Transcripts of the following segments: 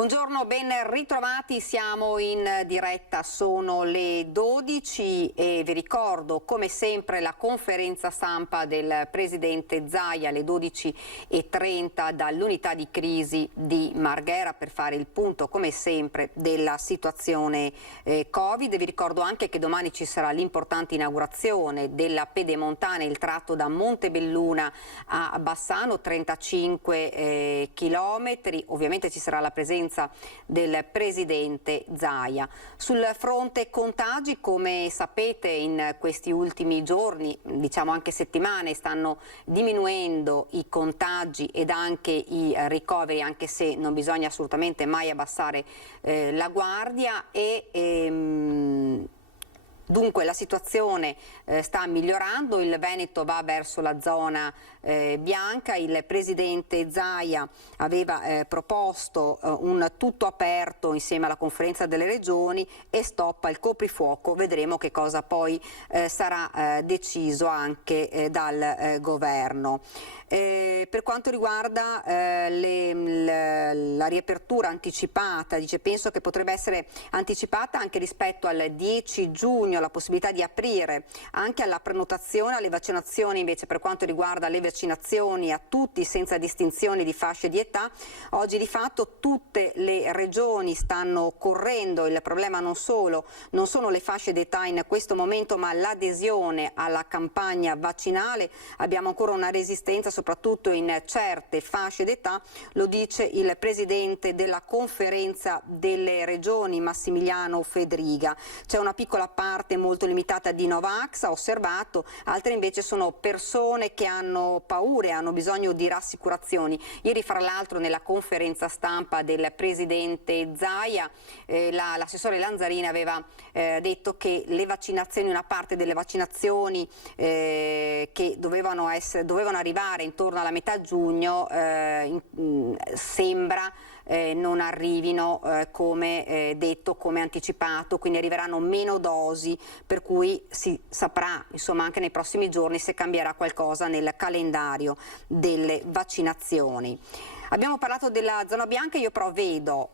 Buongiorno, ben ritrovati, siamo in diretta, sono le 12 e vi ricordo come sempre la conferenza stampa del Presidente Zaia alle 12:30 dall'unità di crisi di Marghera per fare il punto come sempre della situazione Covid. Vi ricordo anche che domani ci sarà l'importante inaugurazione della Pedemontana, il tratto da Montebelluna a Bassano, 35 chilometri, ovviamente ci sarà la presenza del Presidente Zaia. Sul fronte contagi, come sapete, in questi ultimi giorni, diciamo anche settimane, stanno diminuendo i contagi ed anche i ricoveri, anche se non bisogna assolutamente mai abbassare la guardia dunque la situazione sta migliorando, il Veneto va verso la zona bianca, il Presidente Zaia aveva proposto un tutto aperto insieme alla conferenza delle regioni e stop al coprifuoco, vedremo che cosa poi sarà deciso anche dal governo. Per quanto riguarda la riapertura anticipata, penso che potrebbe essere anticipata anche rispetto al 10 giugno, la possibilità di aprire anche alla prenotazione, alle vaccinazioni invece per quanto riguarda le vaccinazioni a tutti senza distinzione di fasce di età. Oggi di fatto tutte le regioni stanno correndo, il problema non sono le fasce d'età in questo momento ma l'adesione alla campagna vaccinale, abbiamo ancora una resistenza soprattutto in certe fasce d'età, lo dice il Presidente della Conferenza delle Regioni Massimiliano Fedriga. C'è una piccola parte molto limitata di Novax, ha osservato, altre invece sono persone che hanno paure, hanno bisogno di rassicurazioni. Ieri fra l'altro nella conferenza stampa del Presidente Zaia l'assessore Lanzarini aveva detto che le vaccinazioni, una parte delle vaccinazioni che dovevano arrivare intorno alla metà giugno sembra non arrivino come detto, come anticipato, quindi arriveranno meno dosi, per cui si saprà insomma anche nei prossimi giorni se cambierà qualcosa nel calendario delle vaccinazioni. Abbiamo parlato della zona bianca, io però vedo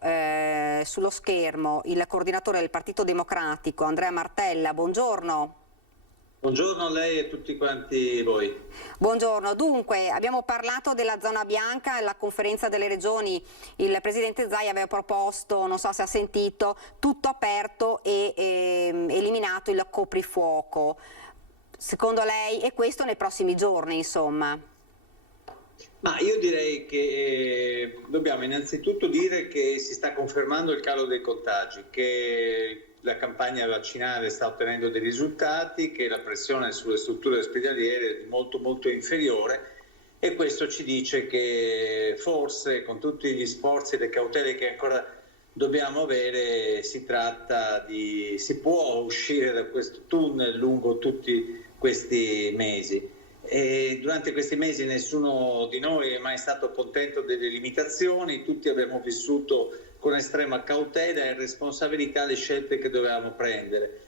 sullo schermo il coordinatore del Partito Democratico, Andrea Martella, buongiorno. Buongiorno a lei e tutti quanti voi. Buongiorno, dunque abbiamo parlato della zona bianca, alla conferenza delle regioni il Presidente Zaia aveva proposto, non so se ha sentito, tutto aperto e eliminato il coprifuoco. Secondo lei è questo nei prossimi giorni insomma? Ma io direi che dobbiamo innanzitutto dire che si sta confermando il calo dei contagi, che la campagna vaccinale sta ottenendo dei risultati, che la pressione sulle strutture ospedaliere è molto molto inferiore e questo ci dice che forse con tutti gli sforzi e le cautele che ancora dobbiamo avere si può uscire da questo tunnel lungo tutti questi mesi. E durante questi mesi nessuno di noi è mai stato contento delle limitazioni, tutti abbiamo vissuto con estrema cautela e responsabilità le scelte che dovevamo prendere.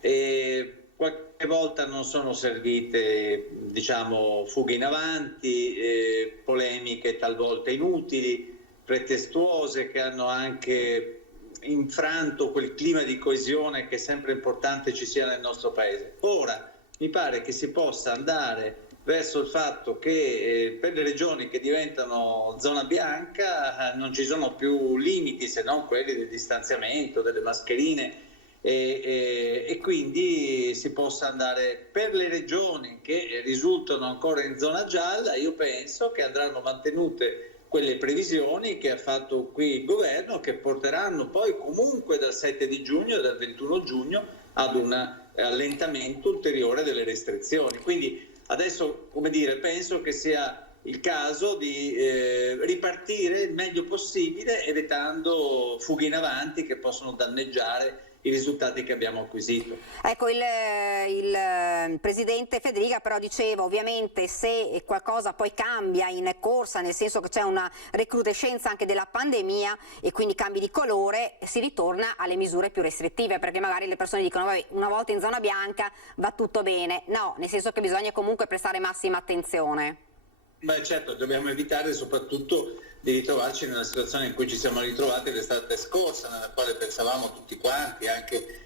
E qualche volta non sono servite, diciamo, fughe in avanti, polemiche talvolta inutili, pretestuose, che hanno anche infranto quel clima di coesione che è sempre importante ci sia nel nostro paese. Ora mi pare che si possa andare verso il fatto che per le regioni che diventano zona bianca non ci sono più limiti se non quelli del distanziamento, delle mascherine e quindi si possa andare per le regioni che risultano ancora in zona gialla. Io penso che andranno mantenute quelle previsioni che ha fatto qui il governo, che porteranno poi comunque dal 7 di giugno e dal 21 giugno ad un allentamento ulteriore delle restrizioni. Quindi adesso, come dire, penso che sia il caso di ripartire il meglio possibile, evitando fughe in avanti che possono danneggiare i risultati che abbiamo acquisito. Ecco, il Presidente Fedriga però diceva ovviamente se qualcosa poi cambia in corsa, nel senso che c'è una recrudescenza anche della pandemia e quindi cambi di colore, si ritorna alle misure più restrittive, perché magari le persone dicono vabbè, una volta in zona bianca va tutto bene, no, nel senso che bisogna comunque prestare massima attenzione. Beh, certo, dobbiamo evitare soprattutto di ritrovarci nella situazione in cui ci siamo ritrovati l'estate scorsa, nella quale pensavamo tutti quanti, anche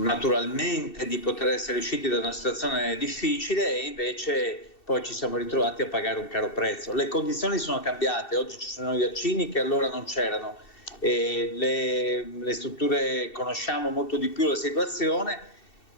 naturalmente, di poter essere usciti da una situazione difficile, e invece poi ci siamo ritrovati a pagare un caro prezzo. Le condizioni sono cambiate, oggi ci sono i vaccini che allora non c'erano, le strutture, conosciamo molto di più la situazione,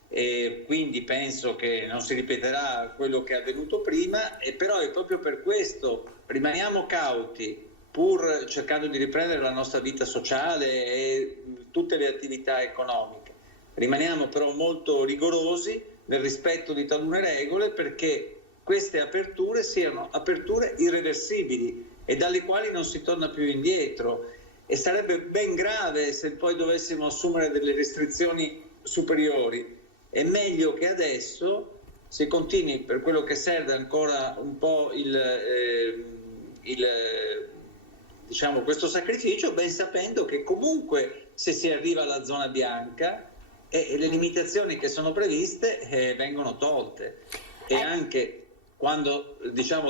e quindi penso che non si ripeterà quello che è avvenuto prima, e però è proprio per questo rimaniamo cauti, pur cercando di riprendere la nostra vita sociale e tutte le attività economiche. Rimaniamo però molto rigorosi nel rispetto di talune regole, perché queste aperture siano aperture irreversibili e dalle quali non si torna più indietro, e sarebbe ben grave se poi dovessimo assumere delle restrizioni superiori. È meglio che adesso si continui per quello che serve ancora un po' questo sacrificio, ben sapendo che comunque se si arriva alla zona bianca le limitazioni che sono previste vengono tolte, e anche quando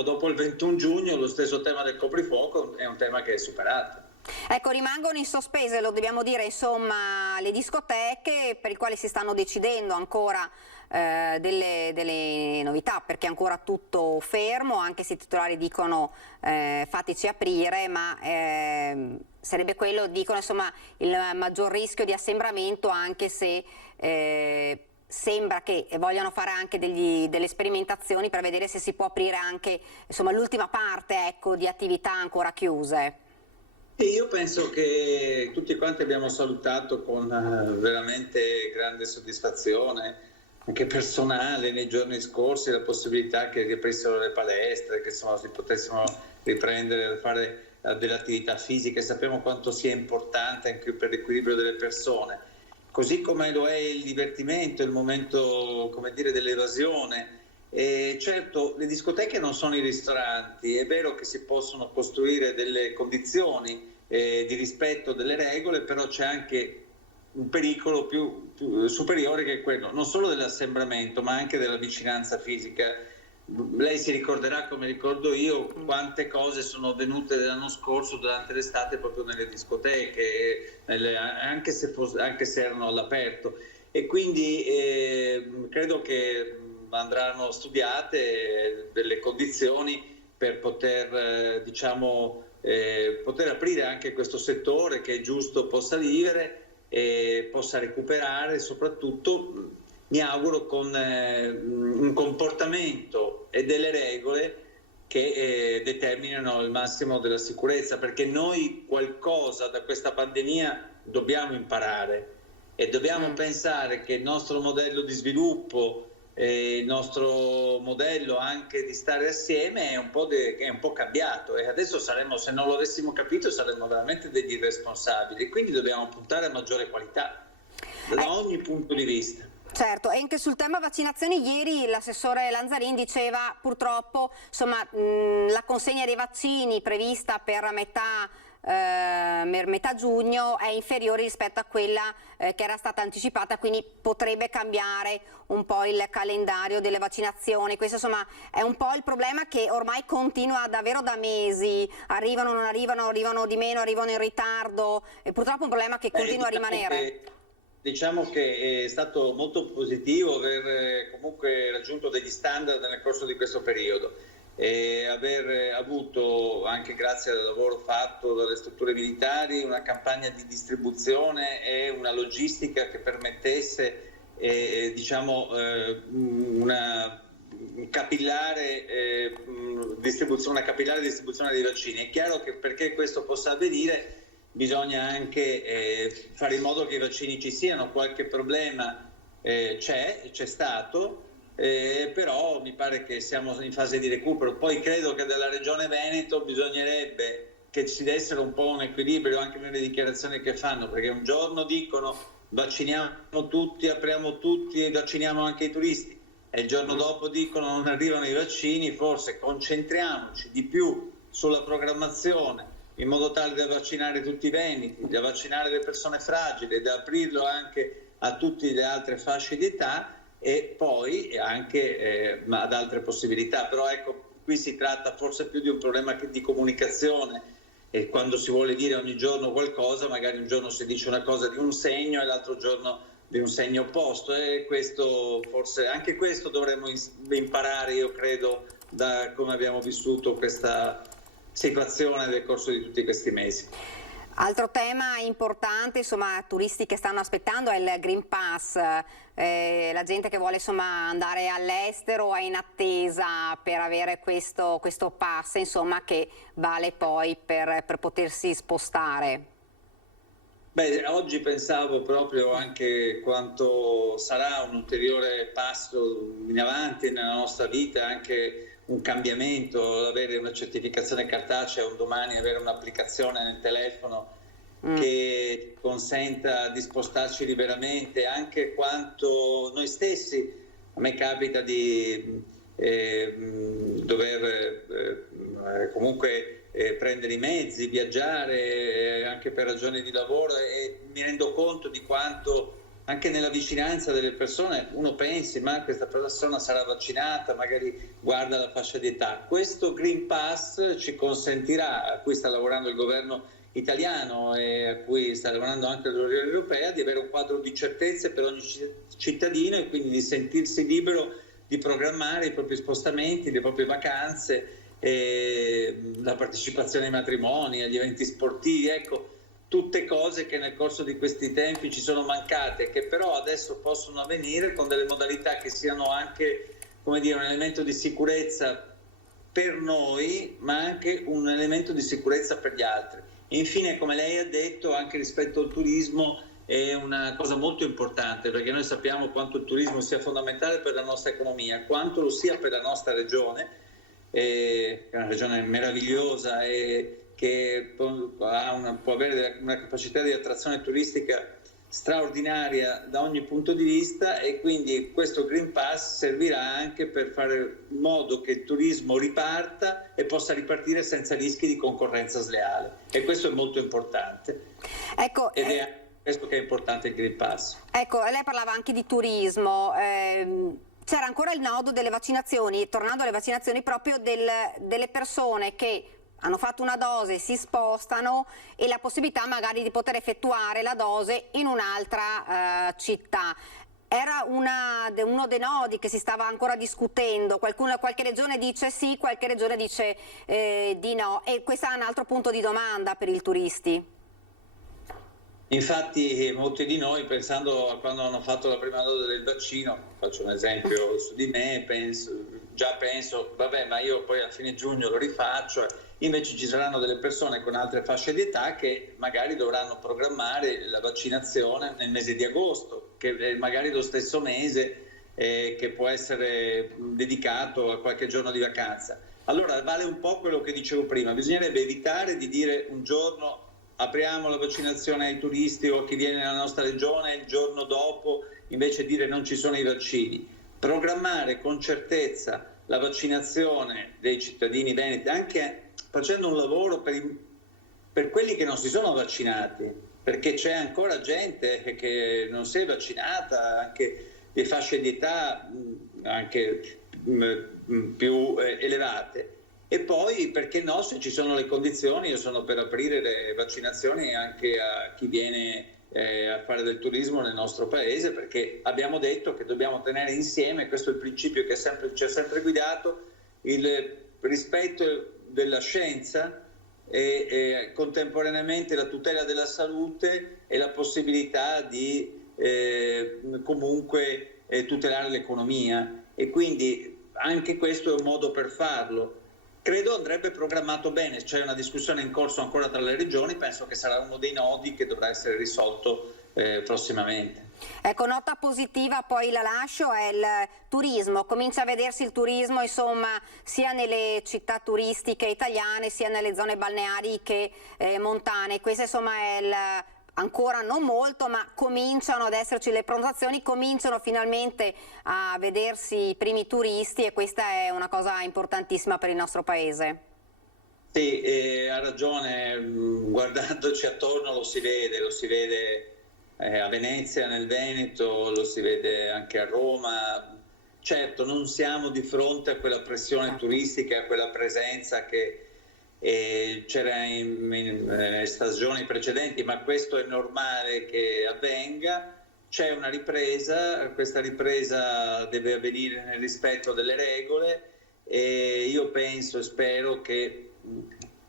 dopo il 21 giugno lo stesso tema del coprifuoco è un tema che è superato. Ecco, rimangono in sospese, lo dobbiamo dire, insomma, le discoteche, per i quali si stanno decidendo ancora delle novità, perché è ancora tutto fermo, anche se i titolari dicono fateci aprire, ma sarebbe quello, dicono, insomma, il maggior rischio di assembramento, anche se sembra che vogliano fare anche delle sperimentazioni per vedere se si può aprire anche, insomma, l'ultima parte, ecco, di attività ancora chiuse. Io penso che tutti quanti abbiamo salutato con veramente grande soddisfazione, anche personale, nei giorni scorsi, la possibilità che riaprissero le palestre, che insomma si potessero riprendere a fare dell'attività fisica, e sappiamo quanto sia importante anche per l'equilibrio delle persone, così come lo è il divertimento, il momento, come dire, dell'evasione. E certo, le discoteche non sono i ristoranti, è vero che si possono costruire delle condizioni di rispetto delle regole, però c'è anche un pericolo più superiore, che è quello non solo dell'assembramento ma anche della vicinanza fisica. Lei si ricorderà, come ricordo io, quante cose sono avvenute l'anno scorso durante l'estate proprio nelle discoteche, anche se erano all'aperto, e quindi credo che andranno studiate delle condizioni per poter poter aprire anche questo settore, che è giusto possa vivere e possa recuperare, soprattutto mi auguro con un comportamento e delle regole che determinano il massimo della sicurezza, perché noi qualcosa da questa pandemia dobbiamo imparare, e dobbiamo pensare che il nostro modello di sviluppo, il nostro modello anche di stare assieme è un po' cambiato, e adesso saremmo, se non lo avessimo capito, saremmo veramente degli irresponsabili, quindi dobbiamo puntare a maggiore qualità da ogni punto di vista. Certo, e anche sul tema vaccinazioni ieri l'assessore Lanzarin diceva purtroppo, insomma, la consegna dei vaccini prevista per metà giugno è inferiore rispetto a quella che era stata anticipata, quindi potrebbe cambiare un po' il calendario delle vaccinazioni. Questo, insomma, è un po' il problema che ormai continua davvero da mesi, arrivano, non arrivano, arrivano di meno, arrivano in ritardo, e purtroppo è un problema che continua a rimanere. Diciamo che è stato molto positivo aver comunque raggiunto degli standard nel corso di questo periodo, e aver avuto, anche grazie al lavoro fatto dalle strutture militari, una campagna di distribuzione e una logistica che permettesse una capillare distribuzione dei vaccini. È chiaro che perché questo possa avvenire bisogna anche fare in modo che i vaccini ci siano. Qualche problema c'è stato, però mi pare che siamo in fase di recupero. Poi credo che dalla Regione Veneto bisognerebbe che ci dessero un po' un equilibrio anche nelle dichiarazioni che fanno, perché un giorno dicono vacciniamo tutti, apriamo tutti e vacciniamo anche i turisti, e il giorno dopo dicono non arrivano i vaccini. Forse concentriamoci di più sulla programmazione, in modo tale da vaccinare tutti i veneti, da vaccinare le persone fragili, da aprirlo anche a tutte le altre fasce di età, e poi anche ad altre possibilità. Però ecco, qui si tratta forse più di un problema di comunicazione, e quando si vuole dire ogni giorno qualcosa, magari un giorno si dice una cosa di un segno e l'altro giorno di un segno opposto, e questo forse anche questo dovremmo imparare, io credo, da come abbiamo vissuto questa situazione nel corso di tutti questi mesi. Altro tema importante, insomma, turisti che stanno aspettando è il Green Pass. La gente che vuole, insomma, andare all'estero è in attesa per avere questo pass, insomma, che vale poi per potersi spostare. Beh, oggi pensavo proprio anche quanto sarà un ulteriore passo in avanti nella nostra vita, anche un cambiamento, avere una certificazione cartacea, un domani avere un'applicazione nel telefono che consenta di spostarci liberamente, anche quanto noi stessi. A me capita di dover comunque prendere i mezzi, viaggiare anche per ragioni di lavoro, e mi rendo conto di quanto anche nella vicinanza delle persone uno pensi: ma questa persona sarà vaccinata, magari guarda la fascia di età. Questo Green Pass ci consentirà, a cui sta lavorando il governo italiano e a cui sta lavorando anche l'Unione Europea, di avere un quadro di certezze per ogni cittadino, e quindi di sentirsi libero di programmare i propri spostamenti, le proprie vacanze, la partecipazione ai matrimoni, agli eventi sportivi, ecco, tutte cose che nel corso di questi tempi ci sono mancate, che però adesso possono avvenire con delle modalità che siano anche, come dire, un elemento di sicurezza per noi, ma anche un elemento di sicurezza per gli altri. E infine, come lei ha detto, anche rispetto al turismo è una cosa molto importante, perché noi sappiamo quanto il turismo sia fondamentale per la nostra economia, quanto lo sia per la nostra regione, che è una regione meravigliosa e che può avere una capacità di attrazione turistica straordinaria da ogni punto di vista, e quindi questo Green Pass servirà anche per fare in modo che il turismo riparta e possa ripartire senza rischi di concorrenza sleale, e questo è molto importante. Ecco, ed è questo che è importante il Green Pass. Ecco, lei parlava anche di turismo. C'era ancora il nodo delle vaccinazioni, tornando alle vaccinazioni, proprio delle persone che hanno fatto una dose, si spostano, e la possibilità magari di poter effettuare la dose in un'altra città. Era uno dei nodi che si stava ancora discutendo. Qualche regione dice sì, qualche regione dice di no, e questo è un altro punto di domanda per i turisti. Infatti molti di noi, pensando a quando hanno fatto la prima dose del vaccino, faccio un esempio su di me, penso vabbè, ma io poi a fine giugno lo rifaccio. Invece ci saranno delle persone con altre fasce di età che magari dovranno programmare la vaccinazione nel mese di agosto, che è magari lo stesso mese che può essere dedicato a qualche giorno di vacanza. Allora vale un po' quello che dicevo prima: bisognerebbe evitare di dire un giorno apriamo la vaccinazione ai turisti o a chi viene nella nostra regione, il giorno dopo invece dire non ci sono i vaccini. Programmare con certezza la vaccinazione dei cittadini veneti, anche facendo un lavoro per quelli che non si sono vaccinati, perché c'è ancora gente che non si è vaccinata, anche di fasce di età anche più elevate. E poi, perché no, se ci sono le condizioni, io sono per aprire le vaccinazioni anche a chi viene a fare del turismo nel nostro paese, perché abbiamo detto che dobbiamo tenere insieme, questo è il principio che ci ha sempre guidato, il rispetto della scienza e contemporaneamente la tutela della salute e la possibilità di comunque tutelare l'economia, e quindi anche questo è un modo per farlo. Credo andrebbe programmato bene, c'è una discussione in corso ancora tra le regioni, penso che sarà uno dei nodi che dovrà essere risolto prossimamente. Ecco, nota positiva, poi la lascio, è il turismo. Comincia a vedersi il turismo, insomma, sia nelle città turistiche italiane sia nelle zone balneari che montane. Questo insomma è ancora non molto, ma cominciano ad esserci le prenotazioni, cominciano finalmente a vedersi i primi turisti, e questa è una cosa importantissima per il nostro paese. Sì, ha ragione, guardandoci attorno lo si vede a Venezia, nel Veneto, lo si vede anche a Roma. Certo, non siamo di fronte a quella pressione turistica, a quella presenza che c'era in stagioni precedenti, ma questo è normale che avvenga. C'è una ripresa, questa ripresa deve avvenire nel rispetto delle regole e io penso e spero che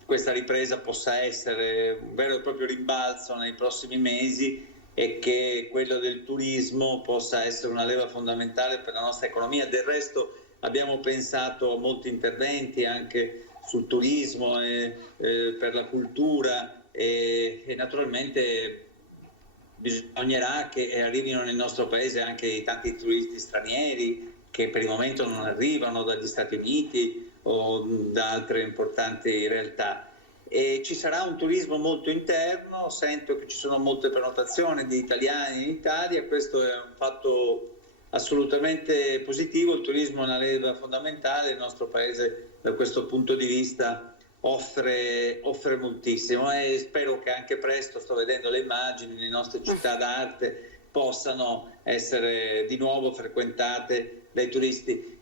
questa ripresa possa essere un vero e proprio rimbalzo nei prossimi mesi e che quello del turismo possa essere una leva fondamentale per la nostra economia. Del resto abbiamo pensato a molti interventi anche sul turismo e per la cultura e naturalmente bisognerà che arrivino nel nostro paese anche i tanti turisti stranieri che per il momento non arrivano dagli Stati Uniti o da altre importanti realtà. E ci sarà un turismo molto interno, sento che ci sono molte prenotazioni di italiani in Italia, questo è un fatto assolutamente positivo. Il turismo è una leva fondamentale, il nostro paese da questo punto di vista offre moltissimo e spero che anche presto, sto vedendo le immagini, le nostre città d'arte possano essere di nuovo frequentate dai turisti.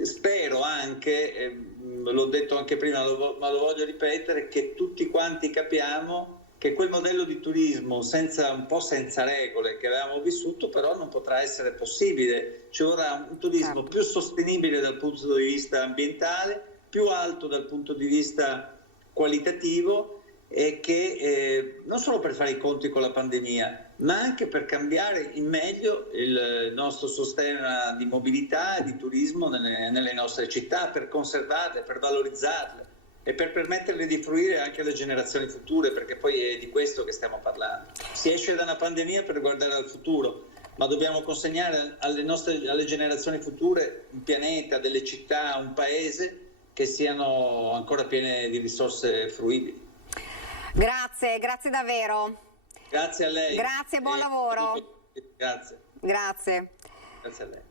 Spero anche, l'ho detto anche prima ma lo voglio ripetere, che tutti quanti capiamo che quel modello di turismo un po' senza regole che avevamo vissuto però non potrà essere possibile. Ci vorrà un turismo più sostenibile dal punto di vista ambientale, più alto dal punto di vista qualitativo e che non solo per fare i conti con la pandemia ma anche per cambiare in meglio il nostro sistema di mobilità e di turismo nelle nostre città, per conservarle, per valorizzarle e per permetterle di fruire anche alle generazioni future, perché poi è di questo che stiamo parlando. Si esce da una pandemia per guardare al futuro, ma dobbiamo consegnare alle generazioni future un pianeta, delle città, un paese che siano ancora piene di risorse fruibili. Grazie davvero. Grazie a lei. Grazie, buon lavoro. Grazie. Grazie a lei.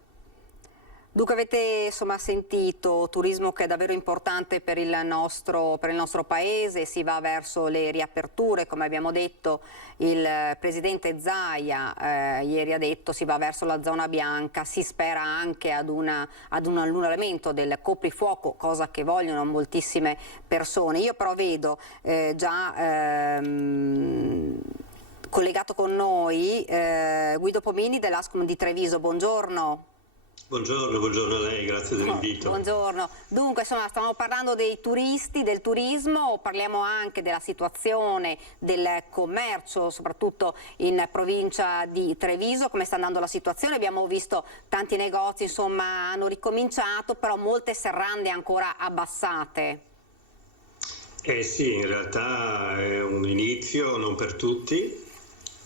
Dunque avete sentito, turismo che è davvero importante per il nostro paese, si va verso le riaperture, come abbiamo detto il presidente Zaia ieri ha detto si va verso la zona bianca, si spera anche ad un annullamento del coprifuoco, cosa che vogliono moltissime persone. Io però vedo già collegato con noi Guido Pomini dell'Ascom di Treviso, buongiorno. Buongiorno a lei, grazie dell'invito. Buongiorno. Dunque, stavamo parlando dei turisti, del turismo, parliamo anche della situazione del commercio, soprattutto in provincia di Treviso, come sta andando la situazione. Abbiamo visto tanti negozi, hanno ricominciato, però molte serrande ancora abbassate. Sì, in realtà è un inizio, non per tutti.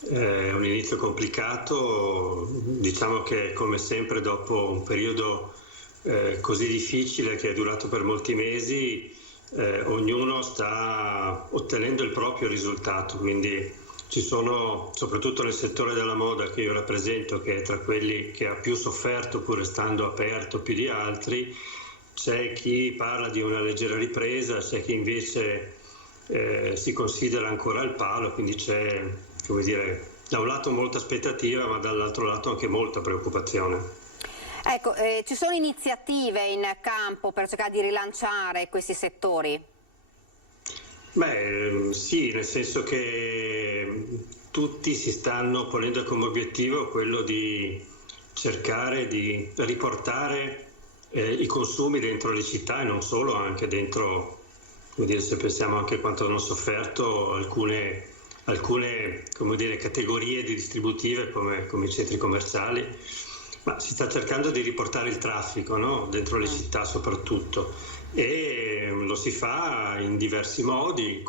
È un inizio complicato, diciamo che come sempre dopo un periodo così difficile che è durato per molti mesi, ognuno sta ottenendo il proprio risultato, quindi ci sono, soprattutto nel settore della moda che io rappresento, che è tra quelli che ha più sofferto pur restando aperto più di altri, c'è chi parla di una leggera ripresa, c'è chi invece si considera ancora al palo, quindi c'è, come dire, da un lato molta aspettativa ma dall'altro lato anche molta preoccupazione. Ecco, ci sono iniziative in campo per cercare di rilanciare questi settori? Sì, nel senso che tutti si stanno ponendo come obiettivo quello di cercare di riportare i consumi dentro le città e non solo, anche dentro, come dire, se pensiamo anche quanto hanno sofferto alcune come dire, categorie di distributive come i centri commerciali, ma si sta cercando di riportare il traffico, no? Dentro le città soprattutto, e lo si fa in diversi modi,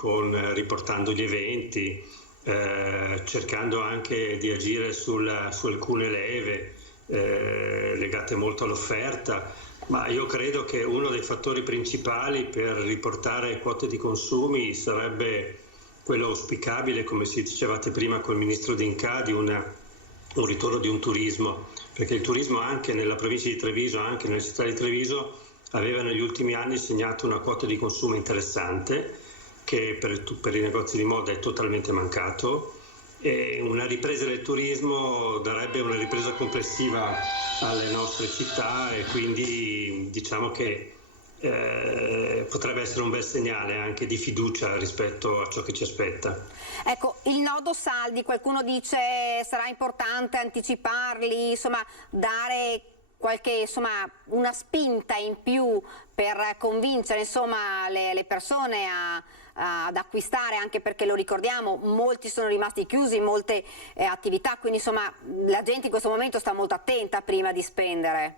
riportando gli eventi, cercando anche di agire su alcune leve legate molto all'offerta, ma io credo che uno dei fattori principali per riportare quote di consumi sarebbe quello auspicabile, come si dicevate prima col ministro D'Incà, di un ritorno di un turismo, perché il turismo anche nella provincia di Treviso, anche nella città di Treviso, aveva negli ultimi anni segnato una quota di consumo interessante che per i negozi di moda è totalmente mancato, e una ripresa del turismo darebbe una ripresa complessiva alle nostre città e quindi diciamo che potrebbe essere un bel segnale anche di fiducia rispetto a ciò che ci aspetta. Ecco, il nodo saldi, qualcuno dice sarà importante anticiparli, insomma dare una spinta in più per convincere le persone ad acquistare, anche perché lo ricordiamo, molti sono rimasti chiusi, molte attività, quindi la gente in questo momento sta molto attenta prima di spendere.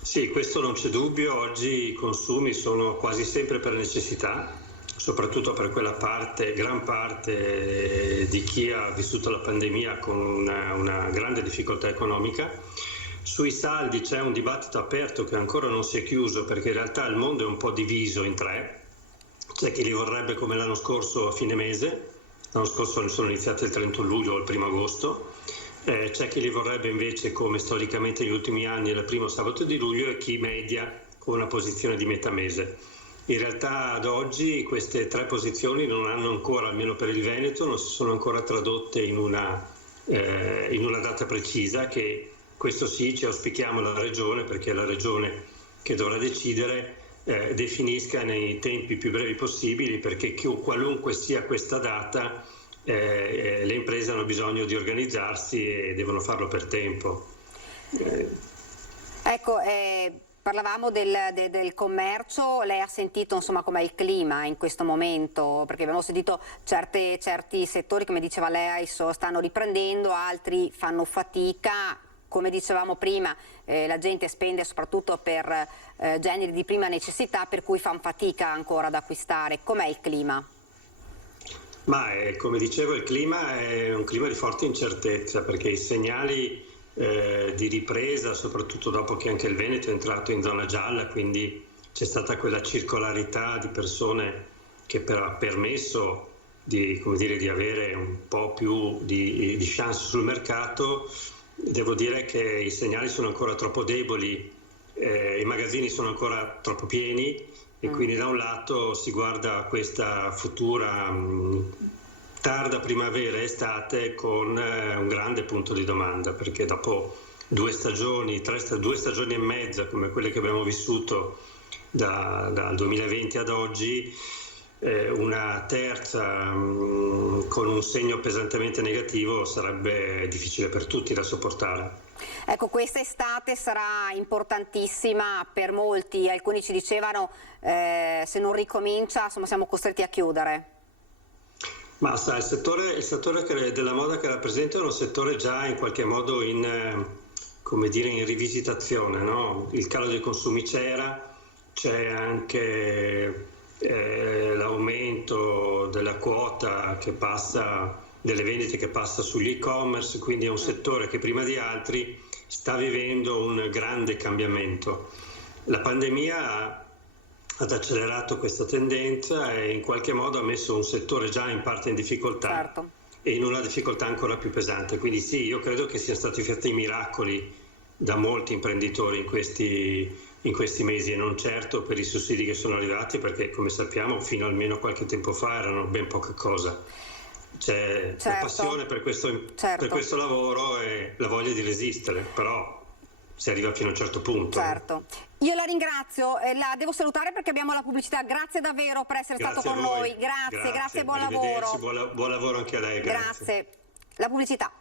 Sì, questo non c'è dubbio, oggi i consumi sono quasi sempre per necessità, soprattutto per quella gran parte di chi ha vissuto la pandemia con una grande difficoltà economica. Sui saldi c'è un dibattito aperto che ancora non si è chiuso, perché in realtà il mondo è un po' diviso in tre. C'è chi li vorrebbe come l'anno scorso a fine mese, l'anno scorso sono iniziati il 31 luglio o il 1 agosto, c'è chi li vorrebbe invece come storicamente negli ultimi anni il primo sabato di luglio e chi media con una posizione di metà mese. In realtà ad oggi queste tre posizioni non hanno ancora, almeno per il Veneto, non si sono ancora tradotte in una data precisa, che questo sì ci auspichiamo la Regione, perché è la Regione che dovrà decidere, definisca nei tempi più brevi possibili, perché qualunque sia questa data le imprese hanno bisogno di organizzarsi e devono farlo per tempo. Ecco, parlavamo del commercio, lei ha sentito com'è il clima in questo momento, perché abbiamo sentito certi settori, come diceva lei, stanno riprendendo, altri fanno fatica. Come dicevamo prima, la gente spende soprattutto per generi di prima necessità, per cui fanno fatica ancora ad acquistare. Com'è il clima? Ma come dicevo, il clima è un clima di forte incertezza, perché i segnali di ripresa, soprattutto dopo che anche il Veneto è entrato in zona gialla, quindi c'è stata quella circolarità di persone che ha permesso di avere un po' più di chance sul mercato. Devo dire che i segnali sono ancora troppo deboli, i magazzini sono ancora troppo pieni e quindi da un lato si guarda a questa futura tarda primavera e estate con un grande punto di domanda, perché dopo 2 stagioni e mezza come quelle che abbiamo vissuto dal 2020 ad oggi, una terza con un segno pesantemente negativo sarebbe difficile per tutti da sopportare. Ecco, questa estate sarà importantissima per molti, alcuni ci dicevano se non ricomincia siamo costretti a chiudere. Ma sa, il settore della moda che rappresenta è un settore già in qualche modo in rivisitazione, no? Il calo dei consumi c'è anche l'aumento della quota che passa, delle vendite che passa sugli e-commerce, quindi è un settore che prima di altri sta vivendo un grande cambiamento. La pandemia ha accelerato questa tendenza e in qualche modo ha messo un settore già in parte in difficoltà, certo, e in una difficoltà ancora più pesante. Quindi sì, io credo che siano stati fatti miracoli da molti imprenditori in questi mesi e non certo per i sussidi che sono arrivati, perché come sappiamo fino almeno qualche tempo fa erano ben poca cosa. C'è la passione per questo lavoro e la voglia di resistere, però si arriva fino a un certo punto. Certo. Io la ringrazio, la devo salutare perché abbiamo la pubblicità. Grazie davvero per essere stato con noi. Grazie, buon lavoro. Buon lavoro anche a lei. Grazie. La pubblicità.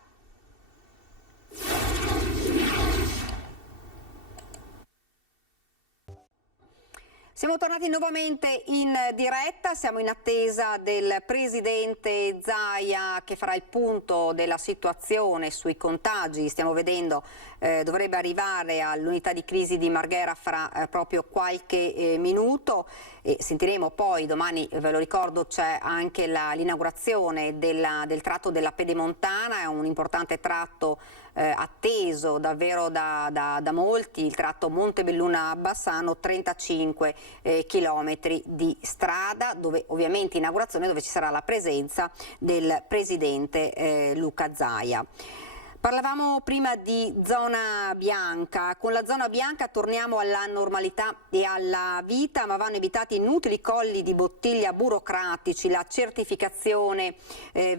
Siamo tornati nuovamente in diretta, siamo in attesa del presidente Zaia che farà il punto della situazione sui contagi. Stiamo vedendo, dovrebbe arrivare all'unità di crisi di Marghera fra proprio qualche minuto e sentiremo poi domani, ve lo ricordo, c'è anche l'inaugurazione del tratto della Pedemontana, è un importante tratto atteso davvero da molti, il tratto Montebelluna-Bassano, 35 chilometri di strada, dove ovviamente inaugurazione dove ci sarà la presenza del presidente Luca Zaia. Parlavamo prima di zona bianca. Con la zona bianca torniamo alla normalità e alla vita, ma vanno evitati inutili colli di bottiglia burocratici. La certificazione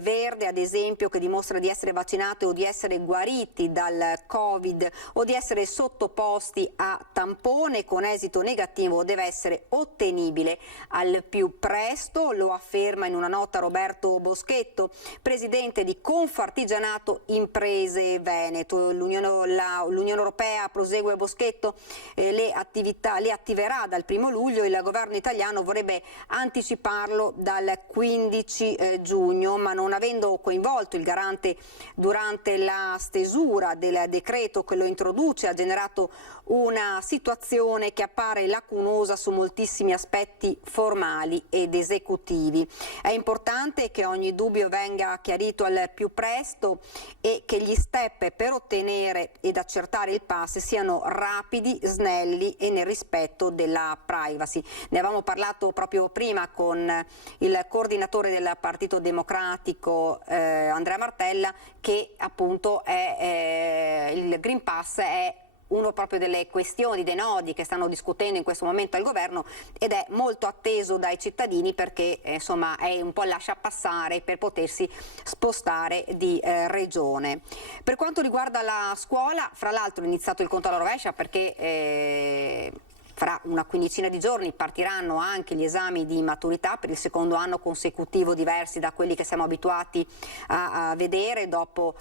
verde, ad esempio, che dimostra di essere vaccinati o di essere guariti dal Covid o di essere sottoposti a tampone con esito negativo, deve essere ottenibile al più presto, lo afferma in una nota Roberto Boschetto, presidente di Confartigianato Imprese Veneto. L'Unione Europea, prosegue Boschetto, le attiverà dal 1° luglio, il governo italiano vorrebbe anticiparlo dal 15 giugno, ma non avendo coinvolto il garante durante la stesura del decreto che lo introduce, ha generato una situazione che appare lacunosa su moltissimi aspetti formali ed esecutivi. È importante che ogni dubbio venga chiarito al più presto e che gli step per ottenere ed accertare il pass siano rapidi, snelli e nel rispetto della privacy. Ne avevamo parlato proprio prima con il coordinatore del Partito Democratico Andrea Martella, che appunto il Green Pass è uno proprio delle questioni, dei nodi che stanno discutendo in questo momento al governo ed è molto atteso dai cittadini perché insomma è un po' lasciapassare per potersi spostare di regione. Per quanto riguarda la scuola, fra l'altro è iniziato il conto alla rovescia perché fra una quindicina di giorni partiranno anche gli esami di maturità per il secondo anno consecutivo, diversi da quelli che siamo abituati a vedere. Dopo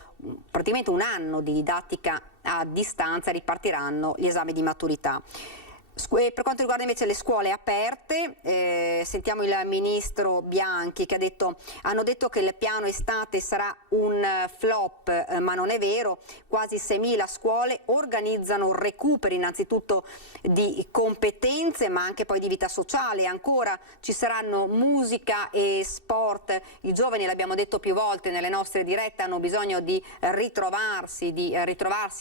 praticamente un anno di didattica a distanza ripartiranno gli esami di maturità. Per quanto riguarda invece le scuole aperte, sentiamo il ministro Bianchi che hanno detto che il piano estate sarà un flop, ma non è vero. Quasi 6.000 scuole organizzano recuperi innanzitutto di competenze ma anche poi di vita sociale. Ancora ci saranno musica e sport. I giovani, l'abbiamo detto più volte nelle nostre dirette, hanno bisogno di ritrovarsi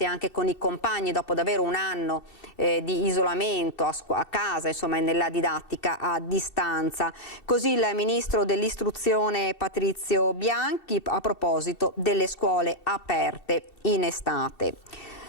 anche con i compagni dopo davvero un anno di isolamento a casa, insomma, nella didattica a distanza. Così il ministro dell'istruzione Patrizio Bianchi a proposito delle scuole aperte in estate.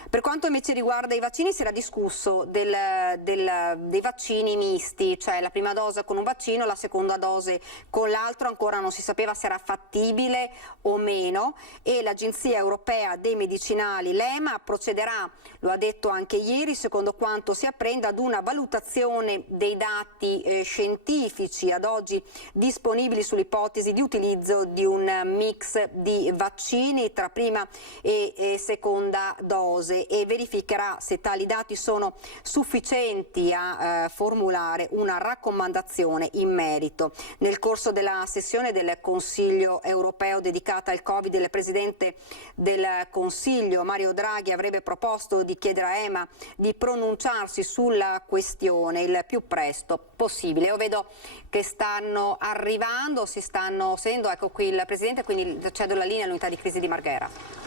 Per quanto invece riguarda i vaccini, si era discusso dei vaccini misti, cioè la prima dose con un vaccino, la seconda dose con l'altro. Ancora non si sapeva se era fattibile o meno e l'Agenzia Europea dei Medicinali, l'EMA, procederà, lo ha detto anche ieri, secondo quanto si apprende, ad una valutazione dei dati scientifici ad oggi disponibili sull'ipotesi di utilizzo di un mix di vaccini tra prima e seconda dose e verificherà se tali dati sono sufficienti a formulare una raccomandazione in merito. Nel corso della sessione del Consiglio europeo dedicata al Covid, il Presidente del Consiglio Mario Draghi avrebbe proposto di chiedere a EMA di pronunciarsi sulla questione il più presto possibile. Io vedo che stanno arrivando, si stanno sedendo, ecco qui il Presidente, quindi cedo la linea all'unità di crisi di Marghera.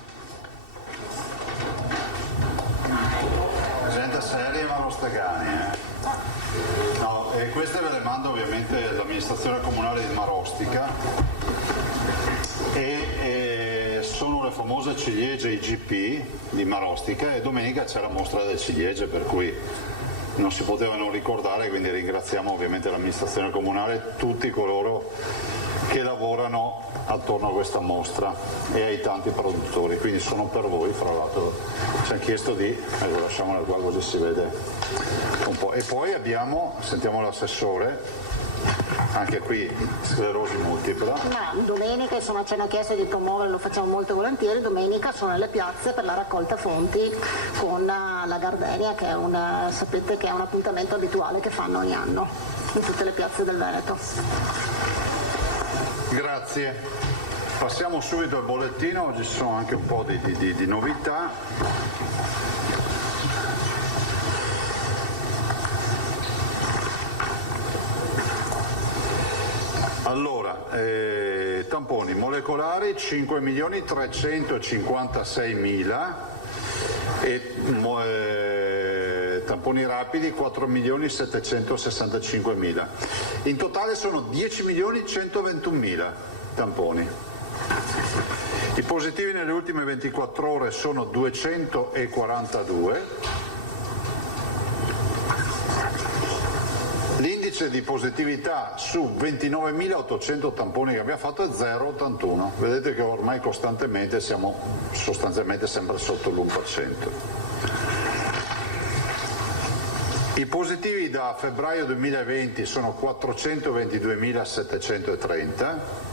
Presidente Seri e Mauro Stegani. No, queste ve le manda ovviamente l'amministrazione comunale di Marostica e sono le famose ciliegie IGP di Marostica e domenica c'è la mostra delle ciliegie, per cui non si poteva non ricordare, quindi ringraziamo ovviamente l'amministrazione comunale e tutti coloro che lavorano attorno a questa mostra e ai tanti produttori, quindi sono per voi. Fra l'altro ci hanno chiesto di, lasciamola qua così si vede un po', e poi sentiamo l'assessore, anche qui sclerosi multipla. No, domenica ci hanno chiesto di promuovere, lo facciamo molto volentieri, domenica sono nelle piazze per la raccolta fonti con la Gardenia, che sapete che è un appuntamento abituale che fanno ogni anno in tutte le piazze del Veneto. Grazie. Passiamo subito al bollettino, oggi ci sono anche un po' di novità. Allora, tamponi molecolari 5.356.000 e tamponi rapidi 4.765.000. In totale sono 10.121.000 tamponi. I positivi nelle ultime 24 ore sono 242. L'indice di positività su 29.800 tamponi che abbiamo fatto è 0,81. Vedete che ormai costantemente siamo sostanzialmente sempre sotto l'1%. I positivi da febbraio 2020 sono 422.730.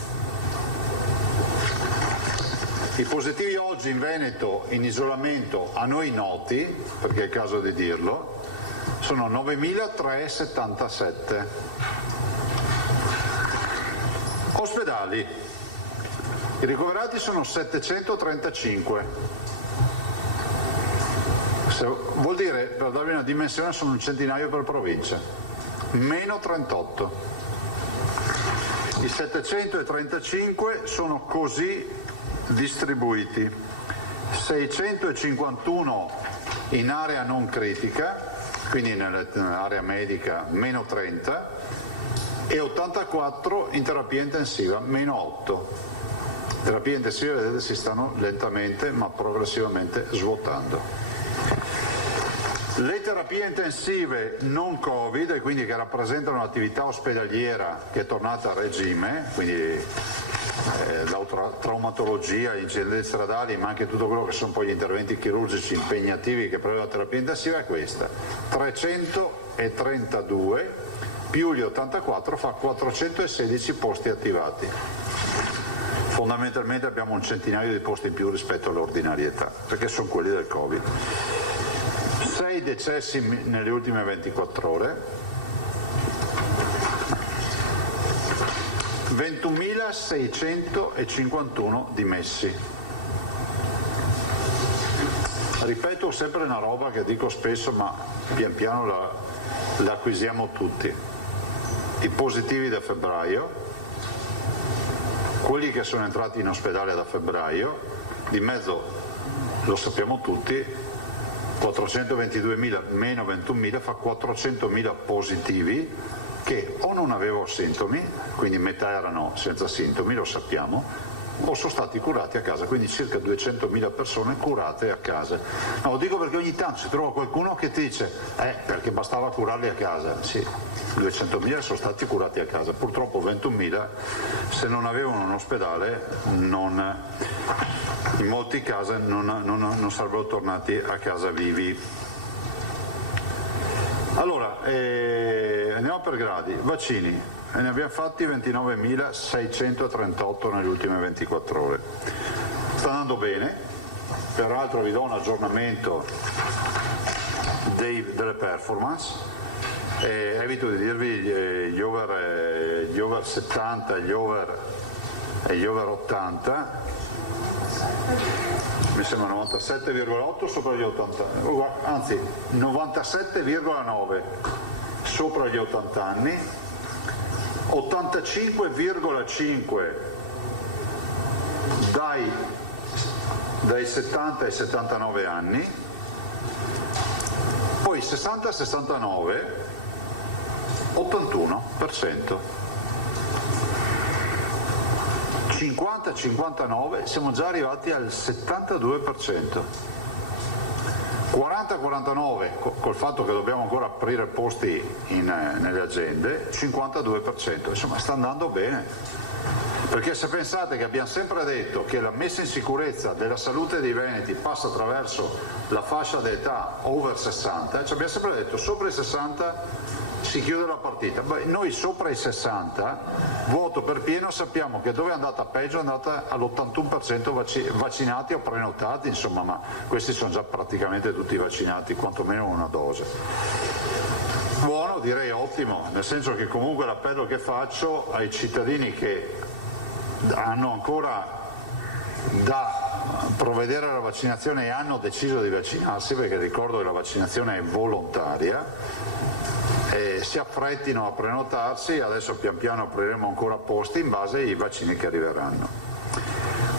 I positivi oggi in Veneto in isolamento a noi noti, perché è il caso di dirlo, sono 9.377. Ospedali. I ricoverati sono 735. Vuol dire, per darvi una dimensione, sono un centinaio per provincia. Meno 38. I 735 sono così distribuiti: 651 in area non critica, quindi nell'area medica meno 30, e 84 in terapia intensiva, meno 8. Terapia intensiva, vedete, si stanno lentamente ma progressivamente svuotando. Le terapie intensive non Covid, e quindi che rappresentano un'attività ospedaliera che è tornata a regime, quindi la traumatologia, gli incidenti stradali, ma anche tutto quello che sono poi gli interventi chirurgici impegnativi che prevedono la terapia intensiva, è questa: 332 più gli 84 fa 416 posti attivati. Fondamentalmente abbiamo un centinaio di posti in più rispetto all'ordinarietà, perché sono quelli del Covid. 6 decessi nelle ultime 24 ore, 21.651 dimessi. Ripeto sempre una roba che dico spesso, ma pian piano la acquisiamo tutti. I positivi da febbraio, quelli che sono entrati in ospedale da febbraio, di mezzo lo sappiamo tutti, 422.000 meno 21.000 fa 400.000 positivi che o non avevano sintomi, quindi metà erano senza sintomi, lo sappiamo, o sono stati curati a casa, quindi circa 200.000 persone curate a casa. No, lo dico perché ogni tanto si trova qualcuno che ti dice perché bastava curarli a casa. Sì, 200.000 sono stati curati a casa, purtroppo 21.000 se non avevano un ospedale in molti casi non sarebbero tornati a casa vivi. Allora, andiamo per gradi. Vaccini, ne abbiamo fatti 29.638 nelle ultime 24 ore. Sta andando bene, peraltro vi do un aggiornamento delle performance. Evito di dirvi gli over 70 e gli over 80. Mi sembra 97,8 sopra gli 80, anzi 97,9 sopra gli 80 anni, 85,5 dai 70 ai 79 anni, poi 60-69 81%. 50-59 siamo già arrivati al 72%. 40-49 col fatto che dobbiamo ancora aprire posti nelle agende, 52%. Insomma, sta andando bene. Perché se pensate che abbiamo sempre detto che la messa in sicurezza della salute dei veneti passa attraverso la fascia d'età over 60, cioè abbiamo sempre detto sopra i 60 si chiude la partita. Beh, noi sopra i 60, vuoto per pieno, sappiamo che dove è andata peggio è andata all'81% vaccinati o prenotati, insomma, ma questi sono già praticamente tutti vaccinati, quantomeno una dose. Buono, direi ottimo, nel senso che comunque l'appello che faccio ai cittadini che hanno ancora da provvedere alla vaccinazione e hanno deciso di vaccinarsi, perché ricordo che la vaccinazione è volontaria, si affrettino a prenotarsi. Adesso pian piano apriremo ancora posti in base ai vaccini che arriveranno.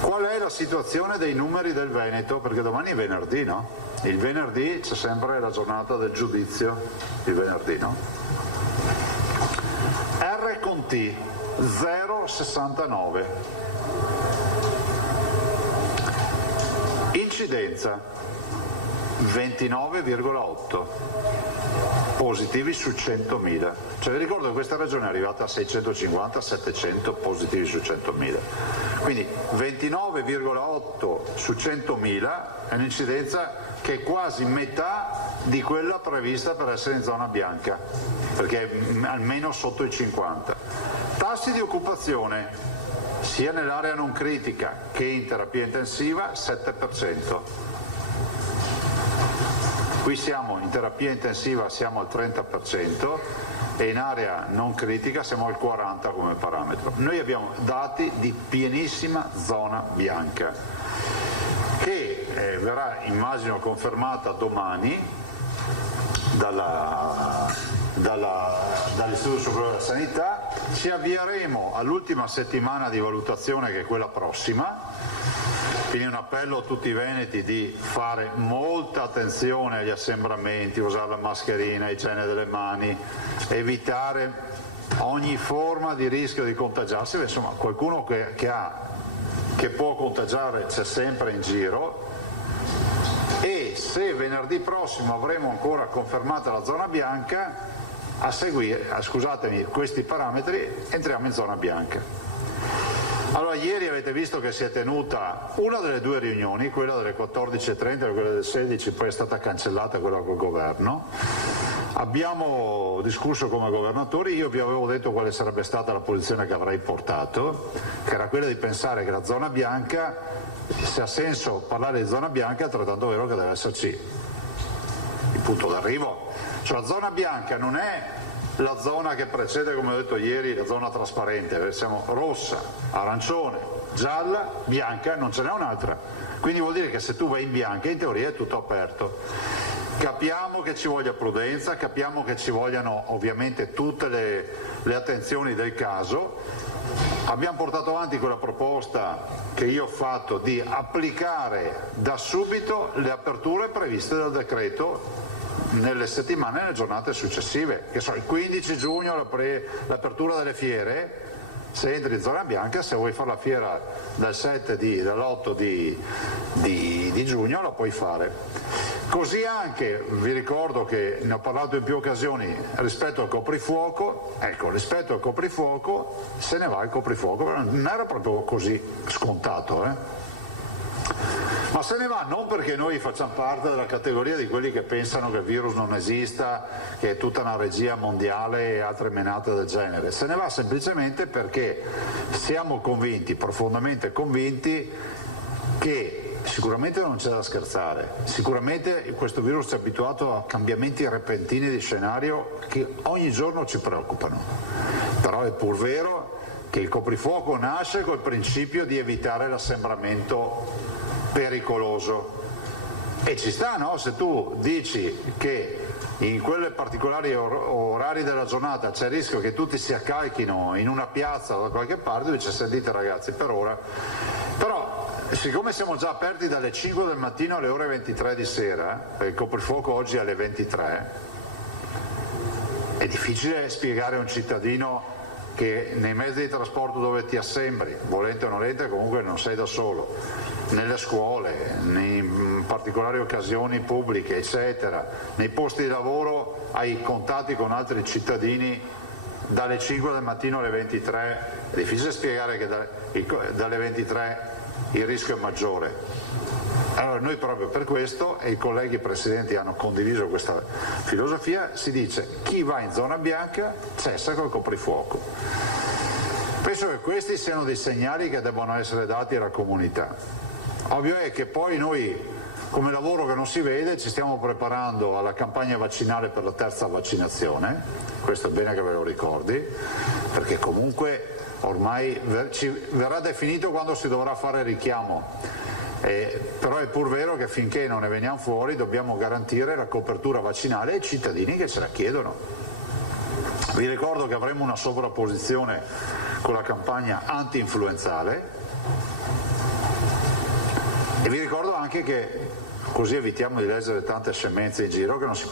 Qual è la situazione dei numeri del Veneto? Perché domani è venerdì, no? Il venerdì c'è sempre la giornata del giudizio, il venerdì, no? R con T 0,69. Incidenza 29,8 positivi su 100.000. Cioè vi ricordo che questa regione è arrivata a 650-700 positivi su 100.000. Quindi 29,8 su 100.000 è un'incidenza che è quasi metà di quella prevista per essere in zona bianca, perché è almeno sotto i 50. Tassi di occupazione sia nell'area non critica che in terapia intensiva 7%. Qui siamo in terapia intensiva, siamo al 30% e in area non critica siamo al 40% come parametro. Noi abbiamo dati di pienissima zona bianca che verrà, immagino, confermata domani dall'Istituto Superiore della Sanità. Ci avvieremo all'ultima settimana di valutazione, che è quella prossima. Quindi un appello a tutti i veneti di fare molta attenzione agli assembramenti, usare la mascherina, igiene delle mani, evitare ogni forma di rischio di contagiarsi. Insomma, qualcuno che può contagiare c'è sempre in giro, e se venerdì prossimo avremo ancora confermata la zona bianca, a seguire, scusatemi, questi parametri entriamo in zona bianca. Allora, ieri avete visto che si è tenuta una delle due riunioni, quella delle 14.30 e quella delle 16, poi è stata cancellata quella col governo. Abbiamo discusso come governatori, io vi avevo detto quale sarebbe stata la posizione che avrei portato, che era quella di pensare che la zona bianca, se ha senso parlare di zona bianca, è altrettanto vero che deve esserci il punto d'arrivo. Cioè la zona bianca non è la zona che precede, come ho detto ieri, la zona trasparente, siamo rossa, arancione, gialla, bianca, non ce n'è un'altra. Quindi vuol dire che se tu vai in bianca, in teoria è tutto aperto. Capiamo che ci voglia prudenza, capiamo che ci vogliano ovviamente tutte le attenzioni del caso. Abbiamo portato avanti quella proposta che io ho fatto di applicare da subito le aperture previste dal decreto nelle settimane e nelle giornate successive, che sono il 15 giugno l'apertura delle fiere. Se entri in zona bianca, se vuoi fare la fiera dall'8 di giugno, la puoi fare. Così anche vi ricordo che ne ho parlato in più occasioni rispetto al coprifuoco. Ecco, rispetto al coprifuoco se ne va il coprifuoco, non era proprio così scontato, ma se ne va non perché noi facciamo parte della categoria di quelli che pensano che il virus non esista, che è tutta una regia mondiale e altre menate del genere. Se ne va semplicemente perché siamo convinti, profondamente convinti, che sicuramente non c'è da scherzare, sicuramente questo virus ci ha abituato a cambiamenti repentini di scenario che ogni giorno ci preoccupano, però è pur vero che il coprifuoco nasce col principio di evitare l'assembramento pericoloso, e ci sta, no? Se tu dici che in quelle particolari orari della giornata c'è il rischio che tutti si accalchino in una piazza o da qualche parte, dice: sentite ragazzi, per ora, però siccome siamo già aperti dalle 5 del mattino alle ore 23 di sera, il coprifuoco oggi è alle 23, è difficile spiegare a un cittadino che nei mezzi di trasporto dove ti assembri, volente o nolente, comunque non sei da solo, nelle scuole, in particolari occasioni pubbliche, eccetera, nei posti di lavoro hai contatti con altri cittadini dalle 5 del mattino alle 23, è difficile spiegare che dalle 23 il rischio è maggiore. Allora noi proprio per questo, e i colleghi presidenti hanno condiviso questa filosofia, si dice: chi va in zona bianca cessa col coprifuoco. Penso che questi siano dei segnali che devono essere dati alla comunità. Ovvio è che poi noi, come lavoro che non si vede, ci stiamo preparando alla campagna vaccinale per la terza vaccinazione, questo è bene che ve lo ricordi, perché comunque ormai ci verrà definito quando si dovrà fare il richiamo. Però è pur vero che finché non ne veniamo fuori dobbiamo garantire la copertura vaccinale ai cittadini che ce la chiedono. Vi ricordo che avremo una sovrapposizione con la campagna anti-influenzale e vi ricordo anche che, così evitiamo di leggere tante scemenze in giro, che non si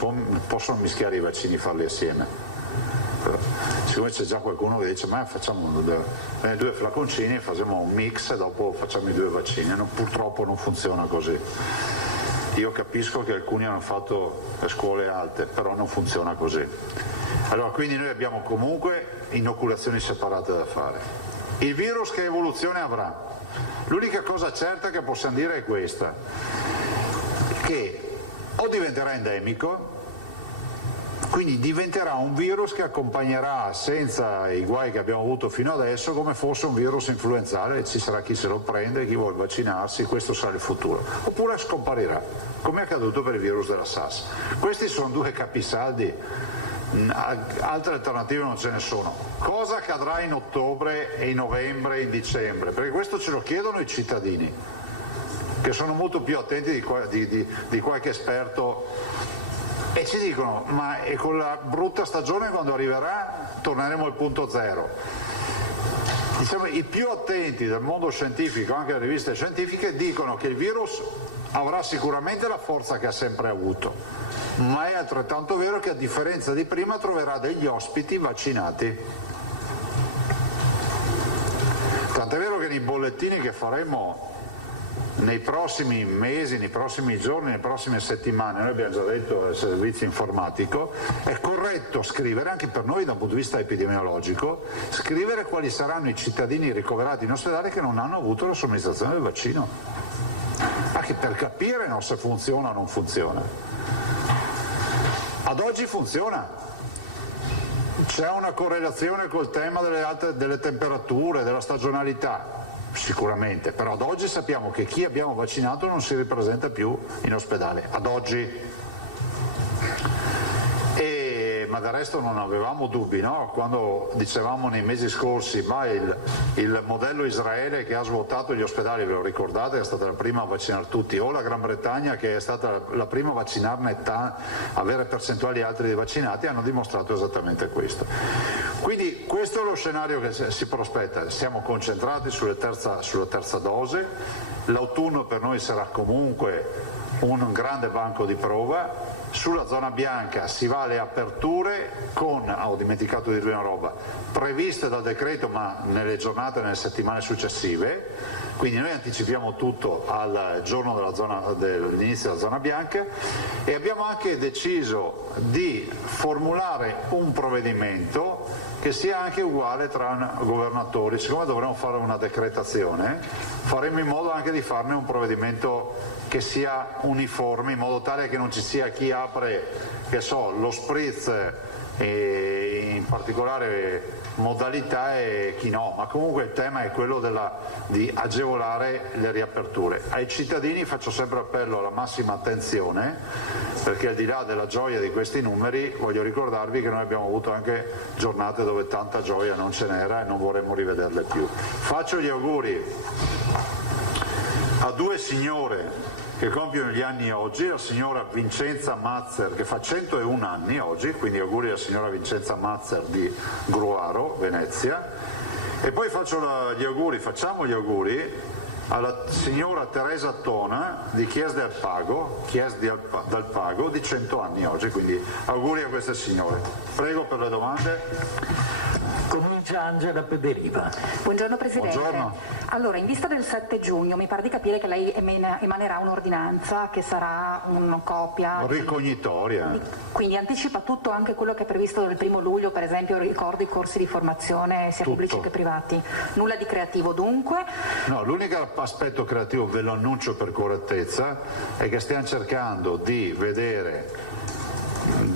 possono mischiare i vaccini e farli assieme. siccome c'è già qualcuno che dice ma facciamo due flaconcini, facciamo un mix e dopo facciamo i 2 vaccini, purtroppo non funziona così. Io capisco che alcuni hanno fatto le scuole alte, però non funziona così. Allora, quindi noi abbiamo comunque inoculazioni separate da fare. Il virus che evoluzione avrà? L'unica cosa certa che possiamo dire è questa, che o diventerà endemico, quindi diventerà un virus che accompagnerà senza i guai che abbiamo avuto fino adesso come fosse un virus influenzale, ci sarà chi se lo prende, chi vuole vaccinarsi, questo sarà il futuro. Oppure scomparirà, come è accaduto per il virus della SARS. Questi sono 2 capisaldi, altre alternative non ce ne sono. Cosa accadrà in ottobre e in novembre e in dicembre? Perché questo ce lo chiedono i cittadini, che sono molto più attenti di qualche esperto. E ci dicono, ma con la brutta stagione quando arriverà torneremo al punto zero. Diciamo, i più attenti del mondo scientifico, anche le riviste scientifiche, dicono che il virus avrà sicuramente la forza che ha sempre avuto, ma è altrettanto vero che a differenza di prima troverà degli ospiti vaccinati. Tant'è vero che nei bollettini che faremo nei prossimi mesi, nei prossimi giorni, nelle prossime settimane, noi abbiamo già detto al servizio informatico, è corretto scrivere, anche per noi da un punto di vista epidemiologico, scrivere quali saranno i cittadini ricoverati in ospedale che non hanno avuto la somministrazione del vaccino, anche per capire se funziona o non funziona. Ad oggi funziona, c'è una correlazione col tema delle temperature, della stagionalità. Sicuramente, però ad oggi sappiamo che chi abbiamo vaccinato non si ripresenta più in ospedale, ad oggi. Ma del resto non avevamo dubbi, no? Quando dicevamo nei mesi scorsi, ma il modello Israele che ha svuotato gli ospedali, ve lo ricordate, è stata la prima a vaccinare tutti, o la Gran Bretagna che è stata la prima a vaccinarne, avere percentuali alte di vaccinati, hanno dimostrato esattamente questo. Quindi questo è lo scenario che si prospetta, siamo concentrati sulla terza dose, l'autunno per noi sarà comunque un grande banco di prova. Sulla zona bianca si va alle aperture con, ho dimenticato di dire una roba, previste dal decreto ma nelle giornate e nelle settimane successive, quindi noi anticipiamo tutto al giorno dell'inizio della zona bianca e abbiamo anche deciso di formulare un provvedimento che sia anche uguale tra governatori. Siccome dovremo fare una decretazione, faremo in modo anche di farne un provvedimento che sia uniforme, in modo tale che non ci sia chi apre, lo spritz in particolare modalità e chi no, ma comunque il tema è quello di agevolare le riaperture. Ai cittadini faccio sempre appello alla massima attenzione, perché al di là della gioia di questi numeri voglio ricordarvi che noi abbiamo avuto anche giornate dove tanta gioia non ce n'era e non vorremmo rivederle più. Faccio gli auguri a 2 signore che compiono gli anni oggi, la signora Vincenza Mazzer che fa 101 anni oggi, quindi auguri alla signora Vincenza Mazzer di Gruaro, Venezia, e poi facciamo gli auguri alla signora Teresa Tona di Chies del Pago di 100 anni oggi, quindi auguri a queste signore. Prego per le domande. Comincia Angela Pederiva. Buongiorno Presidente. Buongiorno. Allora, in vista del 7 giugno mi pare di capire che lei emanerà un'ordinanza che sarà una copia ricognitoria. Quindi anticipa tutto, anche quello che è previsto dal 1 luglio, per esempio ricordo i corsi di formazione sia tutto. Pubblici che privati. Nulla di creativo dunque? No, l'unico aspetto creativo, ve lo annuncio per correttezza, è che stiamo cercando di vedere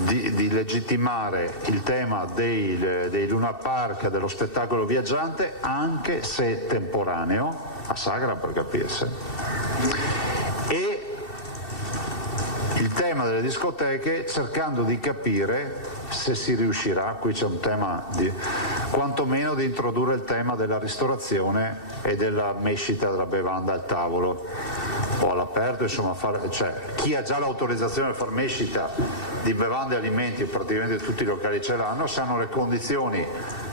di legittimare il tema dei Luna Park, dello spettacolo viaggiante, anche se temporaneo, a Sagra per capirsi, e il tema delle discoteche, cercando di capire se si riuscirà, qui c'è un tema quantomeno di introdurre il tema della ristorazione e della mescita della bevanda al tavolo o all'aperto, insomma, chi ha già l'autorizzazione a far mescita di bevande e alimenti, praticamente tutti i locali ce l'hanno, se hanno le condizioni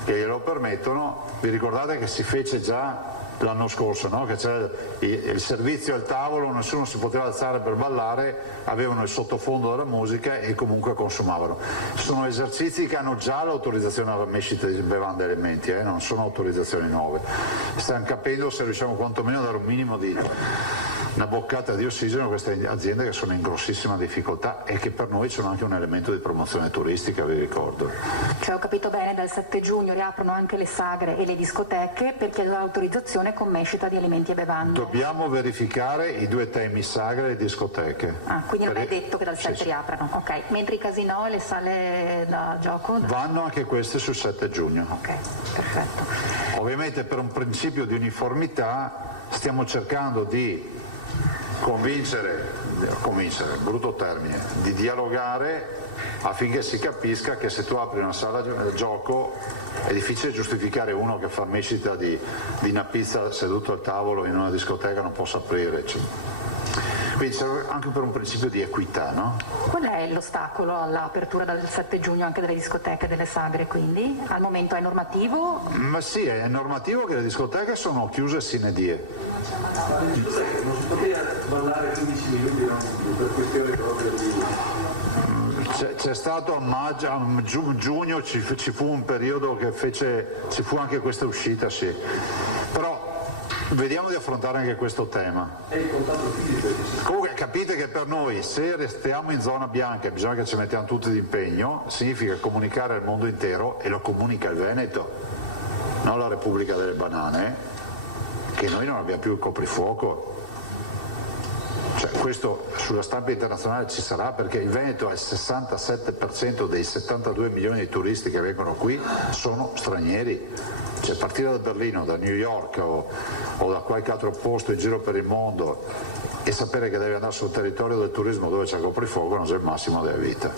che glielo permettono. Vi ricordate che si fece già l'anno scorso, no? Che c'era il servizio al tavolo, nessuno si poteva alzare per ballare, avevano il sottofondo della musica e comunque consumavano. Sono esercizi che hanno già l'autorizzazione alla mescita di bevande e alimenti, non sono autorizzazioni nuove. Stiamo capendo se riusciamo quantomeno a dare un minimo di una boccata di ossigeno a queste aziende che sono in grossissima difficoltà e che per noi sono anche un elemento di promozione turistica, vi ricordo. Cioè, ho capito bene, dal 7 giugno riaprono anche le sagre e le discoteche per chiedere l'autorizzazione con mescita di alimenti e bevande. Dobbiamo verificare i due temi, sagre e discoteche. Quindi non è detto che dal 7 riaprano, ok. Mentre i casinò e le sale da gioco? Vanno anche queste sul 7 giugno. Ok, perfetto. Ovviamente per un principio di uniformità stiamo cercando di convincere, brutto termine, di dialogare affinché si capisca che se tu apri una sala di gioco è difficile giustificare uno che fa mescita di una pizza seduto al tavolo in una discoteca non possa aprire. Quindi serve anche per un principio di equità, no? Qual è l'ostacolo all'apertura dal 7 giugno anche delle discoteche e delle sagre, quindi? Al momento è normativo? Ma sì, è normativo che le discoteche sono chiuse sine die. Non si poteva ballare 15 minuti, no? Per questione proprio di... C'è stato a giugno ci fu un periodo che ci fu anche questa uscita, sì. Però vediamo di affrontare anche questo tema. Comunque capite che per noi, se restiamo in zona bianca e bisogna che ci mettiamo tutti d'impegno, significa comunicare al mondo intero, e lo comunica il Veneto, non la Repubblica delle Banane, che noi non abbiamo più il coprifuoco. Cioè, questo sulla stampa internazionale ci sarà, perché il Veneto ha il 67% dei 72 milioni di turisti che vengono qui sono stranieri. Cioè, partire da Berlino, da New York o da qualche altro posto in giro per il mondo e sapere che devi andare sul territorio del turismo dove c'è il coprifuoco non è il massimo della vita.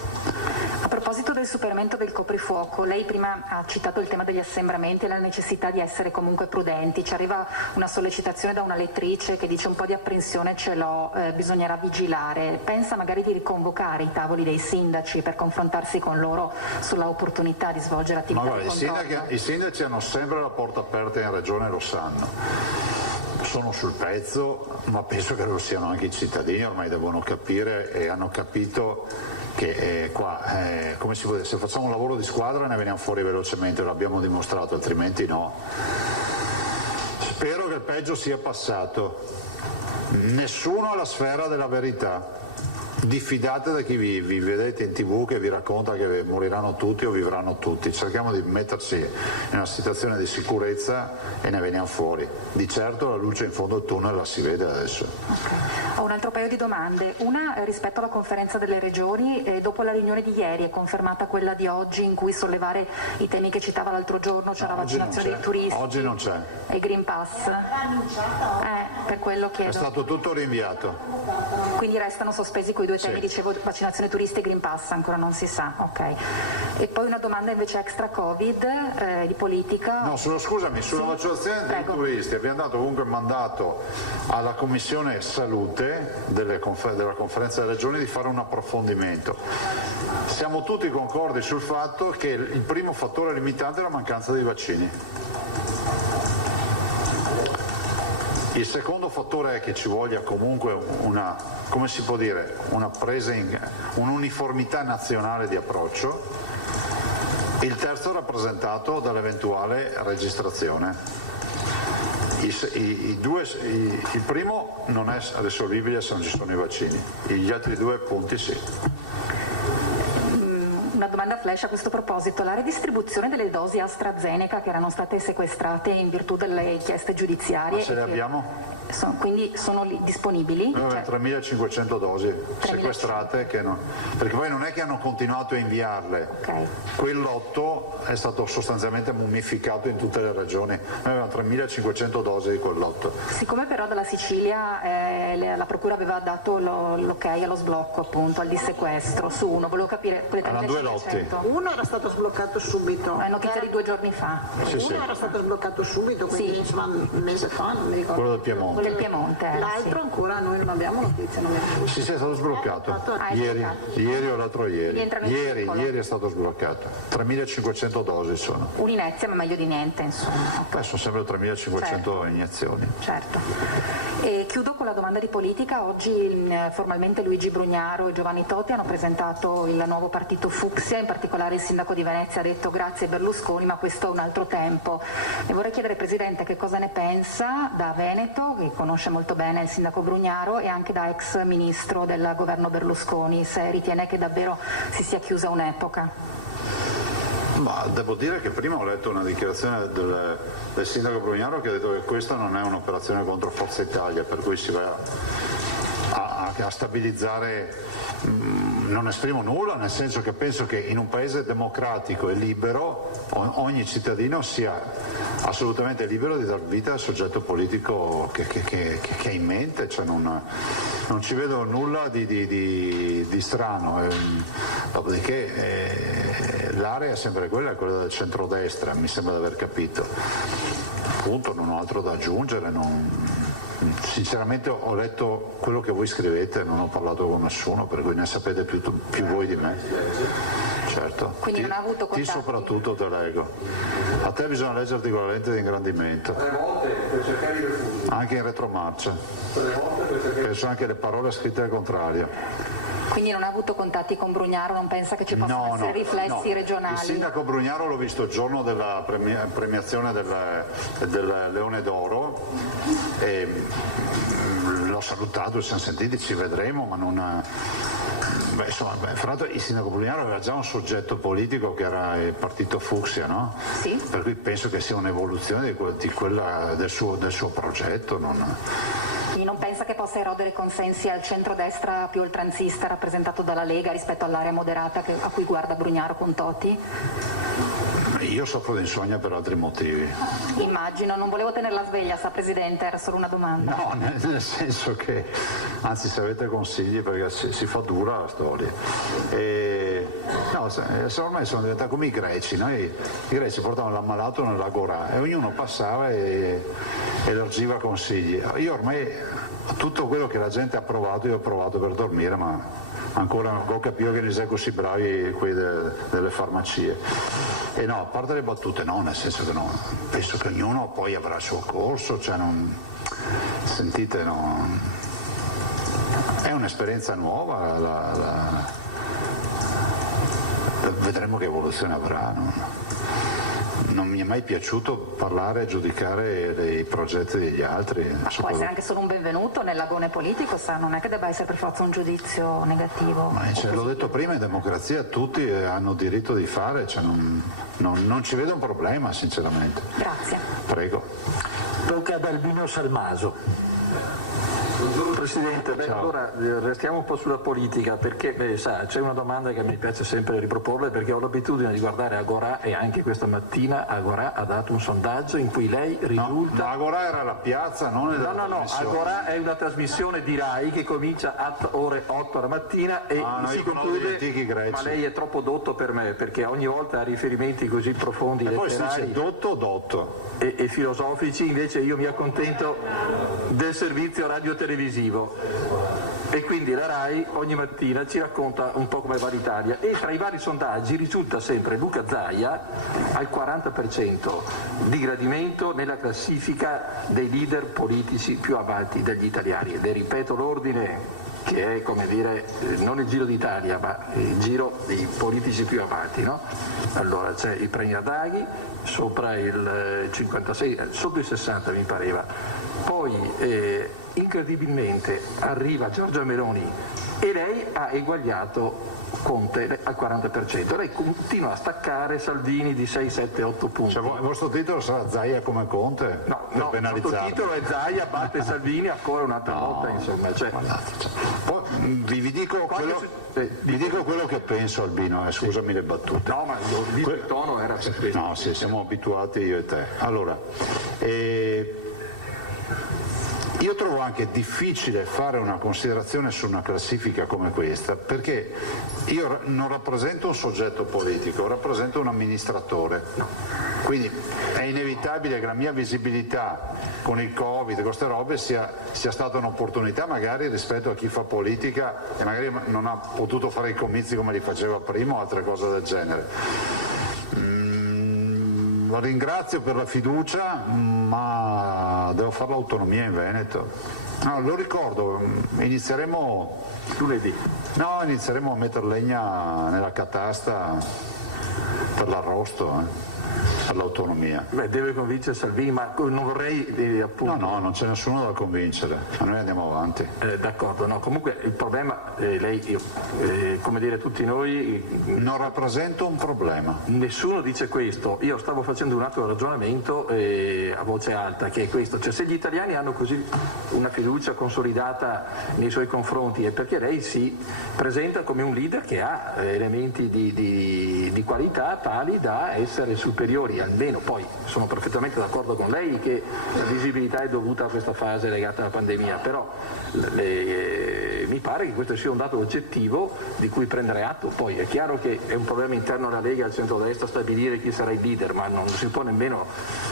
A proposito del superamento del coprifuoco, lei prima ha citato il tema degli assembramenti e la necessità di essere comunque prudenti. Ci arriva una sollecitazione da una lettrice che dice: un po' di apprensione ce l'ho, bisognerà vigilare. Pensa magari di riconvocare i tavoli dei sindaci per confrontarsi con loro sulla opportunità di svolgere attività di controllo? I sindaci hanno sempre la porta aperta in regione, lo sanno. Sono sul pezzo, ma penso che lo siano anche i cittadini, ormai devono capire e hanno capito che come si può dire, se facciamo un lavoro di squadra ne veniamo fuori velocemente, lo abbiamo dimostrato, altrimenti no. Spero che il peggio sia passato. Nessuno ha la sfera della verità. Diffidate da chi vi vedete in TV che vi racconta che moriranno tutti o vivranno tutti. Cerchiamo di metterci in una situazione di sicurezza e ne veniamo fuori. Di certo la luce in fondo al tunnel la si vede adesso. Okay. Ho un altro paio di domande. Una rispetto alla conferenza delle regioni, dopo la riunione di ieri è confermata quella di oggi in cui sollevare i temi che citava l'altro giorno, cioè la vaccinazione dei turisti? Oggi non c'è. E Green Pass? Per quello chiedo. È stato tutto rinviato. Quindi restano sospesi quei due temi, sì. Dicevo, vaccinazione turisti e Green Pass, ancora non si sa, ok. E poi una domanda invece extra Covid, di politica. No, scusami, sulla vaccinazione dei turisti abbiamo dato comunque mandato alla Commissione Salute della Conferenza delle Regioni di fare un approfondimento. Siamo tutti concordi sul fatto che il primo fattore limitante è la mancanza di vaccini. Il secondo fattore è che ci voglia comunque un'uniformità nazionale di approccio. Il terzo è rappresentato dall'eventuale registrazione. Il primo non è risolvibile se non ci sono i vaccini, gli altri due punti sì. Una domanda flash a questo proposito: la redistribuzione delle dosi AstraZeneca che erano state sequestrate in virtù delle inchieste giudiziarie. Ma ce le abbiamo? Quindi sono lì disponibili? Noi abbiamo 3.500 dosi sequestrate, perché poi non è che hanno continuato a inviarle. Okay. Quel lotto è stato sostanzialmente mummificato in tutte le regioni. Noi avevamo 3.500 dosi di quel lotto. Siccome però dalla Sicilia la procura aveva dato l'ok allo sblocco, appunto, al dissequestro su uno, volevo capire quelle 3.500. Uno era stato sbloccato subito. È notizia di 2 giorni fa. Uno era stato sbloccato subito, quindi insomma un mese fa, non mi ricordo. Quello del Piemonte. Piemonte. L'altro ancora noi non abbiamo notizie. Sì, è stato sbloccato. Ieri o l'altro ieri. Ieri è stato sbloccato. 3.500 dosi sono. Un'inezia, ma meglio di niente, insomma. Sono sempre 3.500 iniezioni. Certo. E chiudo con la domanda di politica. Oggi formalmente Luigi Brugnaro e Giovanni Toti hanno presentato il nuovo partito Fucsia, in particolare il sindaco di Venezia ha detto grazie Berlusconi, ma questo è un altro tempo. E vorrei chiedere, Presidente, che cosa ne pensa da Veneto, che conosce molto bene il sindaco Brugnaro, e anche da ex ministro del governo Berlusconi, se ritiene che davvero si sia chiusa un'epoca. Ma devo dire che prima ho letto una dichiarazione del sindaco Brugnaro che ha detto che questa non è un'operazione contro Forza Italia, per cui si va a stabilizzare. Non esprimo nulla, nel senso che penso che in un paese democratico e libero ogni cittadino sia assolutamente libero di dar vita al soggetto politico che ha in mente, cioè non ci vedo nulla di strano. Dopodiché l'area è sempre quella del centrodestra, mi sembra di aver capito. Appunto, non ho altro da aggiungere. Sinceramente ho letto quello che voi scrivete, non ho parlato con nessuno, per cui ne sapete più voi di me. Certo. Quindi non ha avuto contatti? Ti soprattutto te leggo. A te bisogna leggerti con la lente di ingrandimento. 3 volte per cercare di rifugio. Anche in retromarcia. 3 volte per cercare. Perché sono anche le parole scritte al contrario. Quindi non ha avuto contatti con Brugnaro, non pensa che ci possano essere riflessi regionali? Il sindaco Brugnaro l'ho visto il giorno della premiazione del Leone d'Oro e l'ho salutato, ci siamo sentiti, ci vedremo, ma non... fra l'altro il sindaco Brugnaro aveva già un soggetto politico che era il partito Fucsia, no? Sì. Per cui penso che sia un'evoluzione del suo progetto. Quindi non pensa che possa erodere consensi al centrodestra più oltranzista rappresentato dalla Lega rispetto all'area moderata a cui guarda Brugnaro con Toti? Io soffro di insonnia per altri motivi. Immagino, non volevo tenerla sveglia, sa Presidente, era solo una domanda. No, nel senso che, anzi se avete consigli, perché si fa dura la storia. Ormai sono diventati come i greci, i greci portavano l'ammalato nell'agorà e ognuno passava e elargiva consigli. Io ormai tutto quello che la gente ha provato, io ho provato per dormire, ma ancora non ho capito che ne siano così bravi quelli delle farmacie. E no, a parte le battute, no, nel senso che no, penso che ognuno poi avrà il suo corso, cioè sentite, no, è un'esperienza nuova, vedremo che evoluzione avrà. Non mi è mai piaciuto parlare e giudicare i progetti degli altri. Può essere anche solo un benvenuto nell'agone politico, non è che debba essere per forza un giudizio negativo. L'ho detto prima, in democrazia tutti hanno diritto di fare, non ci vedo un problema sinceramente. Grazie. Prego. Tocca ad Albino Salmaso. Presidente, allora restiamo un po' sulla politica, perché c'è una domanda che mi piace sempre riproporle, perché ho l'abitudine di guardare Agorà e anche questa mattina Agorà ha dato un sondaggio in cui lei risulta... No, Agorà era la piazza, non è la trasmissione. Agorà è una trasmissione di Rai che comincia a ore 8 la mattina e si conclude, ma lei è troppo dotto per me, perché ogni volta ha riferimenti così profondi, letterari, poi si dice dotto e filosofici, invece io mi accontento del servizio radiotelevisivo. E quindi la Rai ogni mattina ci racconta un po' come va l'Italia e tra i vari sondaggi risulta sempre Luca Zaia al 40% di gradimento nella classifica dei leader politici più amati dagli italiani. Le ripeto l'ordine, che è, come dire, non il Giro d'Italia ma il giro dei politici più amati, no? Allora c'è il Premier Draghi, sopra il 56, sotto il 60 mi pareva, poi incredibilmente arriva Giorgia Meloni e lei ha eguagliato Conte al 40%, lei continua a staccare Salvini di 6, 7, 8 punti. Cioè, il vostro titolo sarà Zaia come Conte? No, il vostro titolo è Zaia batte Salvini ancora un'altra volta, insomma. Poi, vi dico quello che penso, Albino, scusami le battute. No, ma il tono era per questo. No, sì, siamo abituati io e te. Allora, io trovo anche difficile fare una considerazione su una classifica come questa, perché io non rappresento un soggetto politico, rappresento un amministratore. Quindi è inevitabile che la mia visibilità con il Covid, con queste robe, sia stata un'opportunità magari rispetto a chi fa politica e magari non ha potuto fare i comizi come li faceva prima o altre cose del genere. Lo ringrazio per la fiducia, ma devo fare l'autonomia in Veneto. No, lo ricordo, inizieremo lunedì. No, inizieremo a mettere legna nella catasta per l'arrosto, per l'autonomia. Beh, deve convincere Salvini, ma non vorrei appunto... No, non c'è nessuno da convincere, ma noi andiamo avanti. D'accordo, no, comunque il problema, lei, come dire tutti noi... Non rappresento un problema. Nessuno dice questo, io stavo facendo un altro ragionamento a voce alta, che è questo, cioè se gli italiani hanno così una fiducia consolidata nei suoi confronti è perché lei si presenta come un leader che ha elementi di qualità tali da essere superiori, almeno. Poi sono perfettamente d'accordo con lei che la visibilità è dovuta a questa fase legata alla pandemia, però mi pare che questo sia un dato oggettivo di cui prendere atto. Poi è chiaro che è un problema interno alla Lega e al centrodestra stabilire chi sarà il leader, ma non si può nemmeno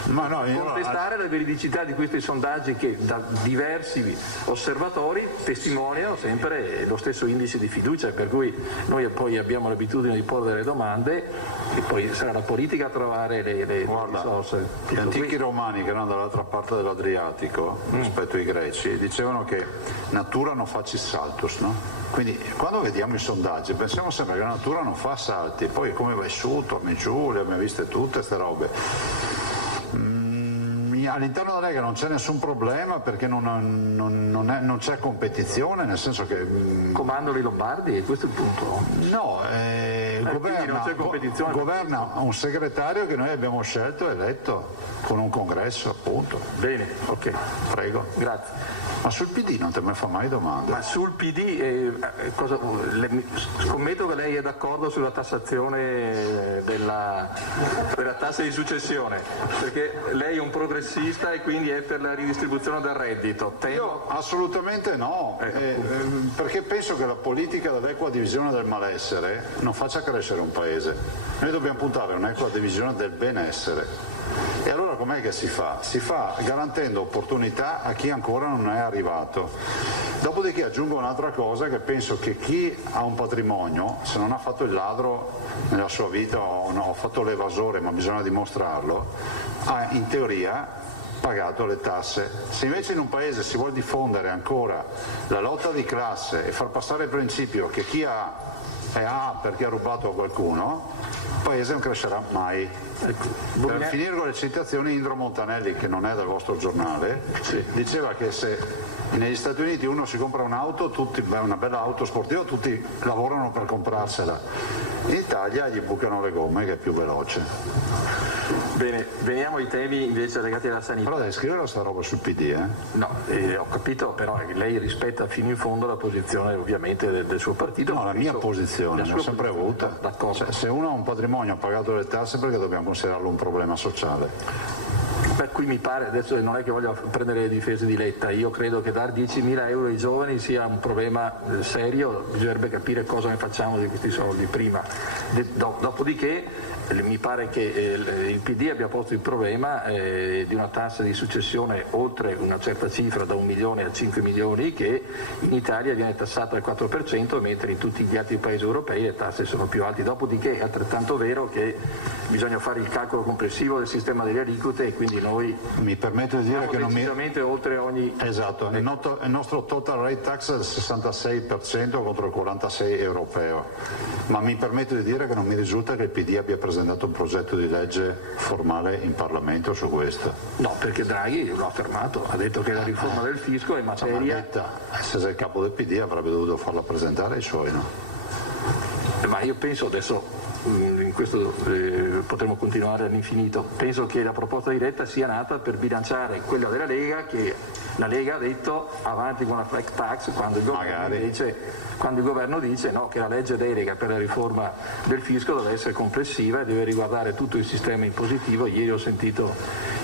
contestare la veridicità di questi sondaggi che da diversi osservatori testimoniano sempre lo stesso indice di fiducia, per cui noi poi abbiamo l'abitudine di porre delle domande e poi sarà la politica a trovare le risorse. Gli antichi romani che erano dall'altra parte dell'Adriatico rispetto ai greci dicevano che natura non facis saltus, no? Quindi quando vediamo i sondaggi pensiamo sempre che la natura non fa salti, poi come vai su, torni giù, le abbiamo viste tutte queste robe. All'interno della Lega non c'è nessun problema perché non c'è competizione, nel senso che... Comandano i Lombardi, e questo è il punto. No, governa un segretario che noi abbiamo scelto e eletto con un congresso, appunto. Bene, ok. Prego. Grazie. Ma sul PD non te mi fa mai domande? Ma sul PD, scommetto che lei è d'accordo sulla tassazione della tassa di successione, perché lei è un progressista e quindi è per la ridistribuzione del reddito. Io assolutamente no, perché penso che la politica dell'equa divisione del malessere non faccia crescere un paese. Noi dobbiamo puntare a un'equa divisione del benessere. E allora com'è che si fa? Si fa garantendo opportunità a chi ancora non è arrivato. Dopodiché aggiungo un'altra cosa, che penso che chi ha un patrimonio, se non ha fatto il ladro nella sua vita o no, ha fatto l'evasore, ma bisogna dimostrarlo, ha in teoria pagato le tasse. Se invece in un paese si vuole diffondere ancora la lotta di classe e far passare il principio che chi ha è A perché ha rubato a qualcuno, il paese non crescerà mai. Per finire con le citazioni, Indro Montanelli, che non è del vostro giornale, diceva che se negli Stati Uniti uno si compra un'auto, una bella auto sportiva, tutti lavorano per comprarsela. In Italia gli bucano le gomme, che è più veloce. Bene, veniamo ai temi invece legati alla sanità. Però devi scrivere questa roba sul PD, No, ho capito, però lei rispetta fino in fondo la posizione ovviamente del suo partito. No, la mia posizione, l'ho sempre avuta. D'accordo. Se uno ha un patrimonio, ha pagato le tasse, perché dobbiamo considerarlo un problema sociale? Beh, qui mi pare, adesso non è che voglio prendere le difese di Letta, io credo che dar 10.000 euro ai giovani sia un problema serio, bisognerebbe capire cosa ne facciamo di questi soldi prima. Dopodiché mi pare che il PD abbia posto il problema di una tassa di successione oltre una certa cifra, da 1 milione a 5 milioni, che in Italia viene tassata al 4%, mentre in tutti gli altri paesi europei le tasse sono più alte. Dopodiché è altrettanto vero che bisogna fare il calcolo complessivo del sistema delle aliquote e quindi noi mi permetto di dire che non oltre ogni... Esatto, il nostro total rate tax è del 66% contro il 46% europeo, ma mi permetto di dire che non mi risulta che il PD abbia presentato un progetto di legge formale in Parlamento su questo. No, perché Draghi lo ha affermato, ha detto che la riforma del fisco è materia... Se sei il capo del PD avrebbe dovuto farla presentare ai suoi, no? Ma io penso adesso... in questo potremo continuare all'infinito. Penso che la proposta di Letta sia nata per bilanciare quella della Lega, che la Lega ha detto avanti con la flat tax quando il governo dice no, che la legge delega per la riforma del fisco deve essere complessiva e deve riguardare tutto il sistema impositivo. Ieri ho sentito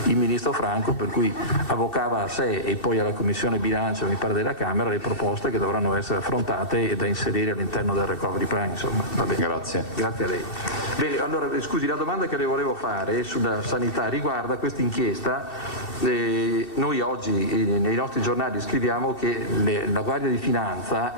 il ministro Franco, per cui avvocava a sé e poi alla Commissione Bilancio, mi pare, della Camera le proposte che dovranno essere affrontate e da inserire all'interno del recovery plan, insomma. Grazie. Grazie a lei. Bene, allora scusi, la domanda che le volevo fare sulla sanità riguarda questa inchiesta. Noi oggi nei nostri giornali scriviamo che la Guardia di Finanza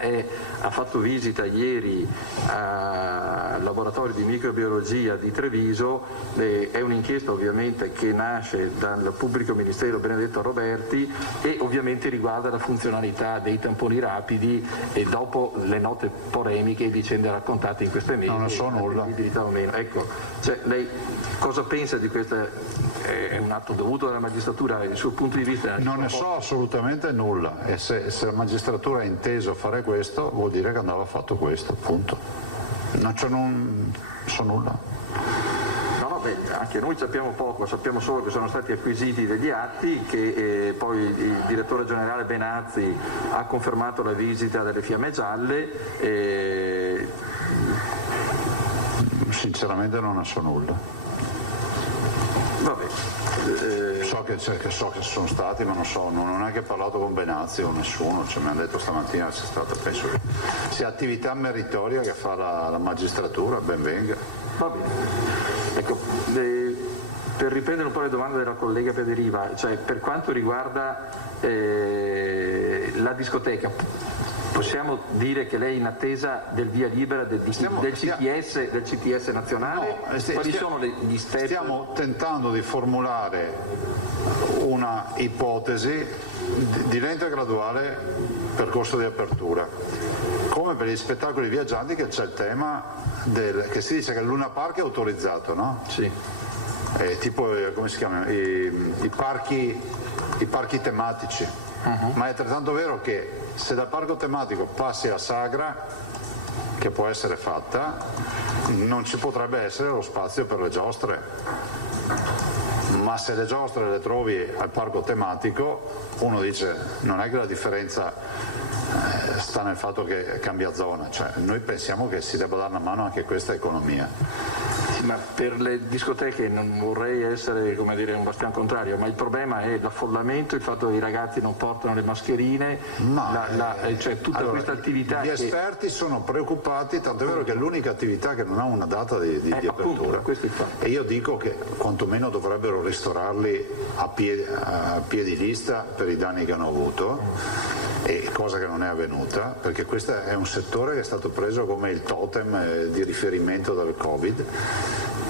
ha fatto visita ieri al laboratorio di microbiologia di Treviso, è un'inchiesta ovviamente che nasce dal pubblico ministero Benedetto Roberti e ovviamente riguarda la funzionalità dei tamponi rapidi e dopo le note polemiche e vicende raccontate in queste mesi. Non ne so nulla. Ecco, cioè, lei cosa pensa di questa? È un atto dovuto dalla magistratura, il suo punto di vista? Non ne so assolutamente nulla, e se la magistratura ha inteso fare questo vuol dire che andava fatto questo, punto. Non so nulla. Anche noi sappiamo poco, sappiamo solo che sono stati acquisiti degli atti, che poi il direttore generale Benazzi ha confermato la visita delle Fiamme Gialle. Sinceramente non ne so nulla. Vabbè. So che sono stati, ma non so, non è che ho parlato con Benazzi o nessuno, mi hanno detto stamattina c'è stata, penso che sia attività meritoria che fa la magistratura, ben venga. Va bene. Ecco, per riprendere un po' le domande della collega Pederiva, cioè per quanto riguarda la discoteca, possiamo dire che lei è in attesa del via libera del CTS nazionale? No, quali sono gli step? Stiamo tentando di formulare una ipotesi di lenta e graduale percorso di apertura. Come per gli spettacoli viaggianti, che c'è il tema che si dice che il Luna Park è autorizzato, no? Sì. Tipo, come si chiamano? I parchi tematici. Ma è altrettanto vero che se dal parco tematico passi a Sagra, che può essere fatta, non ci potrebbe essere lo spazio per le giostre. Ma se le giostre le trovi al parco tematico, uno dice non è che la differenza sta nel fatto che cambia zona, cioè noi pensiamo che si debba dare una mano anche a questa economia. Sì, ma per le discoteche non vorrei essere, come dire, un bastian contrario, ma il problema è l'affollamento, il fatto che i ragazzi non portano le mascherine, cioè tutta questa attività. Gli esperti sono preoccupati, tanto è vero che è l'unica attività che non ha una data di apertura. E io dico che quantomeno dovrebbero ristorarli a piedi lista per i danni che hanno avuto, e cosa che non è avvenuta, perché questo è un settore che è stato preso come il totem di riferimento del Covid.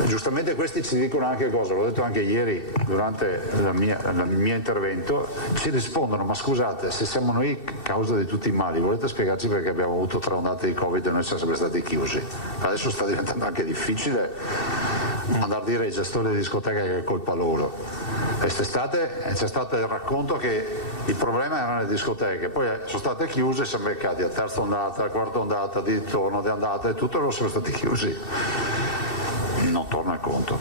Giustamente questi ci dicono anche cosa, l'ho detto anche ieri durante il mio intervento, ci rispondono: ma scusate, se siamo noi causa di tutti i mali, volete spiegarci perché abbiamo avuto 3 ondate di Covid e noi siamo sempre stati chiusi? Adesso sta diventando anche difficile andare a dire ai gestori di discoteca che è colpa loro. Quest'estate c'è stato il racconto che il problema erano le discoteche, poi sono state chiuse e siamo beccati a terza ondata, a quarta ondata, di ritorno, di andata e tutto, loro sono stati chiusi. Non torna al conto.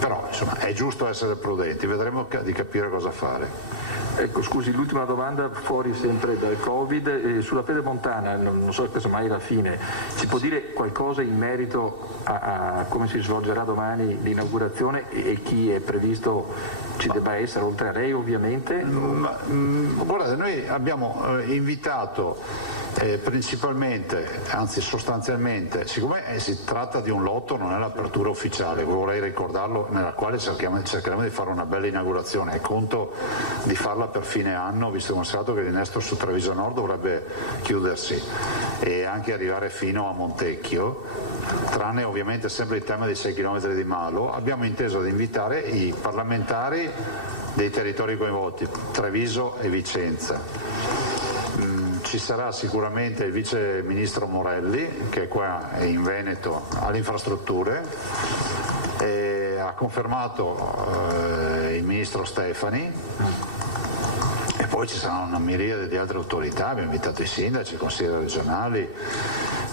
Però insomma è giusto essere prudenti, vedremo di capire cosa fare. Ecco, scusi, l'ultima domanda fuori sempre dal Covid, sulla Pedemontana, non so se mai alla fine, ci può dire qualcosa in merito a come si svolgerà domani l'inaugurazione e chi è previsto ci debba essere, oltre a lei ovviamente? Guardate, noi abbiamo invitato principalmente, anzi sostanzialmente, siccome si tratta di un lotto, non è l'apertura ufficiale, vorrei ricordarlo, nella quale cercheremo di fare una bella inaugurazione, e conto di farla per fine anno, visto e considerato che l'Inestro su Treviso Nord dovrebbe chiudersi e anche arrivare fino a Montecchio, tranne ovviamente sempre il tema dei 6 km di malo. Abbiamo inteso di invitare i parlamentari dei territori coinvolti, Treviso e Vicenza. Ci sarà sicuramente il vice ministro Morelli, che è qua in Veneto alle infrastrutture, e ha confermato il ministro Stefani, e poi ci saranno una miriade di altre autorità, abbiamo invitato i sindaci, i consiglieri regionali,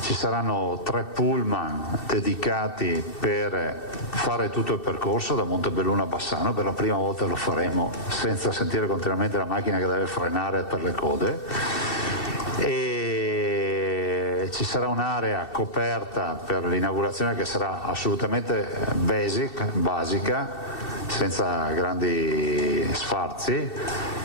ci saranno 3 pullman dedicati per fare tutto il percorso da Montebelluna a Bassano. Per la prima volta lo faremo senza sentire continuamente la macchina che deve frenare per le code. E ci sarà un'area coperta per l'inaugurazione che sarà assolutamente basica, senza grandi sfarzi,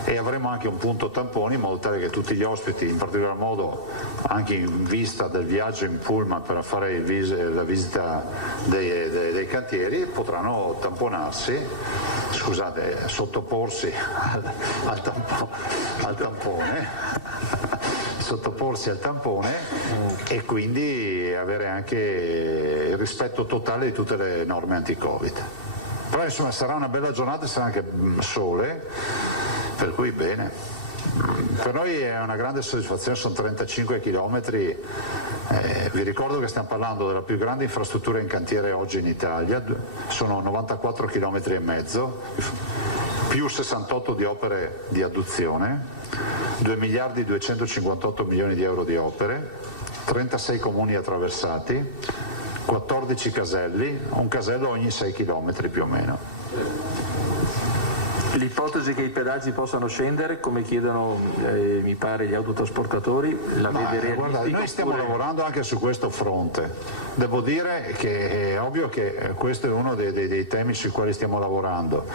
e avremo anche un punto tamponi in modo tale che tutti gli ospiti, in particolar modo anche in vista del viaggio in pullman per fare la visita dei cantieri, potranno sottoporsi al tampone e quindi avere anche il rispetto totale di tutte le norme anti-Covid. Però insomma sarà una bella giornata, sarà anche sole, per cui bene. Per noi è una grande soddisfazione, sono 35 chilometri, vi ricordo che stiamo parlando della più grande infrastruttura in cantiere oggi in Italia, sono 94 chilometri e mezzo, più 68 di opere di adduzione, 2 miliardi 258 milioni di euro di opere, 36 comuni attraversati, 14 caselli, un casello ogni 6 chilometri più o meno. L'ipotesi che i pedaggi possano scendere, come chiedono mi pare gli autotrasportatori, la vede realistica? Guarda, noi stiamo lavorando anche su questo fronte. Devo dire che è ovvio che questo è uno dei temi sui quali stiamo lavorando,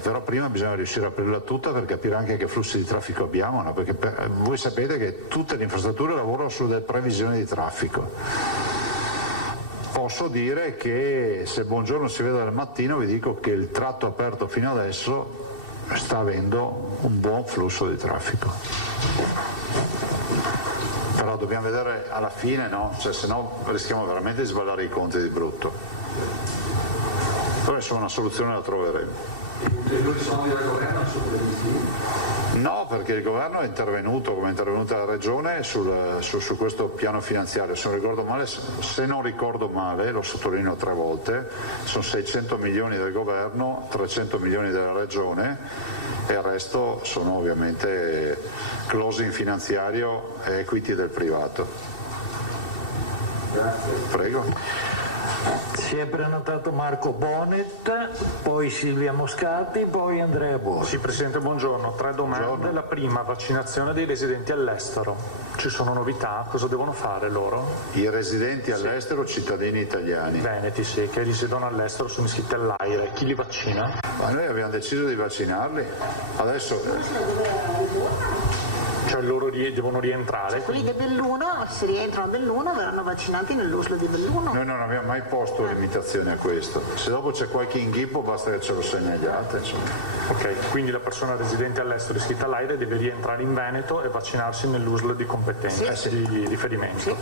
però prima bisogna riuscire a aprirla tutta per capire anche che flussi di traffico abbiamo, no? Perché voi sapete che tutte le infrastrutture lavorano sulle previsioni di traffico. Posso dire che se Buongiorno si vede dal mattino vi dico che il tratto aperto fino adesso sta avendo un buon flusso di traffico. Però dobbiamo vedere alla fine, no? Cioè, se no rischiamo veramente di sballare i conti di brutto. Però insomma una soluzione la troveremo. Ulteriori soldi dal governo sono previsti? No, perché il governo è intervenuto, come è intervenuta la regione, su questo piano finanziario. Se non ricordo male, lo sottolineo 3 volte, sono 600 milioni del governo, 300 milioni della regione e il resto sono ovviamente closing finanziario e equity del privato. Grazie. Prego. Si è prenotato Marco Bonet, poi Silvia Moscati, poi Andrea Borghi. Sì, Presidente, buongiorno. 3 domande. Buongiorno. La prima, vaccinazione dei residenti all'estero. Ci sono novità? Cosa devono fare loro? I residenti all'estero, cittadini italiani. Veneti, sì, che risiedono all'estero, sono iscritti all'AIRE. Chi li vaccina? Ma noi abbiamo deciso di vaccinarli. Adesso Cioè loro devono rientrare? Quelli di Belluno, se rientrano a Belluno, verranno vaccinati nell'USL di Belluno. noi non abbiamo mai posto limitazioni a questo. Se dopo c'è qualche inghippo basta che ce lo segnaliate. Insomma. Ok, quindi la persona residente all'estero iscritta all'AIRE deve rientrare in Veneto e vaccinarsi nell'USL di competenza, di riferimento. Sì.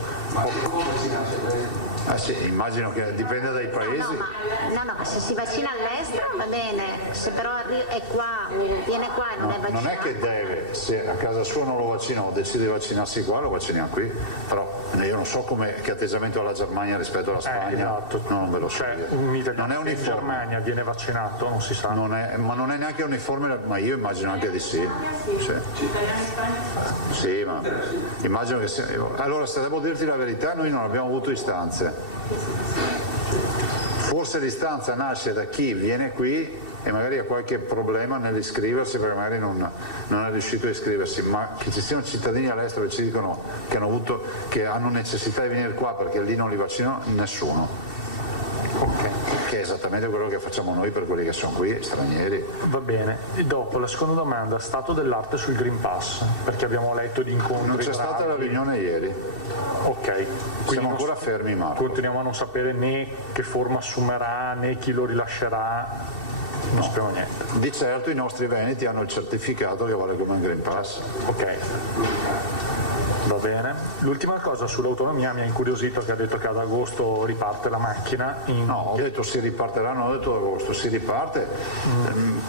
Sì, immagino che dipende dai paesi. No, se si vaccina all'estero va bene, se però è qua, viene qua e non è vaccinato. Non è che deve, se a casa sua non lo vaccina o decide di vaccinarsi qua, lo vacciniamo qui. Però io non so che atteggiamento ha la Germania rispetto alla Spagna. Esatto. Non ve lo so. Cioè, un italiano non è uniforme. in Germania viene vaccinato, non si sa. Ma non è neanche uniforme, ma io immagino anche di sì. Sì, ma immagino che sia. Allora, se devo dirti la verità, noi non abbiamo avuto istanze. Forse l'istanza nasce da chi viene qui e magari ha qualche problema nell'iscriversi perché magari non è riuscito a iscriversi, ma che ci siano cittadini all'estero che ci dicono che hanno necessità di venire qua perché lì non li vaccinano, nessuno. Ok. Che è esattamente quello che facciamo noi per quelli che sono qui, stranieri. Va bene. E dopo la seconda domanda, stato dell'arte sul Green Pass, perché abbiamo letto di incontri. Non c'è stata la riunione ieri. Ok. Siamo ancora fermi, Marco. Continuiamo a non sapere né che forma assumerà né chi lo rilascerà. Non sappiamo niente. Di certo i nostri veneti hanno il certificato che vale come un Green Pass. Ok. Va bene. L'ultima cosa sull'autonomia mi ha incuriosito che ha detto che ad agosto riparte la macchina. No, ho detto si riparterà, non ho detto ad agosto, si riparte.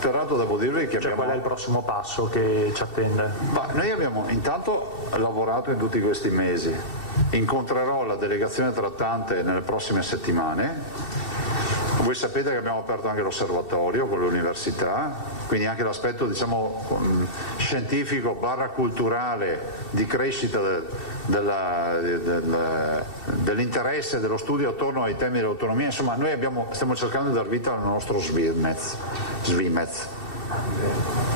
Peraltro devo dirvi che qual è il prossimo passo che ci attende? Noi abbiamo intanto lavorato in tutti questi mesi. Incontrerò la delegazione trattante nelle prossime settimane. Voi sapete che abbiamo aperto anche l'osservatorio con le università, quindi anche l'aspetto scientifico / culturale di crescita dell'interesse dello studio attorno ai temi dell'autonomia. Insomma, noi stiamo cercando di dar vita al nostro Svimez.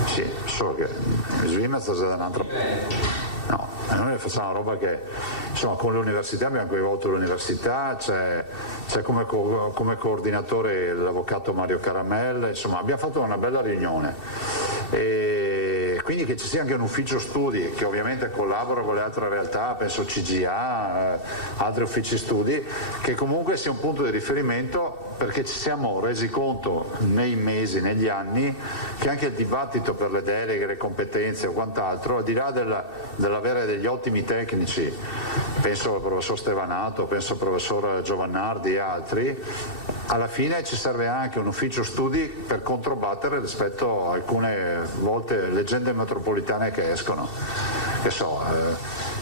Sì, solo che Svimez è un'altra. No, noi noi facciamo una roba che, insomma, con le università abbiamo coinvolto l'università, c'è come coordinatore l'avvocato Mario Caramella, insomma abbiamo fatto una bella riunione. E quindi che ci sia anche un ufficio studi che ovviamente collabora con le altre realtà, penso CGA, altri uffici studi, che comunque sia un punto di riferimento, perché ci siamo resi conto nei mesi, negli anni, che anche il dibattito per le deleghe, le competenze o quant'altro, al di là dell'avere degli ottimi tecnici, penso al professor Stevanato, penso al professor Giovannardi e altri, alla fine ci serve anche un ufficio studi per controbattere rispetto a alcune volte leggende metropolitane che escono. Che so,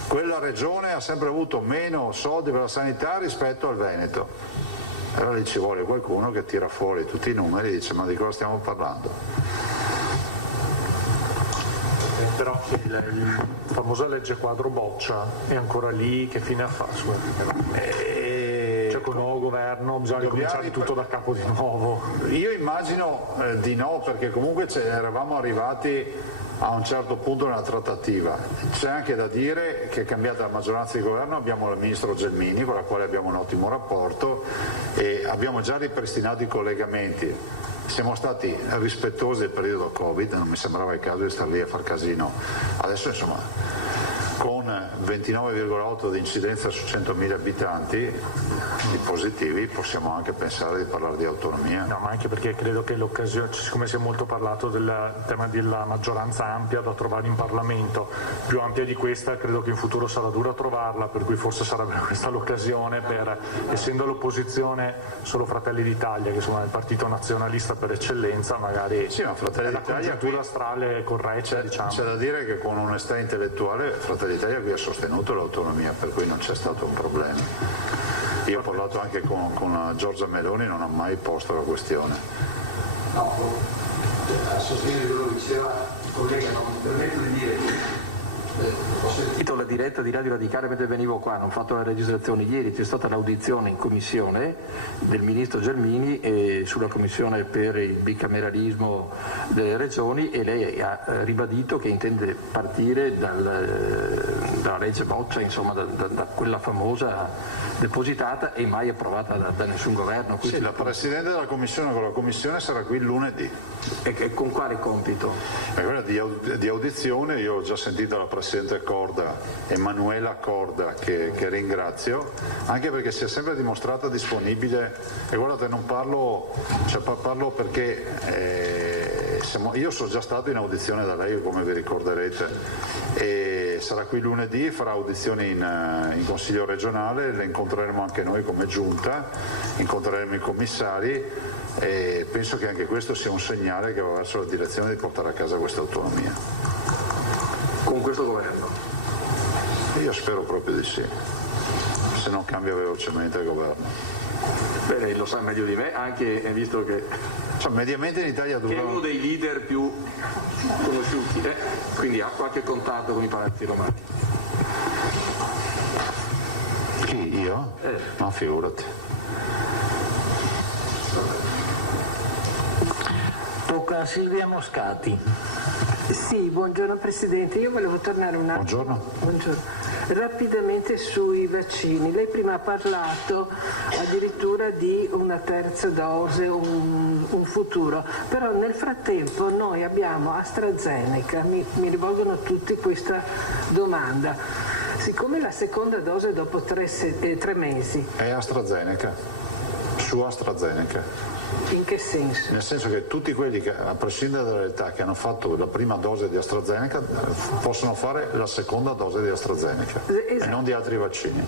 quella regione ha sempre avuto meno soldi per la sanità rispetto al Veneto. Allora lì ci vuole qualcuno che tira fuori tutti i numeri e dice: ma di cosa stiamo parlando? Però la famosa legge quadro boccia è ancora lì, che fine fa? Cioè, con il nuovo governo bisogna cominciare tutto da capo di nuovo? Io immagino di no, perché comunque eravamo arrivati a un certo punto nella trattativa. C'è anche da dire che, cambiata la maggioranza di governo, abbiamo il ministro Gelmini, con la quale abbiamo un ottimo rapporto e abbiamo già ripristinato i collegamenti. Siamo stati rispettosi del periodo Covid, non mi sembrava il caso di star lì a far casino. Adesso, insomma, con 29,8 di incidenza su 100.000 abitanti di positivi, possiamo anche pensare di parlare di autonomia. No, ma anche perché credo che l'occasione, siccome si è molto parlato del tema della maggioranza ampia da trovare in Parlamento, più ampia di questa credo che in futuro sarà dura trovarla, per cui forse sarebbe questa l'occasione per, essendo l'opposizione solo Fratelli d'Italia, che insomma è il partito nazionalista per eccellenza, magari sì, ma Fratelli la d'Italia congiuntura astrale corretta, diciamo. C'è da dire che con onestà intellettuale Fratelli d'Italia qui ha sostenuto l'autonomia, per cui non c'è stato un problema. Io ho parlato anche con Giorgia Meloni, non ho mai posto la questione. No, a sostegno di quello che diceva il collega, non mi permetto di dire che ho sentito la diretta di Radio Radicale mentre venivo qua, hanno fatto la registrazione ieri, c'è stata l'audizione in commissione del ministro Gelmini sulla commissione per il bicameralismo delle regioni, e lei ha ribadito che intende partire dalla legge boccia, insomma da quella famosa depositata e mai approvata da nessun governo. Sì, la Presidente della Commissione con la Commissione sarà qui lunedì. E con quale compito? Quella di audizione. Io ho già sentito la Presidente Corda, Emanuela Corda, che ringrazio, anche perché si è sempre dimostrata disponibile, e guardate, non parlo, parlo perché io sono già stato in audizione da lei, come vi ricorderete, e sarà qui lunedì, farà audizioni in Consiglio regionale, le incontreremo anche noi come Giunta, incontreremo i commissari, e penso che anche questo sia un segnale che va verso la direzione di portare a casa questa autonomia. Con questo governo? Io spero proprio di sì, se non cambia velocemente il governo. Beh, lei lo sa meglio di me, anche visto che mediamente in Italia dura... che è uno dei leader più conosciuti, quindi ha qualche contatto con i palazzi romani. Chi, io? Ma figurati. Tocca a Silvia Moscati. Sì, buongiorno Presidente, io volevo tornare un attimo. Buongiorno. Rapidamente sui vaccini. Lei prima ha parlato addirittura di una terza dose, un futuro, però nel frattempo noi abbiamo AstraZeneca, mi rivolgono tutti questa domanda. Siccome la seconda dose dopo 3 mesi... È AstraZeneca, su AstraZeneca. In che senso? Nel senso che tutti quelli che, a prescindere dall'età, che hanno fatto la prima dose di AstraZeneca possono fare la seconda dose di AstraZeneca, esatto, e non di altri vaccini.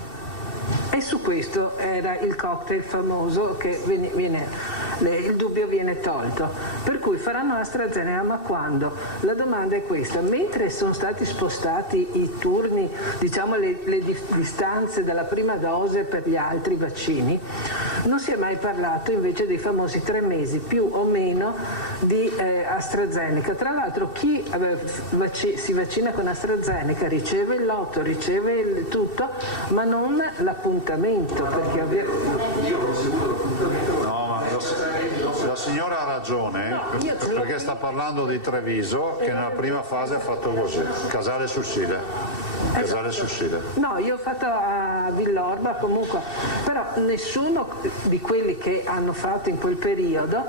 E su questo era il cocktail famoso che il dubbio viene tolto, per cui faranno AstraZeneca, ma quando? La domanda è questa: mentre sono stati spostati i turni, diciamo le distanze dalla prima dose per gli altri vaccini, non si è mai parlato invece dei famosi 3 mesi più o meno di AstraZeneca. Tra l'altro chi si vaccina con AstraZeneca riceve il lotto, riceve tutto, ma non l'appuntamento, perché io ho ricevuto l'appuntamento. No, ma la signora ha ragione, perché sta parlando di Treviso, che nella prima fase ha fatto così, Casale sul Sile. Casale Susside. No, io ho fatto a Villorba comunque, però nessuno di quelli che hanno fatto in quel periodo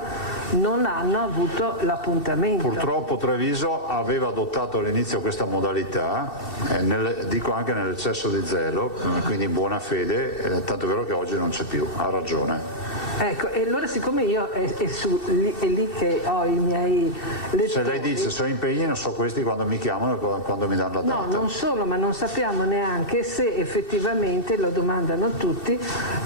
non hanno avuto l'appuntamento. Purtroppo Treviso aveva adottato all'inizio questa modalità, dico anche nell'eccesso di zelo, quindi in buona fede, tanto è vero che oggi non c'è più, ha ragione. Ecco, e allora siccome io è lì che ho i miei lettori... Se lei dice sono impegni, non so questi quando mi chiamano e quando mi danno la data. No, non solo, ma non sappiamo neanche se effettivamente, lo domandano tutti,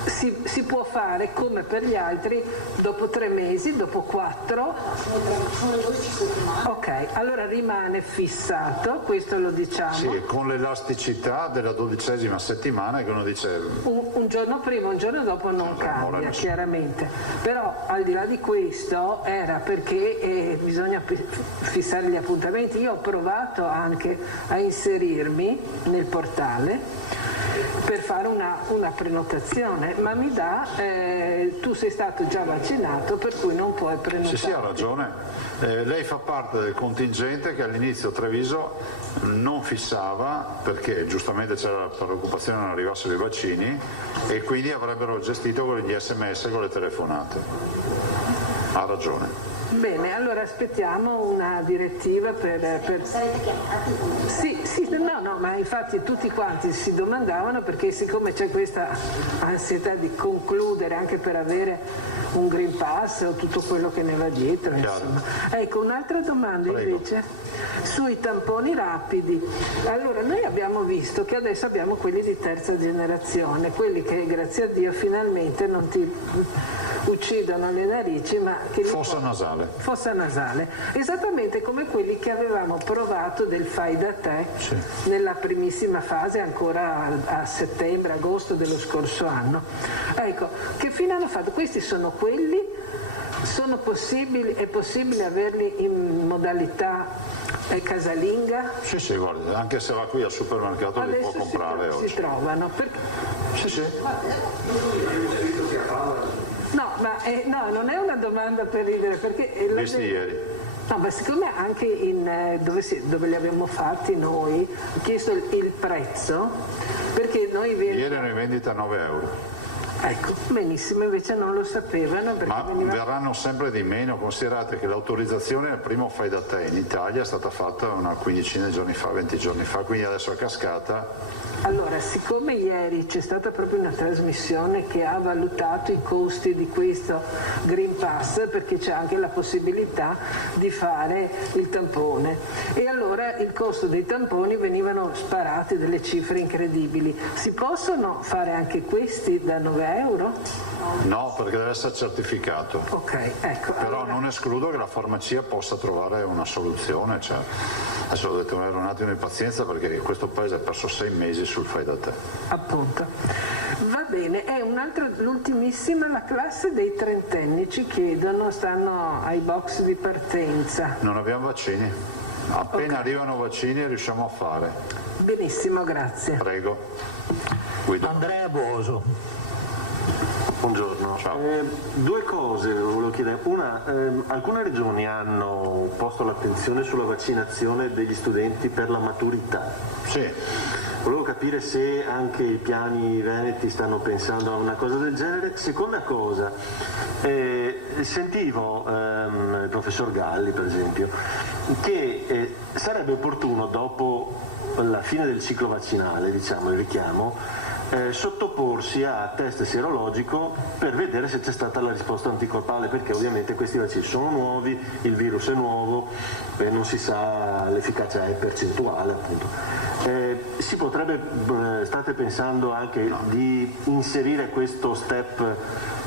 si può fare come per gli altri dopo 3 mesi, dopo 4. Ok, allora rimane fissato, questo lo diciamo. Sì, con l'elasticità della 12ª settimana che uno dice... Un giorno prima, un giorno dopo non cambia, chiaramente. Però al di là di questo era perché bisogna fissare gli appuntamenti. Io ho provato anche a inserirmi nel portale per fare una prenotazione, ma mi dà tu sei stato già vaccinato, per cui non puoi prenotare. Sì, ha ragione. Lei fa parte del contingente che all'inizio Treviso non fissava perché giustamente c'era la preoccupazione che non arrivassero i vaccini e quindi avrebbero gestito con gli SMS e con le telefonate. Ha ragione. Bene, allora aspettiamo una direttiva per... Sarete chiamati? Sì, no, ma infatti tutti quanti si domandavano perché siccome c'è questa ansietà di concludere anche per avere un Green Pass o tutto quello che ne va dietro, insomma. Ecco, un'altra domanda invece sui tamponi rapidi. Allora, noi abbiamo visto che adesso abbiamo quelli di terza generazione, quelli che grazie a Dio finalmente non ti uccidono le narici, ma che fossa nasale, esattamente come quelli che avevamo provato del fai da te nella primissima fase ancora a settembre, agosto dello scorso anno. Ecco, che fine hanno fatto? Questi sono quelli, sono possibili, è possibile averli in modalità casalinga? Sì, guarda, anche se va qui al supermercato li può comprare oggi. Si trovano. Sì. No, ma no, non è una domanda per ridere, perché... Visti ieri. No, ma siccome anche dove li abbiamo fatti noi, ho chiesto il prezzo, perché noi... Ieri erano in vendita a 9 euro. Ecco, benissimo, invece non lo sapevano. Ma verranno sempre di meno, considerate che l'autorizzazione al primo fai da te in Italia è stata fatta una quindicina di giorni fa, 20 giorni fa, quindi adesso è cascata. Allora, siccome ieri c'è stata proprio una trasmissione che ha valutato i costi di questo Green Pass, perché c'è anche la possibilità di fare il tampone, e allora il costo dei tamponi venivano sparate delle cifre incredibili. Si possono fare anche questi da 9 euro? No, perché deve essere certificato. Ok, ecco. Però allora... non escludo che la farmacia possa trovare una soluzione. Cioè, adesso dovete avere un attimo di pazienza perché questo paese ha perso 6 mesi sul fai da te. Appunto. Va bene, è l'ultimissima, la classe dei trentenni ci chiedono, stanno ai box di partenza. Non abbiamo vaccini. Appena arrivano vaccini riusciamo a fare. Benissimo, grazie. Prego. Guido. Andrea Boso. Buongiorno. Due cose volevo chiedere. Una, alcune regioni hanno posto l'attenzione sulla vaccinazione degli studenti per la maturità. Sì. Volevo capire se anche i piani veneti stanno pensando a una cosa del genere. Seconda cosa, sentivo il professor Galli, per esempio, che sarebbe opportuno dopo la fine del ciclo vaccinale, diciamo, il richiamo, sottoporsi a test serologico per vedere se c'è stata la risposta anticorpale, perché ovviamente questi vaccini sono nuovi, il virus è nuovo e non si sa, l'efficacia è percentuale, appunto. Si potrebbe, state pensando anche di inserire questo step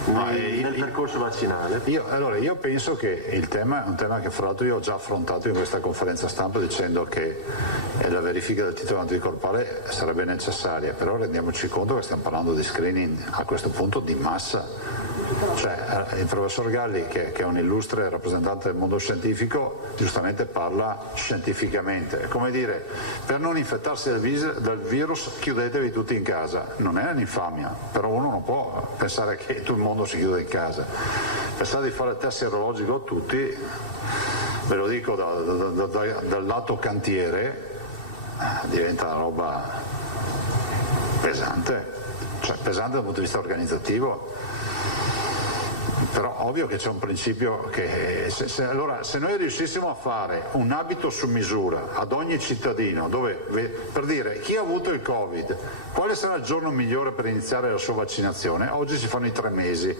nel percorso vaccinale? Io penso che il tema è un tema che fra l'altro io ho già affrontato in questa conferenza stampa dicendo che la verifica del titolo anticorpale sarebbe necessaria, però rendiamoci conto che stiamo parlando di screening a questo punto di massa. Cioè, il professor Galli, che è un illustre rappresentante del mondo scientifico, giustamente parla scientificamente. È come dire, per non infettarsi del virus chiudetevi tutti in casa. Non è un'infamia, però uno non può pensare che tutto il mondo si chiude in casa. Pensare di fare il test serologico a tutti, ve lo dico dal lato cantiere, diventa una roba pesante, cioè pesante dal punto di vista organizzativo. Però ovvio che c'è un principio che se noi riuscissimo a fare un abito su misura ad ogni cittadino, dove per dire chi ha avuto il Covid, quale sarà il giorno migliore per iniziare la sua vaccinazione, oggi si fanno i 3 mesi,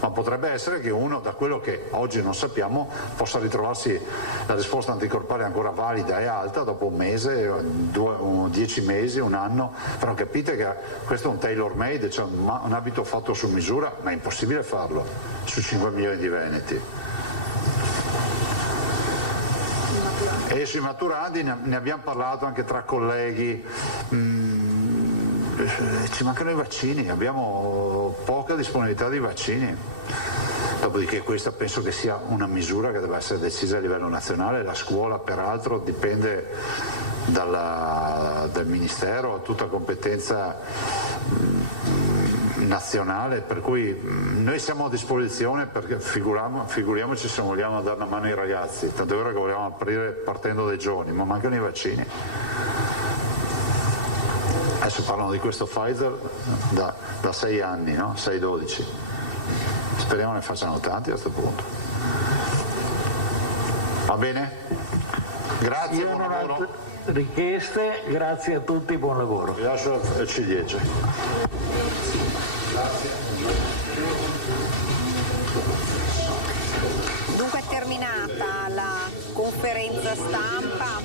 ma potrebbe essere che uno, da quello che oggi non sappiamo, possa ritrovarsi la risposta anticorpale ancora valida e alta dopo un mese, 10 mesi, un anno. Però capite che questo è un tailor made, cioè un abito fatto su misura, ma è impossibile farlo su 5 milioni di veneti. E sui maturandi ne abbiamo parlato anche tra colleghi. Ci mancano i vaccini, abbiamo poca disponibilità di vaccini. Dopodiché questa penso che sia una misura che deve essere decisa a livello nazionale. La scuola peraltro dipende dal Ministero, ha tutta competenza nazionale, per cui noi siamo a disposizione, perché figuriamoci se vogliamo dare una mano ai ragazzi, tanto è vero che vogliamo aprire partendo dai giovani, ma mancano i vaccini. Adesso parlano di questo Pfizer da 6 anni, no? 6-12. Speriamo ne facciano tanti a questo punto. Va bene? Grazie, buon lavoro. Richieste, grazie a tutti, buon lavoro. Vi lascio il ciliegie. Dunque è terminata la conferenza stampa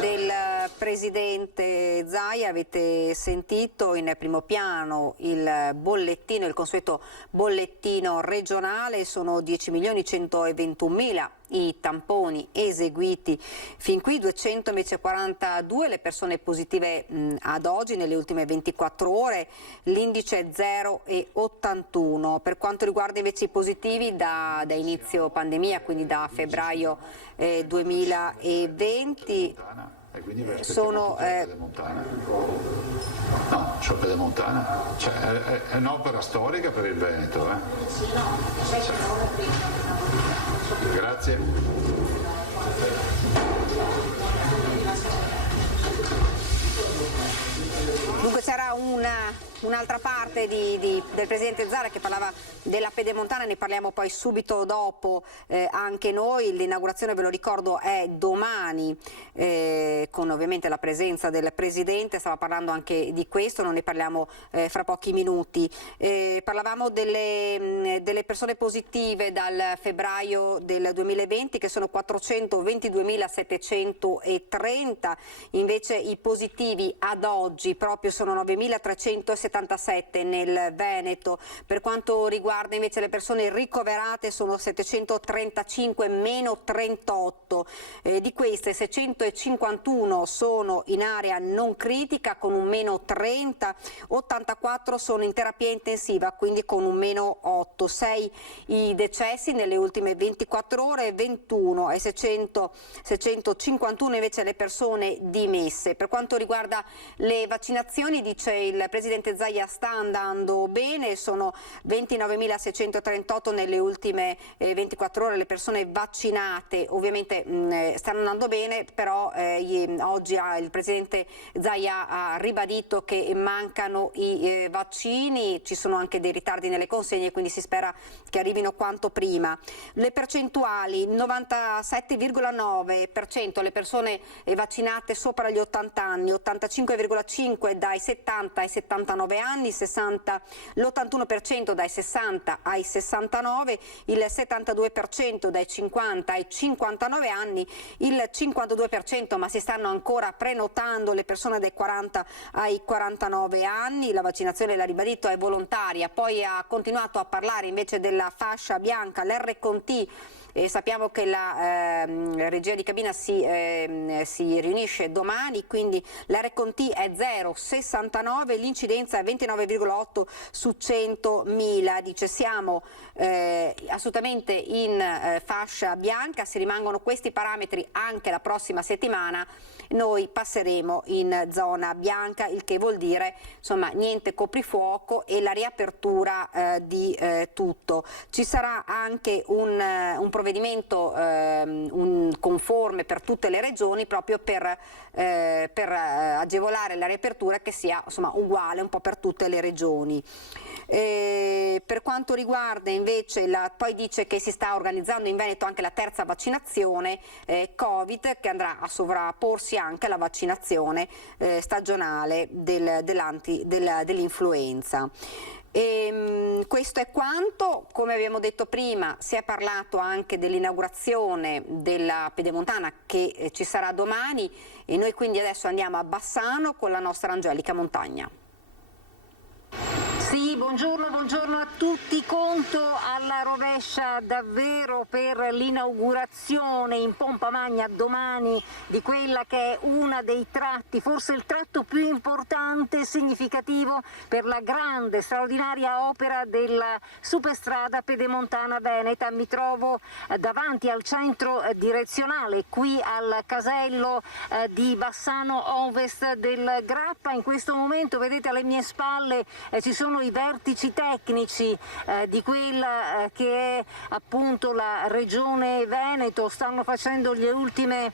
del Presidente Zaia, avete sentito in primo piano il bollettino, il consueto bollettino regionale, sono 10.121.000 i tamponi eseguiti fin qui, 242 le persone positive ad oggi nelle ultime 24 ore, l'indice è 0,81. Per quanto riguarda invece i positivi da inizio pandemia, quindi da febbraio 2020, sono Pedemontana. No, c'è Pedemontana, cioè, è un'opera storica per il Veneto. Grazie. Dunque c'era un'altra parte del Presidente Zaia che parlava della Pedemontana, ne parliamo poi subito dopo anche noi. L'inaugurazione, ve lo ricordo, è domani con ovviamente la presenza del Presidente, stava parlando anche di questo, non ne parliamo fra pochi minuti. Parlavamo delle persone positive dal febbraio del 2020 che sono 422.730, invece i positivi ad oggi proprio sono 9.377 nel Veneto. Per quanto riguarda invece le persone ricoverate sono 735 meno 38, di queste 651 sono in area non critica con un meno 30, 84 sono in terapia intensiva quindi con un meno 8, 6 i decessi nelle ultime 24 ore, 21 e 651 invece le persone dimesse. Per quanto riguarda le vaccinazioni, dice il Presidente Zaia, sta andando bene, sono 29.638 nelle ultime 24 ore le persone vaccinate, ovviamente stanno andando bene, però oggi il Presidente Zaia ha ribadito che mancano i vaccini, ci sono anche dei ritardi nelle consegne, quindi si spera che arrivino quanto prima. Le percentuali: 97,9% le persone vaccinate sopra gli 80 anni, 85,5% dai 70 ai 79 anni, l'81% dai 60 ai 69, il 72% dai 50 ai 59 anni, il 52%, ma si stanno ancora prenotando, le persone dai 40 ai 49 anni. La vaccinazione, l'ha ribadito, è volontaria. Poi ha continuato a parlare invece della fascia bianca, l'R&T. Sappiamo che la regia di cabina si riunisce domani, quindi l'R&T è 0,69, l'incidenza è 29,8 su 100.000. Dice siamo assolutamente in fascia bianca, si rimangono questi parametri anche la prossima settimana. noi passeremo in zona bianca, il che vuol dire insomma niente coprifuoco e la riapertura di tutto. Ci sarà anche un provvedimento conforme per tutte le regioni proprio per agevolare la riapertura che sia insomma uguale un po' per tutte le regioni. Per quanto riguarda invece poi dice che si sta organizzando in Veneto anche la terza vaccinazione Covid, che andrà a sovrapporsi anche alla vaccinazione stagionale dell'influenza. Questo è quanto. Come abbiamo detto prima, si è parlato anche dell'inaugurazione della Pedemontana che ci sarà domani, e noi quindi adesso andiamo a Bassano con la nostra Angelica Montagna. Sì, buongiorno a tutti. Conto alla rovescia davvero per l'inaugurazione in pompa magna domani di quella che è una dei tratti, forse il tratto più importante e significativo per la grande, straordinaria opera della superstrada pedemontana veneta. Mi trovo davanti al centro direzionale, qui al casello di Bassano Ovest del Grappa. In questo momento vedete alle mie spalle ci sono i vertici tecnici di quella che è appunto la Regione Veneto, stanno facendo le ultime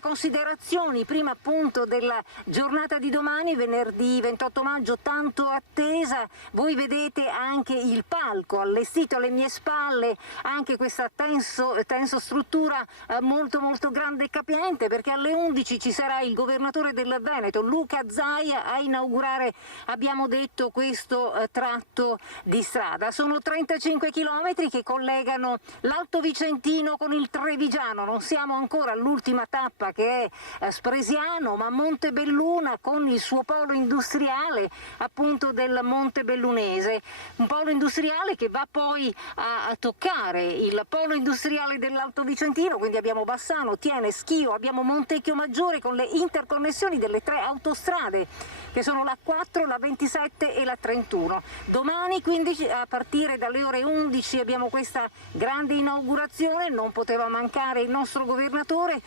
considerazioni prima appunto della giornata di domani, venerdì 28 maggio, tanto attesa. Voi vedete anche il palco allestito alle mie spalle, anche questa tenso struttura molto grande e capiente, perché alle 11 ci sarà il governatore del Veneto Luca Zaia a inaugurare, abbiamo detto, questo tratto di strada. Sono 35 chilometri che collegano l'Alto Vicentino con il Trevigiano. Non siamo ancora all'ultima tappa che è Spresiano, ma Montebelluna con il suo polo industriale appunto del Montebellunese, un polo industriale che va poi a toccare il polo industriale dell'Alto Vicentino, quindi abbiamo Bassano, Thiene, Schio, abbiamo Montecchio Maggiore con le interconnessioni delle 3 autostrade che sono la 4, la 27 e la 31. Domani quindi a partire dalle ore 11 abbiamo questa grande inaugurazione, non poteva mancare il nostro governatore.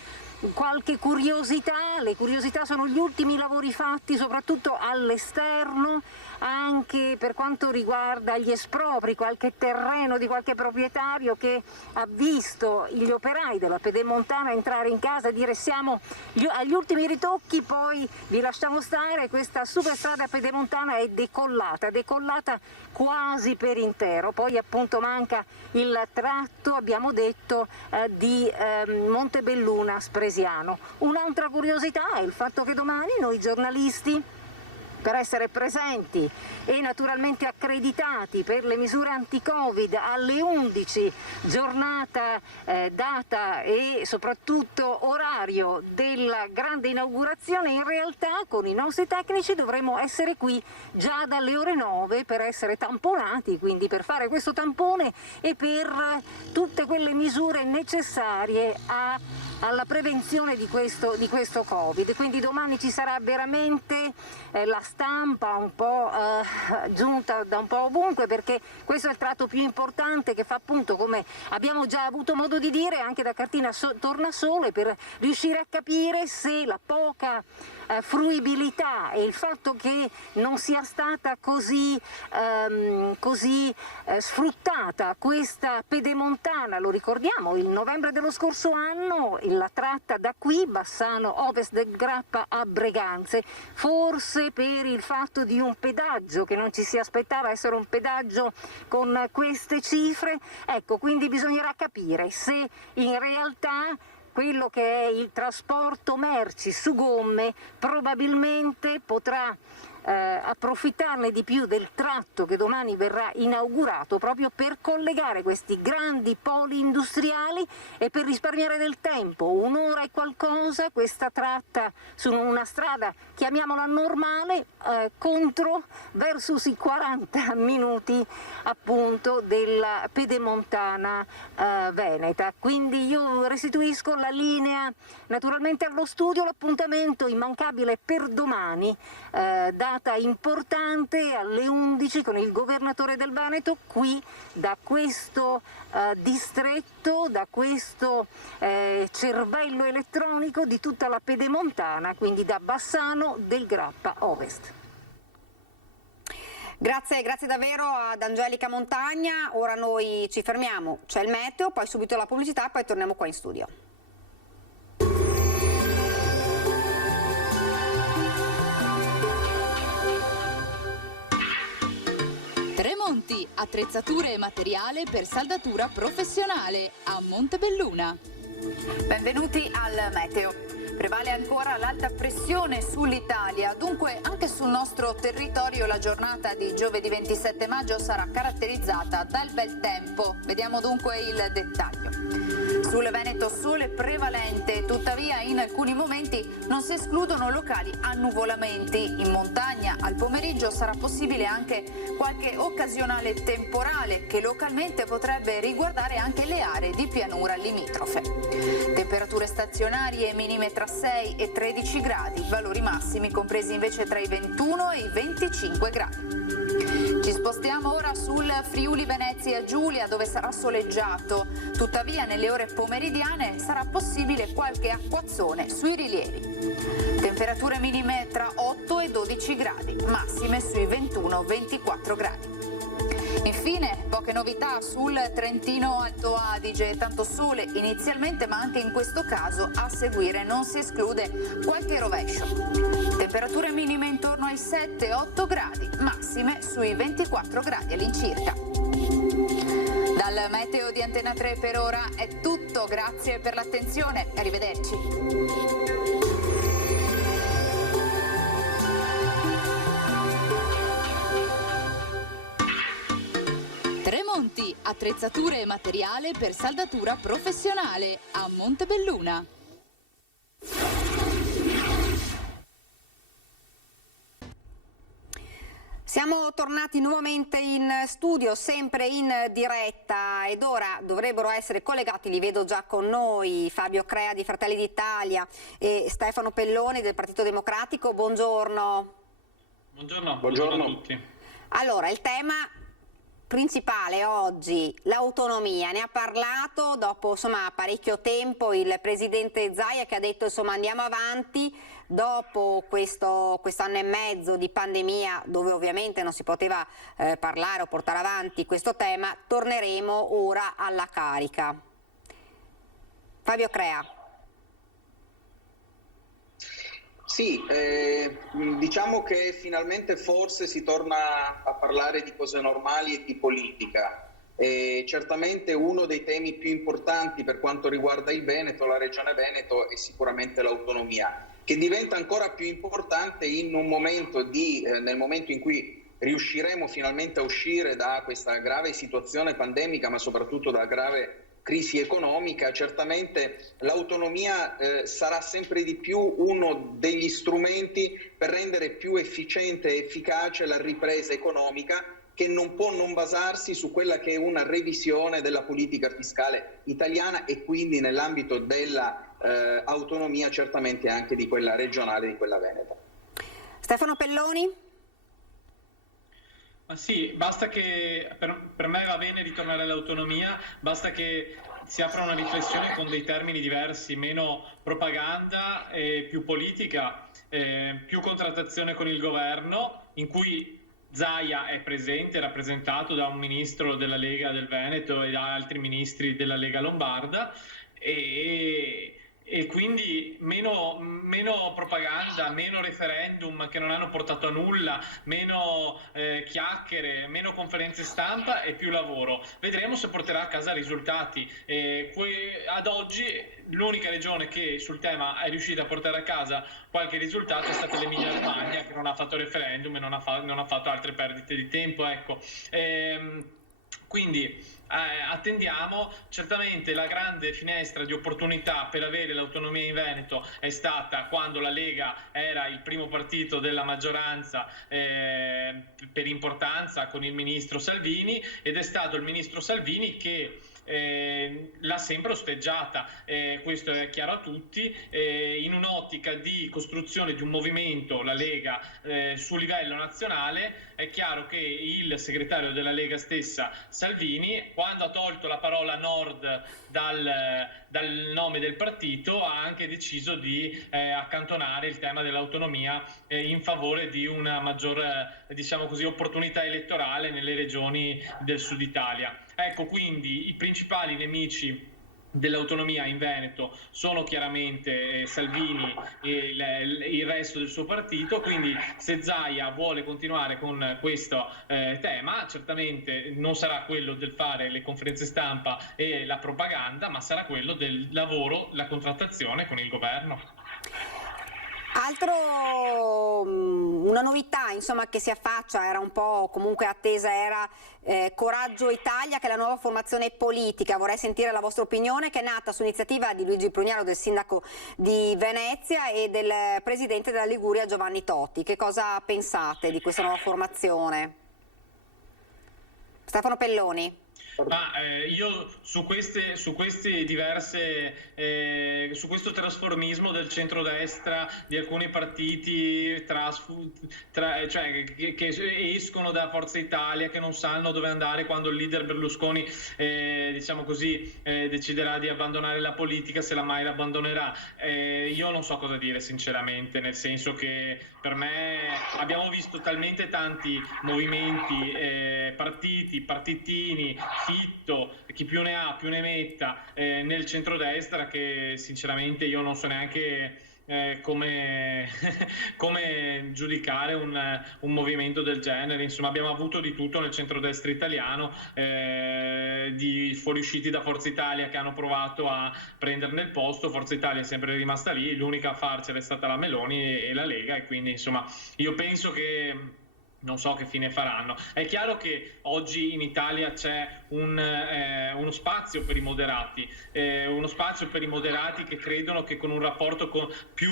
Qualche curiosità, le curiosità sono gli ultimi lavori fatti soprattutto all'esterno, anche per quanto riguarda gli espropri, qualche terreno di qualche proprietario che ha visto gli operai della Pedemontana entrare in casa e dire siamo agli ultimi ritocchi, poi vi lasciamo stare. Questa superstrada pedemontana è decollata quasi per intero, poi appunto manca il tratto, abbiamo detto, di Montebelluna Spresiano. Un'altra curiosità è il fatto che domani noi giornalisti, per essere presenti e naturalmente accreditati per le misure anti-Covid alle 11, giornata, data e soprattutto orario della grande inaugurazione, in realtà con i nostri tecnici dovremo essere qui già dalle ore 9 per essere tamponati, quindi per fare questo tampone e per tutte quelle misure necessarie alla prevenzione di questo Covid. Quindi domani ci sarà veramente la stampa un po' giunta da un po' ovunque, perché questo è il tratto più importante che fa appunto, come abbiamo già avuto modo di dire, anche da cartina tornasole, per riuscire a capire se la poca fruibilità e il fatto che non sia stata così sfruttata questa pedemontana. Lo ricordiamo, il novembre dello scorso anno la tratta da qui, Bassano Ovest del Grappa a Breganze, forse per il fatto di un pedaggio che non ci si aspettava essere un pedaggio con queste cifre, ecco, quindi bisognerà capire se in realtà quello che è il trasporto merci su gomme probabilmente potrà approfittarne di più del tratto che domani verrà inaugurato, proprio per collegare questi grandi poli industriali e per risparmiare del tempo. Un'ora e qualcosa questa tratta su una strada, chiamiamola normale, contro versus i 40 minuti appunto della pedemontana veneta. Quindi io restituisco la linea naturalmente allo studio, l'appuntamento immancabile per domani da chiacchierata importante alle 11 con il governatore del Veneto qui da questo distretto, da questo cervello elettronico di tutta la Pedemontana, quindi da Bassano del Grappa Ovest. Grazie davvero ad Angelica Montagna. Ora noi ci fermiamo, c'è il meteo, poi subito la pubblicità, poi torniamo qua in studio. Tremonti, attrezzature e materiale per saldatura professionale a Montebelluna. Benvenuti al meteo. Prevale ancora l'alta pressione sull'Italia, dunque anche sul nostro territorio la giornata di giovedì 27 maggio sarà caratterizzata dal bel tempo. Vediamo dunque il dettaglio. Sul Veneto sole prevalente, tuttavia in alcuni momenti non si escludono locali annuvolamenti. In montagna al pomeriggio sarà possibile anche qualche occasionale temporale che localmente potrebbe riguardare anche le aree di pianura limitrofe. Temperature stazionarie minime tra 6 e 13 gradi, valori massimi compresi invece tra i 21 e i 25 gradi. Ci spostiamo ora sul Friuli Venezia Giulia, dove sarà soleggiato, tuttavia nelle ore pomeridiane sarà possibile qualche acquazzone sui rilievi. Temperature minime tra 8 e 12 gradi, massime sui 21-24 gradi. Infine, poche novità sul Trentino Alto Adige, tanto sole inizialmente, ma anche in questo caso a seguire non si esclude qualche rovescio. Temperature minime intorno ai 7-8 gradi, massime sui 24 gradi all'incirca. Dal meteo di Antena 3 per ora è tutto, grazie per l'attenzione, arrivederci. Tremonti, attrezzature e materiale per saldatura professionale a Montebelluna. Siamo tornati nuovamente in studio, sempre in diretta, ed ora dovrebbero essere collegati, li vedo già con noi, Fabio Crea di Fratelli d'Italia e Stefano Pelloni del Partito Democratico. Buongiorno. Buongiorno a tutti. Allora, il tema principale oggi, l'autonomia, ne ha parlato dopo parecchio tempo il presidente Zaia, che ha detto andiamo avanti dopo quest'anno e mezzo di pandemia, dove ovviamente non si poteva parlare o portare avanti questo tema, torneremo ora alla carica. Fabio Crea. Sì, diciamo che finalmente forse si torna a parlare di cose normali e di politica. Certamente uno dei temi più importanti per quanto riguarda il Veneto, la Regione Veneto, è sicuramente l'autonomia, che diventa ancora più importante in un momento nel momento in cui riusciremo finalmente a uscire da questa grave situazione pandemica, ma soprattutto da grave crisi economica. Certamente l'autonomia sarà sempre di più uno degli strumenti per rendere più efficiente e efficace la ripresa economica, che non può non basarsi su quella che è una revisione della politica fiscale italiana e quindi nell'ambito della autonomia certamente anche di quella regionale, di quella veneta. Stefano Pelloni? Ma sì, basta che, per me va bene ritornare all'autonomia, basta che si apra una riflessione con dei termini diversi, meno propaganda e più politica, più contrattazione con il governo, in cui Zaia è presente, rappresentato da un ministro della Lega del Veneto e da altri ministri della Lega Lombarda, e quindi meno propaganda, meno referendum che non hanno portato a nulla, meno chiacchiere, meno conferenze stampa e più lavoro. Vedremo se porterà a casa risultati. Ad oggi l'unica regione che sul tema è riuscita a portare a casa qualche risultato è stata l'Emilia-Romagna, che non ha fatto referendum e non ha fatto altre perdite di tempo. Ecco. Quindi attendiamo. Certamente la grande finestra di opportunità per avere l'autonomia in Veneto è stata quando la Lega era il primo partito della maggioranza per importanza con il ministro Salvini, ed è stato il ministro Salvini che l'ha sempre osteggiata, questo è chiaro a tutti, in un'ottica di costruzione di un movimento, la Lega, su livello nazionale. È chiaro che il segretario della Lega stessa, Salvini, quando ha tolto la parola Nord dal nome del partito, ha anche deciso di accantonare il tema dell'autonomia in favore di una maggior, diciamo così, opportunità elettorale nelle regioni del Sud Italia. Ecco, quindi i principali nemici dell'autonomia in Veneto sono chiaramente Salvini e il resto del suo partito, quindi se Zaia vuole continuare con questo tema, certamente non sarà quello del fare le conferenze stampa e la propaganda, ma sarà quello del lavoro, la contrattazione con il governo. Una novità, insomma, che si affaccia, era un po' comunque attesa, era Coraggio Italia, che è la nuova formazione politica. Vorrei sentire la vostra opinione, che è nata su iniziativa di Luigi Prugnaro, del sindaco di Venezia, e del presidente della Liguria Giovanni Totti. Che cosa pensate di questa nuova formazione? Stefano Pelloni. Ma io su queste diverse su questo trasformismo del centrodestra, di alcuni partiti cioè che escono da Forza Italia, che non sanno dove andare quando il leader Berlusconi diciamo così deciderà di abbandonare la politica, se la mai l'abbandonerà, io non so cosa dire sinceramente, nel senso che per me abbiamo visto talmente tanti movimenti, partitini, Fitto, chi più ne ha più ne metta nel centrodestra, che sinceramente io non so neanche come giudicare un movimento del genere. Insomma, abbiamo avuto di tutto nel centrodestra italiano, di fuoriusciti da Forza Italia che hanno provato a prenderne il posto. Forza Italia è sempre rimasta lì, l'unica a farcela è stata la Meloni e la Lega, e quindi insomma io penso che non so che fine faranno. È chiaro che oggi in Italia c'è uno spazio per i moderati, che credono che con un rapporto più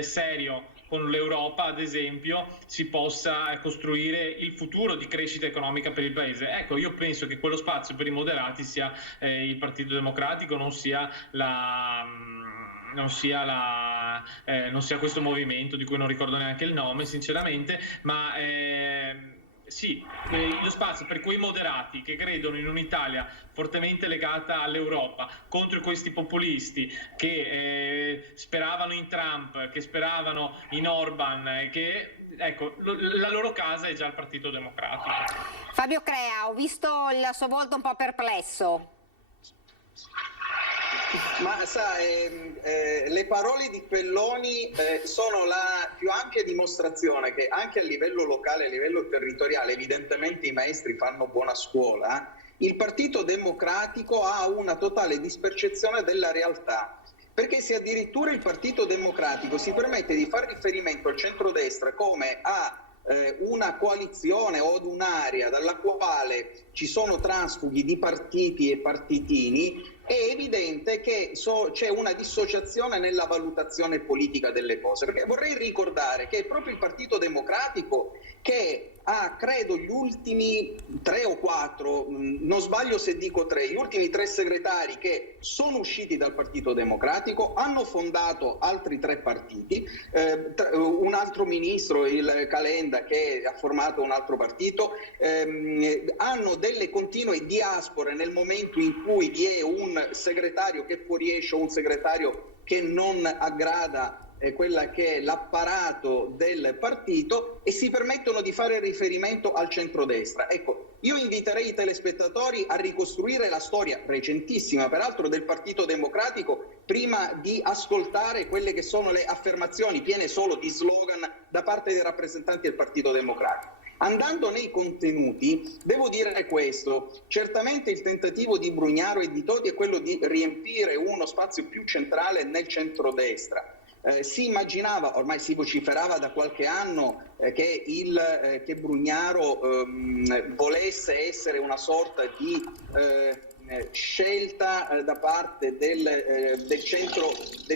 serio con l'Europa, ad esempio, si possa costruire il futuro di crescita economica per il Paese. Ecco, io penso che quello spazio per i moderati sia il Partito Democratico, non sia questo movimento di cui non ricordo neanche il nome sinceramente, ma sì, lo spazio per quei moderati che credono in un'Italia fortemente legata all'Europa, contro questi populisti che speravano in Trump, che speravano in Orban, che ecco, la loro casa è già il Partito Democratico. Fabio Crea, ho visto il suo volto un po' perplesso. Ma sa, le parole di Pelloni sono la più ampia dimostrazione che anche a livello locale, a livello territoriale, evidentemente i maestri fanno buona scuola. Il Partito Democratico ha una totale dispercezione della realtà, perché se addirittura il Partito Democratico si permette di far riferimento al centrodestra come a una coalizione o ad un'area dalla quale ci sono transfughi di partiti e partitini, è evidente che c'è una dissociazione nella valutazione politica delle cose, perché vorrei ricordare che è proprio il Partito Democratico che ha, credo, gli ultimi 3 o 4, non sbaglio se dico 3, gli ultimi 3 segretari che sono usciti dal Partito Democratico, hanno fondato altri 3 partiti, un altro ministro, il Calenda, che ha formato un altro partito, hanno delle continue diaspore nel momento in cui vi è un segretario che fuoriesce o un segretario che non aggrada quella che è l'apparato del partito, e si permettono di fare riferimento al centrodestra. Ecco, io inviterei i telespettatori a ricostruire la storia recentissima, peraltro, del Partito Democratico, prima di ascoltare quelle che sono le affermazioni piene solo di slogan da parte dei rappresentanti del Partito Democratico. Andando nei contenuti, devo dire questo: certamente il tentativo di Prugnaro e di Totti è quello di riempire uno spazio più centrale nel centrodestra. Si immaginava, ormai si vociferava da qualche anno, che Prugnaro volesse essere una sorta di scelta da parte del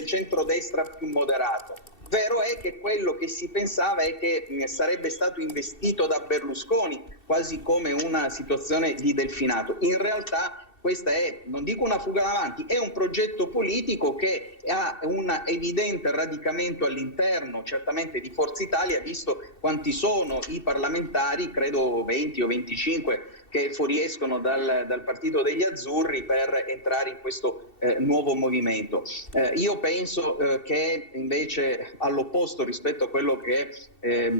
centrodestra più moderato. Vero è che quello che si pensava è che sarebbe stato investito da Berlusconi, quasi come una situazione di delfinato. In realtà questa è, non dico una fuga in avanti, è un progetto politico che ha un evidente radicamento all'interno certamente di Forza Italia, visto quanti sono i parlamentari, credo 20 o 25, che fuoriescono dal partito degli azzurri per entrare in questo nuovo movimento. Io penso che invece, all'opposto rispetto a quello che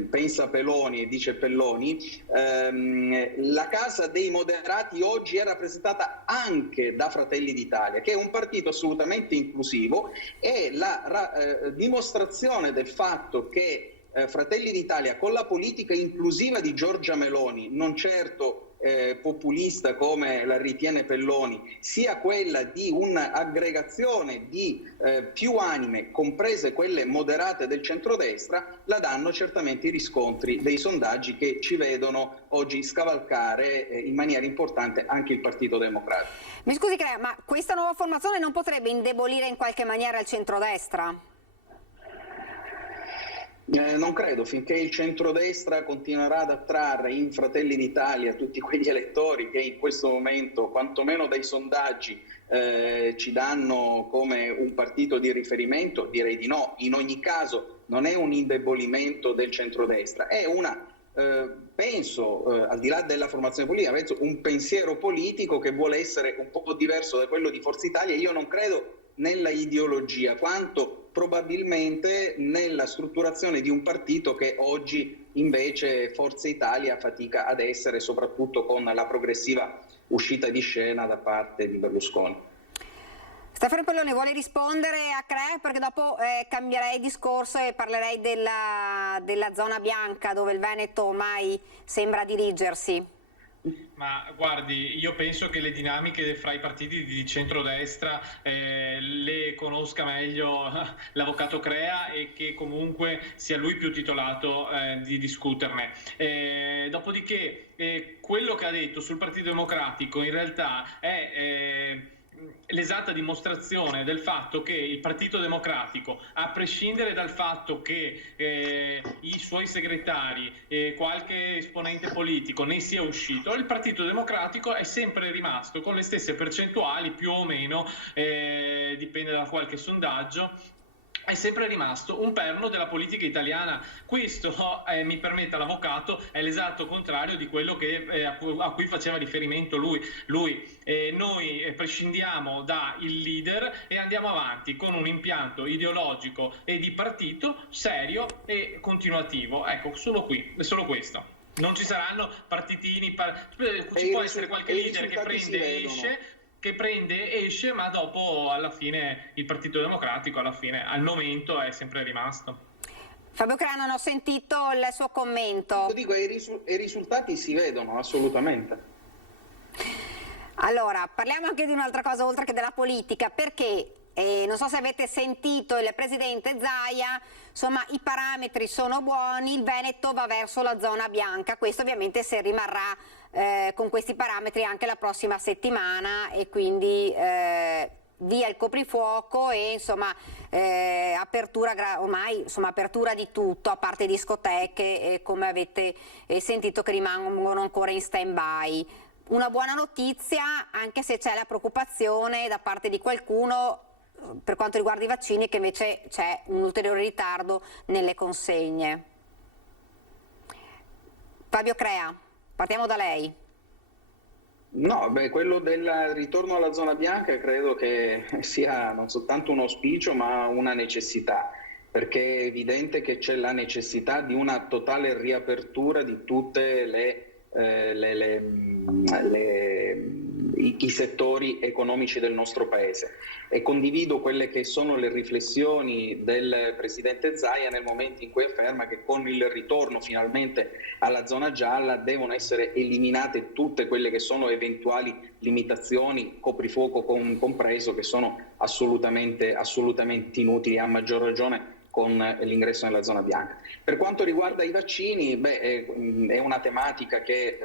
pensa Peloni e dice Pelloni, la Casa dei Moderati oggi è rappresentata anche da Fratelli d'Italia, che è un partito assolutamente inclusivo, e la dimostrazione del fatto che Fratelli d'Italia, con la politica inclusiva di Giorgia Meloni, non certo populista come la ritiene Pelloni, sia quella di un'aggregazione di più anime, comprese quelle moderate del centrodestra, la danno certamente i riscontri dei sondaggi che ci vedono oggi scavalcare in maniera importante anche il Partito Democratico. Mi scusi Crea, ma questa nuova formazione non potrebbe indebolire in qualche maniera il centrodestra? Non credo, finché il centrodestra continuerà ad attrarre in Fratelli d'Italia tutti quegli elettori che in questo momento, quantomeno dai sondaggi, ci danno come un partito di riferimento, direi di no. In ogni caso non è un indebolimento del centrodestra, è una, penso, al di là della formazione politica, penso un pensiero politico che vuole essere un po' diverso da quello di Forza Italia. Io non credo nella ideologia, quanto probabilmente nella strutturazione di un partito che oggi invece Forza Italia fatica ad essere, soprattutto con la progressiva uscita di scena da parte di Berlusconi. Stefano Pelloni vuole rispondere a Crea, perché dopo cambierei discorso e parlerei della zona bianca dove il Veneto ormai sembra dirigersi. Ma guardi, io penso che le dinamiche fra i partiti di centrodestra le conosca meglio l'avvocato Crea, e che comunque sia lui più titolato di discuterne. Dopodiché quello che ha detto sul Partito Democratico in realtà è l'esatta dimostrazione del fatto che il Partito Democratico, a prescindere dal fatto che i suoi segretari e qualche esponente politico ne sia uscito, il Partito Democratico è sempre rimasto con le stesse percentuali, più o meno, dipende da qualche sondaggio, è sempre rimasto un perno della politica italiana. Questo, mi permetta l'avvocato, è l'esatto contrario di quello che, a cui faceva riferimento lui. Noi prescindiamo dal leader e andiamo avanti con un impianto ideologico e di partito serio e continuativo. Ecco, solo questo. Non ci saranno partitini, ci può essere qualche leader che prende e esce, ma dopo alla fine il Partito Democratico al momento è sempre rimasto. Fabio Crea, non ho sentito il suo commento. Io dico, i risultati si vedono assolutamente. Allora, parliamo anche di un'altra cosa oltre che della politica, perché non so se avete sentito il presidente Zaia, insomma i parametri sono buoni, il Veneto va verso la zona bianca, questo ovviamente se rimarrà con questi parametri anche la prossima settimana, e quindi via il coprifuoco e insomma apertura di tutto, a parte discoteche, come avete sentito, che rimangono ancora in stand-by. Una buona notizia, anche se c'è la preoccupazione da parte di qualcuno per quanto riguarda i vaccini, che invece c'è un ulteriore ritardo nelle consegne. Fabio Crea, partiamo da lei. No, quello del ritorno alla zona bianca credo che sia non soltanto un auspicio ma una necessità, perché è evidente che c'è la necessità di una totale riapertura di tutte i settori economici del nostro paese, e condivido quelle che sono le riflessioni del presidente Zaia nel momento in cui afferma che con il ritorno finalmente alla zona gialla devono essere eliminate tutte quelle che sono eventuali limitazioni, coprifuoco compreso, che sono assolutamente inutili, a maggior ragione con l'ingresso nella zona bianca. Per quanto riguarda i vaccini, è una tematica che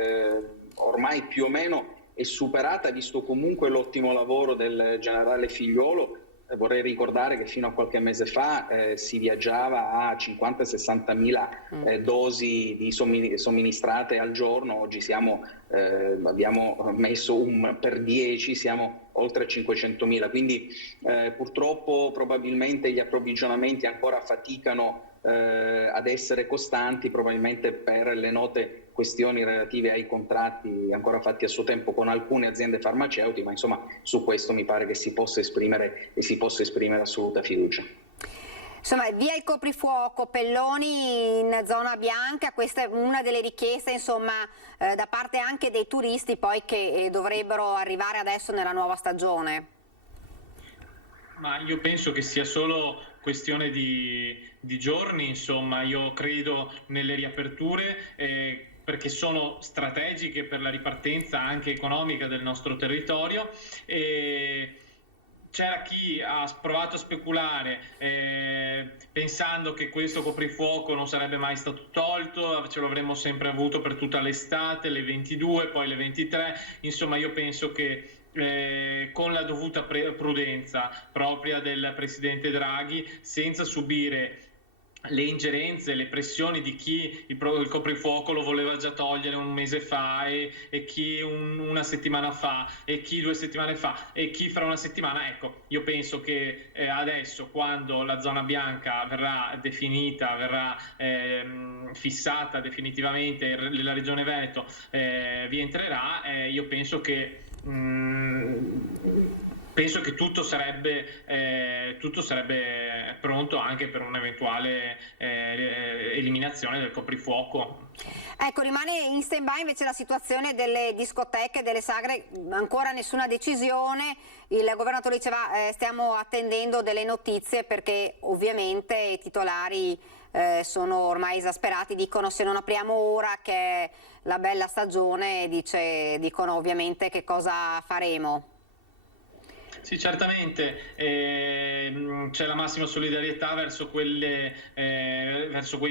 ormai più o meno è superata, visto comunque l'ottimo lavoro del generale Figliuolo, vorrei ricordare che fino a qualche mese fa si viaggiava a 50-60 mila dosi somministrate al giorno. Oggi abbiamo messo per 10, siamo oltre 500 mila, quindi purtroppo probabilmente gli approvvigionamenti ancora faticano ad essere costanti, probabilmente per le note questioni relative ai contratti ancora fatti a suo tempo con alcune aziende farmaceutiche, ma insomma su questo mi pare che si possa esprimere assoluta fiducia. Insomma, via il coprifuoco, Pelloni in zona bianca, questa è una delle richieste, insomma, da parte anche dei turisti poi che dovrebbero arrivare adesso nella nuova stagione. Ma io penso che sia solo questione di giorni, insomma. Io credo nelle riaperture perché sono strategiche per la ripartenza anche economica del nostro territorio. C'era chi ha provato a speculare pensando che questo coprifuoco non sarebbe mai stato tolto, ce l'avremmo sempre avuto per tutta l'estate, le 22, poi le 23, insomma io penso che con la dovuta prudenza propria del Presidente Draghi, senza subire le ingerenze, le pressioni di chi il coprifuoco lo voleva già togliere un mese fa e chi una settimana fa e chi 2 settimane fa e chi fra una settimana. Ecco, io penso che adesso, quando la zona bianca verrà definita, verrà fissata definitivamente, la Regione Veneto vi entrerà, io penso che tutto sarebbe pronto anche per un'eventuale eliminazione del coprifuoco. Ecco, rimane in stand-by invece la situazione delle discoteche, delle sagre, ancora nessuna decisione. Il governatore diceva stiamo attendendo delle notizie perché ovviamente i titolari sono ormai esasperati, dicono se non apriamo ora che è la bella stagione, dicono ovviamente che cosa faremo. Sì, certamente c'è la massima solidarietà verso quei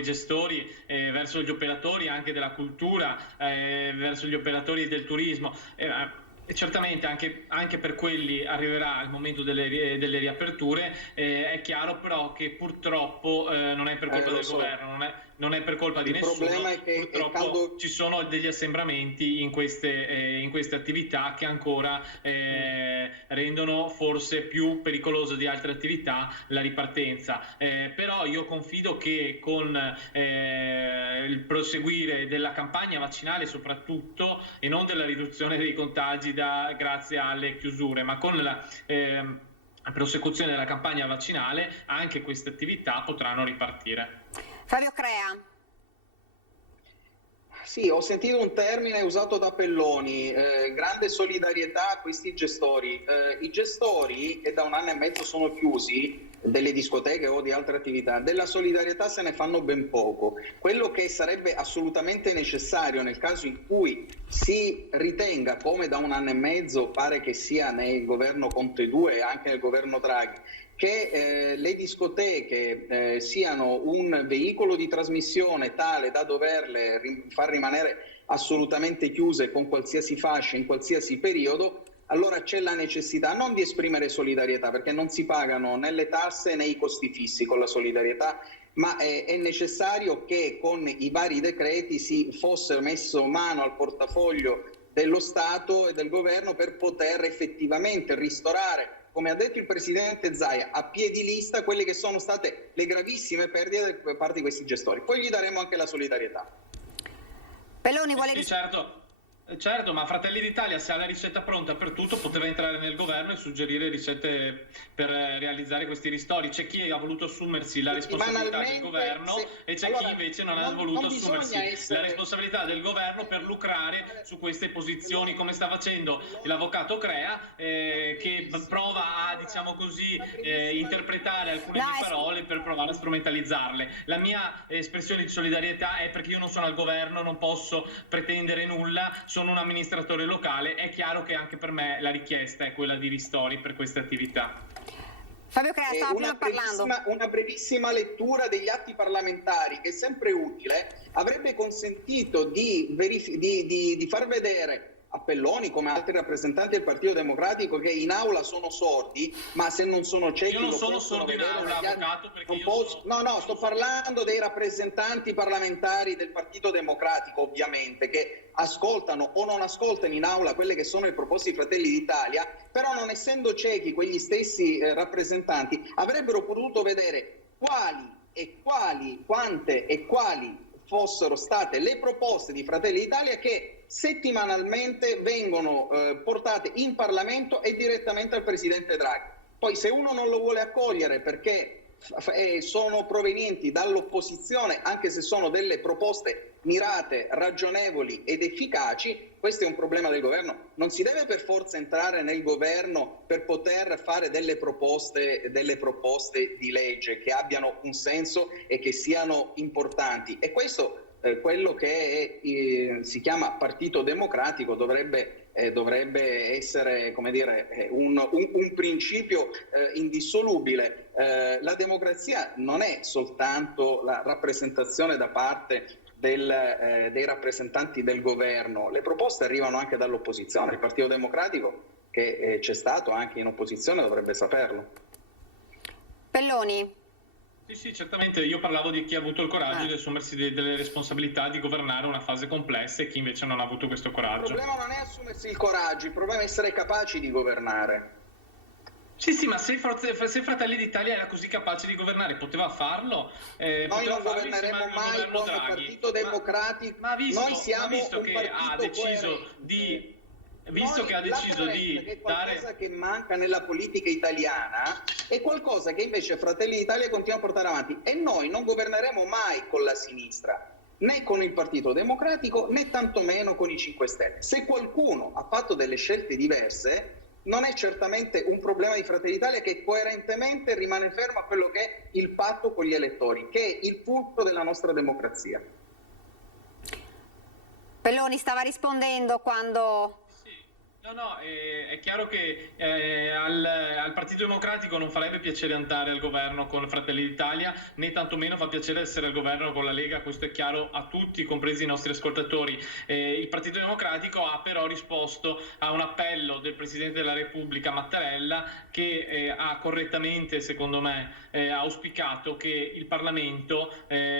gestori, verso gli operatori anche della cultura, verso gli operatori del turismo. E certamente anche per quelli arriverà il momento delle riaperture. È chiaro però che purtroppo non è per colpa del governo, non è per colpa di nessuno. Il problema è che purtroppo ci sono degli assembramenti in queste attività che ancora rendono forse più pericolosa di altre attività la ripartenza. Però io confido che con il proseguire della campagna vaccinale soprattutto, e non della riduzione dei contagi grazie alle chiusure, ma con la prosecuzione della campagna vaccinale, anche queste attività potranno ripartire. Fabio Crea. Sì, ho sentito un termine usato da Pelloni, grande solidarietà a questi gestori. I gestori che da 1 anno e mezzo sono chiusi, delle discoteche o di altre attività, della solidarietà se ne fanno ben poco. Quello che sarebbe assolutamente necessario nel caso in cui si ritenga, come da 1 anno e mezzo pare che sia nel governo Conte 2 e anche nel governo Draghi, che le discoteche siano un veicolo di trasmissione tale da doverle far rimanere assolutamente chiuse con qualsiasi fascia, in qualsiasi periodo, allora c'è la necessità non di esprimere solidarietà, perché non si pagano né le tasse né i costi fissi con la solidarietà, ma è necessario che con i vari decreti si fosse messo mano al portafoglio dello Stato e del governo per poter effettivamente ristorare, come ha detto il Presidente Zaia, a piedi lista quelle che sono state le gravissime perdite da parte di questi gestori. Poi gli daremo anche la solidarietà. Pelloni vuole Certo, ma Fratelli d'Italia, se ha la ricetta pronta per tutto, poteva entrare nel governo e suggerire ricette per realizzare questi ristori. C'è chi ha voluto assumersi la responsabilità del governo e c'è chi invece non ha voluto assumersi la responsabilità del governo per lucrare su queste posizioni, come sta facendo l'avvocato Crea, che prova a, diciamo così, interpretare alcune mie parole per provare a strumentalizzarle. La mia espressione di solidarietà è perché io non sono al governo, non posso pretendere nulla, sono un amministratore locale. È chiaro che anche per me la richiesta è quella di ristori per queste attività. Fabio Crea, stavo prima parlando. Una brevissima lettura degli atti parlamentari, che è sempre utile, avrebbe consentito di far vedere a Pelloni come altri rappresentanti del Partito Democratico che in aula sono sordi, ma se non sono ciechi io non lo sono possono sordo in vedere aula, avvocato, perché io sono... No, sto parlando dei rappresentanti parlamentari del Partito Democratico, ovviamente, che ascoltano o non ascoltano in aula quelle che sono le proposte di Fratelli d'Italia, però non essendo ciechi quegli stessi rappresentanti avrebbero potuto vedere quante e quali fossero state le proposte di Fratelli d'Italia che settimanalmente vengono portate in Parlamento e direttamente al Presidente Draghi. Poi se uno non lo vuole accogliere perché sono provenienti dall'opposizione, anche se sono delle proposte mirate, ragionevoli ed efficaci, questo è un problema del governo. Non si deve per forza entrare nel governo per poter fare delle proposte di legge che abbiano un senso e che siano importanti. E questo quello che si chiama Partito Democratico dovrebbe essere, come dire, un principio indissolubile. La democrazia non è soltanto la rappresentazione da parte dei rappresentanti del governo, le proposte arrivano anche dall'opposizione. Il Partito Democratico, che c'è stato anche in opposizione, dovrebbe saperlo. Pelloni. Sì, certamente. Io parlavo di chi ha avuto il coraggio di assumersi delle responsabilità di governare una fase complessa e chi invece non ha avuto questo coraggio. Il problema non è assumersi il coraggio, il problema è essere capaci di governare. Sì, ma se Fratelli d'Italia era così capace di governare, poteva farlo. Noi non governeremo mai come Partito Democratico. Ma noi siamo visto un che partito ha deciso coerente. di... Visto che ha deciso di che qualcosa che manca nella politica italiana è qualcosa che invece Fratelli d'Italia continua a portare avanti, e noi non governeremo mai con la sinistra, né con il Partito Democratico, né tantomeno con i 5 Stelle. Se qualcuno ha fatto delle scelte diverse, non è certamente un problema di Fratelli d'Italia, che coerentemente rimane fermo a quello che è il patto con gli elettori, che è il fulcro della nostra democrazia. Pelloni stava rispondendo quando... No, è chiaro che al Partito Democratico non farebbe piacere andare al governo con Fratelli d'Italia, né tantomeno fa piacere essere al governo con la Lega, questo è chiaro a tutti, compresi i nostri ascoltatori. Il Partito Democratico ha però risposto a un appello del Presidente della Repubblica Mattarella, che ha correttamente, secondo me, auspicato che il Parlamento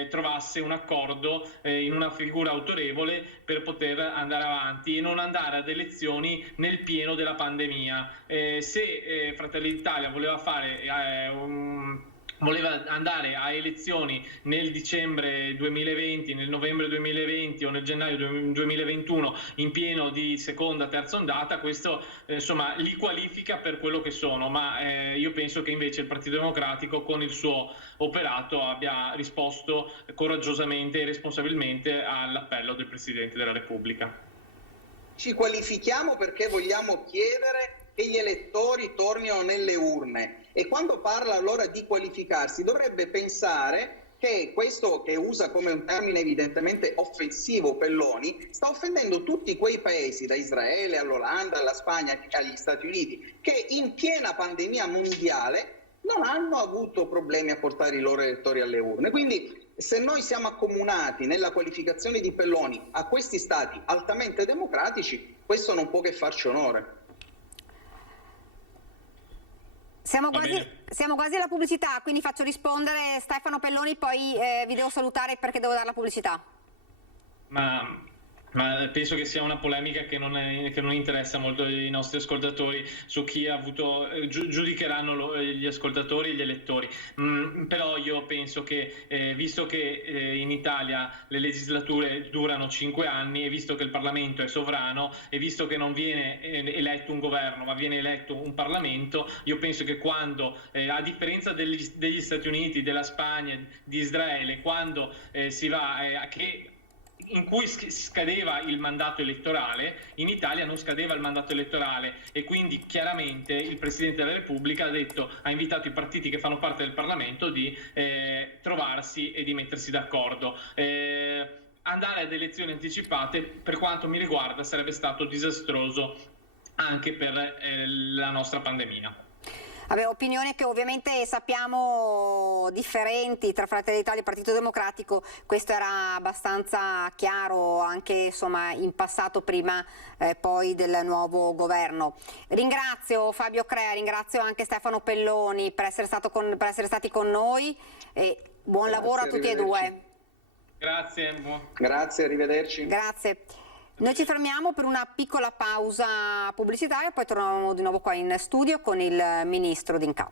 trovasse un accordo in una figura autorevole per poter andare avanti e non andare ad elezioni nel pieno della pandemia. Se Fratelli d'Italia voleva andare a elezioni nel dicembre 2020, nel novembre 2020 o nel gennaio 2021 in pieno di seconda, terza ondata, questo insomma li qualifica per quello che sono, ma io penso che invece il Partito Democratico con il suo operato abbia risposto coraggiosamente e responsabilmente all'appello del Presidente della Repubblica. Ci qualifichiamo perché vogliamo chiedere che gli elettori tornino nelle urne, e quando parla allora di qualificarsi dovrebbe pensare che questo, che usa come un termine evidentemente offensivo Pelloni, sta offendendo tutti quei paesi, da Israele all'Olanda, alla Spagna, agli Stati Uniti, che in piena pandemia mondiale non hanno avuto problemi a portare i loro elettori alle urne. Quindi se noi siamo accomunati nella qualificazione di Pelloni a questi stati altamente democratici, questo non può che farci onore. Siamo quasi alla pubblicità, quindi faccio rispondere Stefano Pelloni, poi vi devo salutare perché devo dare la pubblicità. Ma penso che sia una polemica che non interessa molto i nostri ascoltatori, su chi ha avuto, giudicheranno gli ascoltatori e gli elettori. Però io penso che visto che in Italia le legislature durano 5 anni e visto che il Parlamento è sovrano e visto che non viene eletto un governo ma viene eletto un Parlamento, io penso che quando, a differenza degli Stati Uniti, della Spagna, di Israele, quando si va in cui scadeva il mandato elettorale, in Italia non scadeva il mandato elettorale, e quindi chiaramente il Presidente della Repubblica ha invitato i partiti che fanno parte del Parlamento di trovarsi e di mettersi d'accordo. Andare ad elezioni anticipate, per quanto mi riguarda, sarebbe stato disastroso anche per la nostra pandemia. Opinione che ovviamente sappiamo sono differenti tra Fratelli d'Italia e Partito Democratico, questo era abbastanza chiaro anche insomma in passato, prima poi del nuovo governo. Ringrazio Fabio Crea, ringrazio anche Stefano Pelloni per essere stati con noi e buon lavoro a tutti e due. Grazie. Grazie, arrivederci. Grazie. Noi ci fermiamo per una piccola pausa pubblicitaria e poi torniamo di nuovo qua in studio con il ministro D'Incà.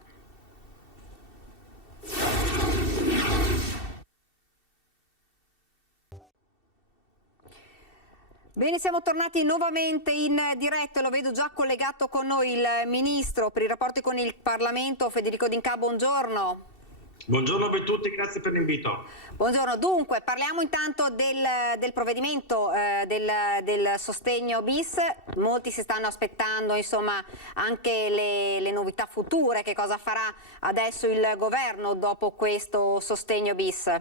Bene, siamo tornati nuovamente in diretta, lo vedo già collegato con noi il ministro per i rapporti con il Parlamento, Federico D'Incà, buongiorno. Buongiorno a voi tutti, grazie per l'invito. Buongiorno, dunque parliamo intanto del provvedimento del sostegno bis. Molti si stanno aspettando insomma anche le novità future, che cosa farà adesso il governo dopo questo sostegno bis?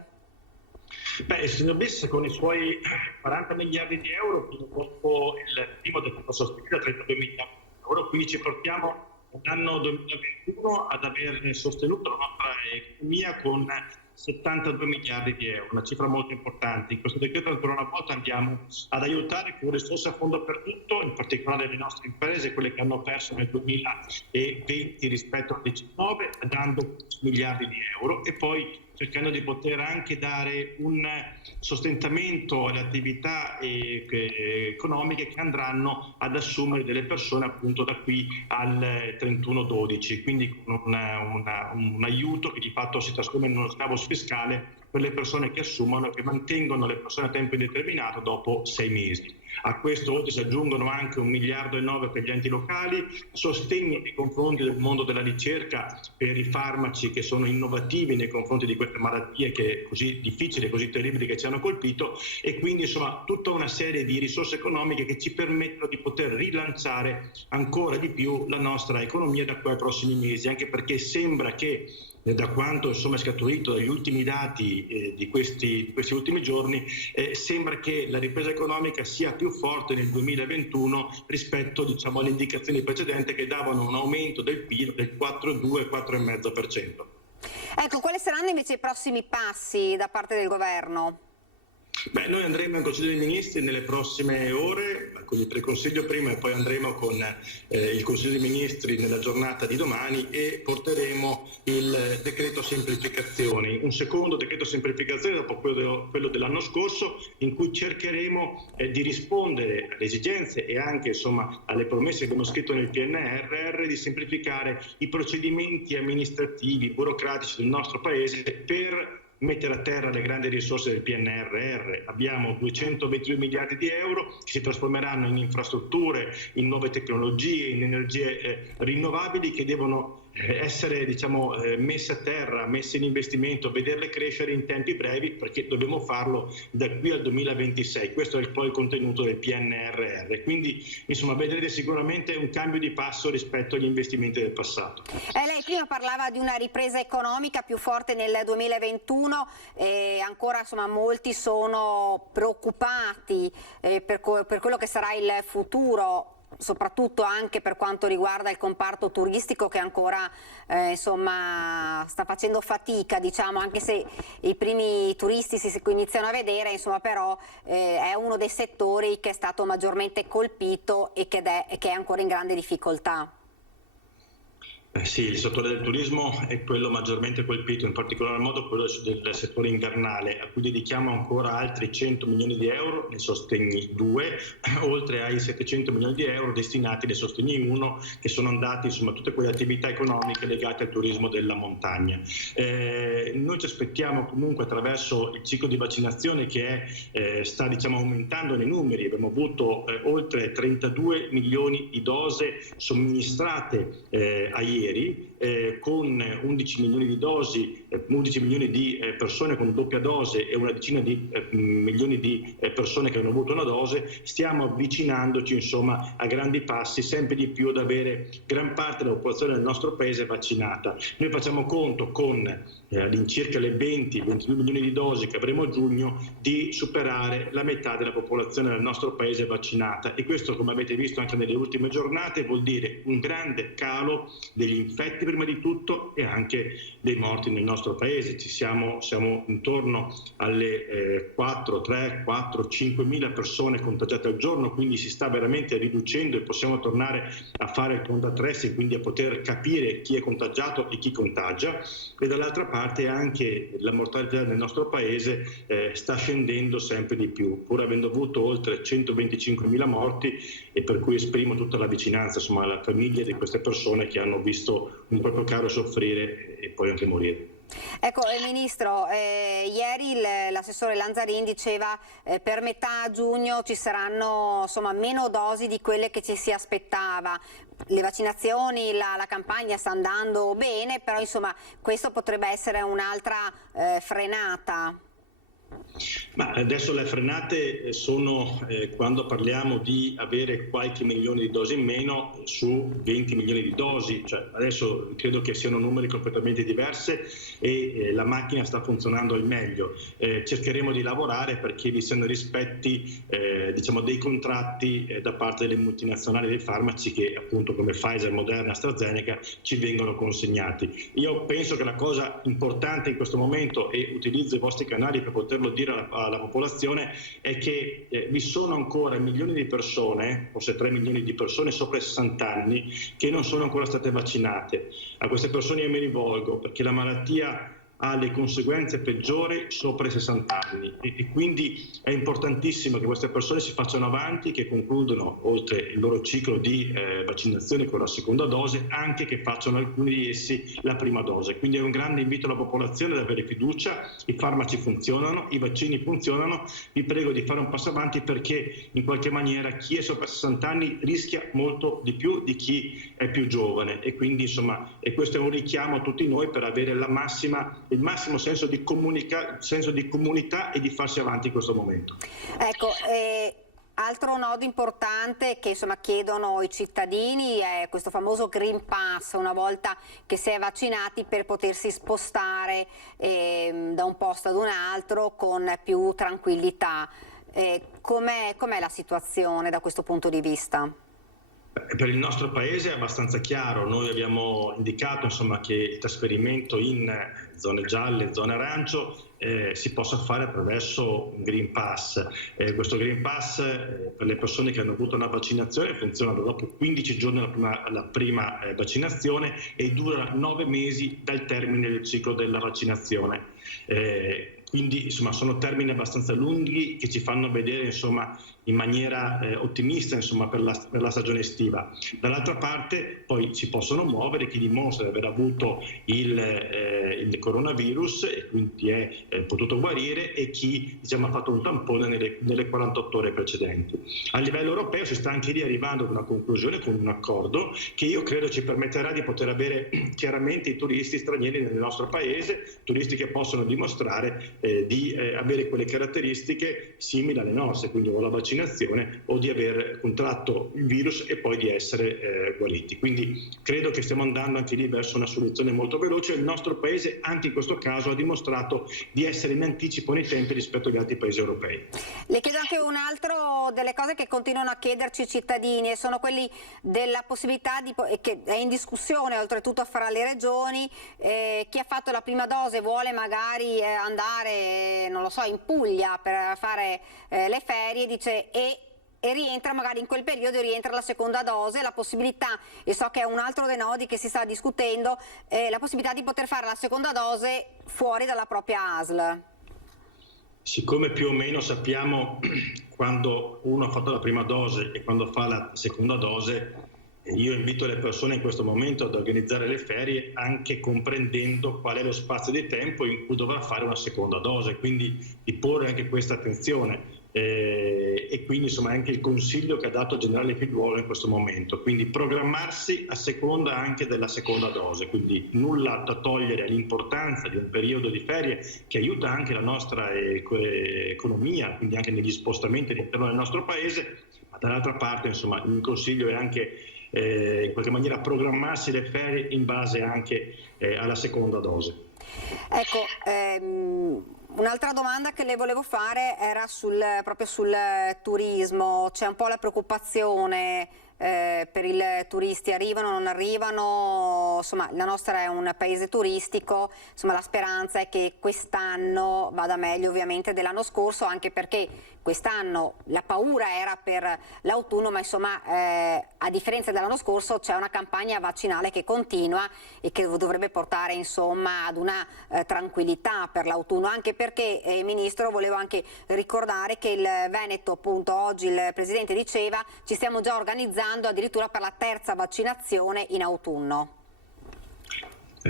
Beh, il sostegno bis con i suoi 40 miliardi di euro dopo il primo decreto sostegno da 32 miliardi di euro, quindi ci portiamo l'anno 2021 ad aver sostenuto la nostra economia con 72 miliardi di euro, una cifra molto importante. In questo decreto ancora una volta andiamo ad aiutare con risorse a fondo perduto, in particolare le nostre imprese, quelle che hanno perso nel 2020 rispetto al 2019, dando miliardi di euro e poi cercando di poter anche dare un sostentamento alle attività economiche che andranno ad assumere delle persone appunto da qui al 31/12, quindi con un aiuto che di fatto si trasforma in uno scavo fiscale per le persone che assumono e che mantengono le persone a tempo indeterminato dopo 6 mesi. A questo oltre si aggiungono anche 1,9 miliardi per gli enti locali, sostegno nei confronti del mondo della ricerca per i farmaci che sono innovativi nei confronti di queste malattie che così difficili, così terribili che ci hanno colpito, e quindi insomma tutta una serie di risorse economiche che ci permettono di poter rilanciare ancora di più la nostra economia da qua ai prossimi mesi, anche perché sembra che da quanto insomma è scaturito dagli ultimi dati di questi ultimi giorni, sembra che la ripresa economica sia più forte nel 2021 rispetto diciamo alle indicazioni precedenti che davano un aumento del PIL del 4,2-4,5%. Ecco, quali saranno invece i prossimi passi da parte del governo? Beh, noi andremo in Consiglio dei Ministri nelle prossime ore, con il preconsiglio prima e poi andremo con il Consiglio dei Ministri nella giornata di domani e porteremo il decreto semplificazioni, un secondo decreto semplificazione dopo quello dell'anno scorso, in cui cercheremo di rispondere alle esigenze e anche insomma alle promesse che abbiamo scritto nel PNRR di semplificare i procedimenti amministrativi, burocratici del nostro Paese per mettere a terra le grandi risorse del PNRR. Abbiamo 222 miliardi di euro che si trasformeranno in infrastrutture, in nuove tecnologie, in energie rinnovabili che devono essere diciamo messe a terra, messe in investimento, vederle crescere in tempi brevi, perché dobbiamo farlo da qui al 2026. Questo è poi il contenuto del PNRR. Quindi insomma vedrete sicuramente un cambio di passo rispetto agli investimenti del passato. Lei prima parlava di una ripresa economica più forte nel 2021 e ancora insomma molti sono preoccupati per quello che sarà il futuro, soprattutto anche per quanto riguarda il comparto turistico che ancora insomma sta facendo fatica, diciamo, anche se i primi turisti si iniziano a vedere, insomma, però è uno dei settori che è stato maggiormente colpito e che è ancora in grande difficoltà. Sì, il settore del turismo è quello maggiormente colpito, in particolar modo quello del settore invernale, a cui dedichiamo ancora altri 100 milioni di euro nei sostegni 2, oltre ai 700 milioni di euro destinati nei sostegni 1, che sono andati insomma tutte quelle attività economiche legate al turismo della montagna. Noi ci aspettiamo comunque, attraverso il ciclo di vaccinazione che sta diciamo aumentando nei numeri, abbiamo avuto oltre 32 milioni di dose somministrate a ieri, con 11 milioni di dosi, 11 milioni di persone con doppia dose e una decina di milioni di persone che hanno avuto una dose, stiamo avvicinandoci insomma a grandi passi sempre di più ad avere gran parte della popolazione del nostro paese vaccinata. Noi facciamo conto con all'incirca le 20-22 milioni di dosi che avremo a giugno di superare la metà della popolazione del nostro paese vaccinata, e questo, come avete visto anche nelle ultime giornate, vuol dire un grande calo dei degli infetti prima di tutto e anche dei morti nel nostro paese. Siamo intorno alle 5.000 persone contagiate al giorno, quindi si sta veramente riducendo e possiamo tornare a fare il contact tracing, quindi a poter capire chi è contagiato e chi contagia. E dall'altra parte anche la mortalità nel nostro paese sta scendendo sempre di più, pur avendo avuto oltre 125.000 morti, e per cui esprimo tutta la vicinanza, insomma, alla famiglia di queste persone che hanno visto un proprio caro soffrire e poi anche morire. Ecco, Ministro, ieri l'assessore Lanzarin diceva per metà giugno ci saranno meno dosi di quelle che ci si aspettava. Le vaccinazioni, la campagna sta andando bene, però questo potrebbe essere un'altra frenata. Ma adesso le frenate sono quando parliamo di avere qualche milione di dosi in meno su 20 milioni di dosi, cioè adesso credo che siano numeri completamente diversi e la macchina sta funzionando al meglio. Cercheremo di lavorare perché vi siano rispetti dei contratti da parte delle multinazionali dei farmaci che appunto come Pfizer, Moderna, AstraZeneca ci vengono consegnati. Io penso che la cosa importante in questo momento, e utilizzo i vostri canali per poterlo dire alla popolazione, è che vi sono ancora milioni di persone, forse 3 milioni di persone sopra i 60 anni che non sono ancora state vaccinate. A queste persone io mi rivolgo perché la malattia ha le conseguenze peggiori sopra i 60 anni e quindi è importantissimo che queste persone si facciano avanti, che concludono oltre il loro ciclo di vaccinazione con la seconda dose, anche che facciano alcuni di essi la prima dose. Quindi è un grande invito alla popolazione ad avere fiducia, i farmaci funzionano, i vaccini funzionano, vi prego di fare un passo avanti perché in qualche maniera chi è sopra i 60 anni rischia molto di più di chi è più giovane e quindi e questo è un richiamo a tutti noi per avere il massimo senso di comunità e di farsi avanti in questo momento. Ecco, altro nodo importante che chiedono i cittadini è questo famoso Green Pass, una volta che si è vaccinati, per potersi spostare da un posto ad un altro con più tranquillità. Com'è la situazione da questo punto di vista? Per il nostro paese è abbastanza chiaro, noi abbiamo indicato che il trasferimento in zone gialle, zone arancio si possa fare attraverso un Green Pass. Questo Green Pass per le persone che hanno avuto una vaccinazione funziona dopo 15 giorni alla prima vaccinazione e dura 9 mesi dal termine del ciclo della vaccinazione. Quindi sono termini abbastanza lunghi che ci fanno vedere in maniera ottimista per la stagione estiva. Dall'altra parte poi si possono muovere chi dimostra di aver avuto il coronavirus e quindi è potuto guarire e chi ha fatto un tampone nelle 48 ore precedenti. A livello europeo si sta anche lì arrivando ad una conclusione con un accordo che io credo ci permetterà di poter avere chiaramente i turisti stranieri nel nostro paese, turisti che possono dimostrare di avere quelle caratteristiche simili alle nostre, quindi o la vaccinazione o di aver contratto il virus e poi di essere guariti. Quindi credo che stiamo andando anche lì verso una soluzione molto veloce. Il nostro paese anche in questo caso ha dimostrato di essere in anticipo nei tempi rispetto agli altri paesi europei. Le chiedo anche un altro delle cose che continuano a chiederci i cittadini, e sono quelli della possibilità che è in discussione oltretutto fra le regioni, chi ha fatto la prima dose vuole magari andare, non lo so, in Puglia per fare le ferie, dice, e rientra magari in quel periodo, rientra la seconda dose, la possibilità, e so che è un altro dei nodi che si sta discutendo, la possibilità di poter fare la seconda dose fuori dalla propria ASL. Siccome più o meno sappiamo quando uno ha fatto la prima dose e quando fa la seconda dose, io invito le persone in questo momento ad organizzare le ferie anche comprendendo qual è lo spazio di tempo in cui dovrà fare una seconda dose, quindi di porre anche questa attenzione. E quindi anche il consiglio che ha dato il generale Figliuolo in questo momento, quindi programmarsi a seconda anche della seconda dose, quindi nulla da togliere all'importanza di un periodo di ferie che aiuta anche la nostra economia, quindi anche negli spostamenti all'interno del nostro paese, ma dall'altra parte il consiglio è anche in qualche maniera programmarsi le ferie in base anche alla seconda dose. Ecco, un'altra domanda che le volevo fare era proprio sul turismo. C'è un po' la preoccupazione per i turisti, arrivano, non arrivano, insomma la nostra è un paese turistico, insomma la speranza è che quest'anno vada meglio ovviamente dell'anno scorso, anche perché quest'anno la paura era per l'autunno, ma insomma a differenza dell'anno scorso c'è una campagna vaccinale che continua e che dovrebbe portare insomma ad una tranquillità per l'autunno, anche perché Ministro, volevo anche ricordare che il Veneto, appunto oggi il Presidente diceva, ci stiamo già organizzando addirittura per la terza vaccinazione in autunno.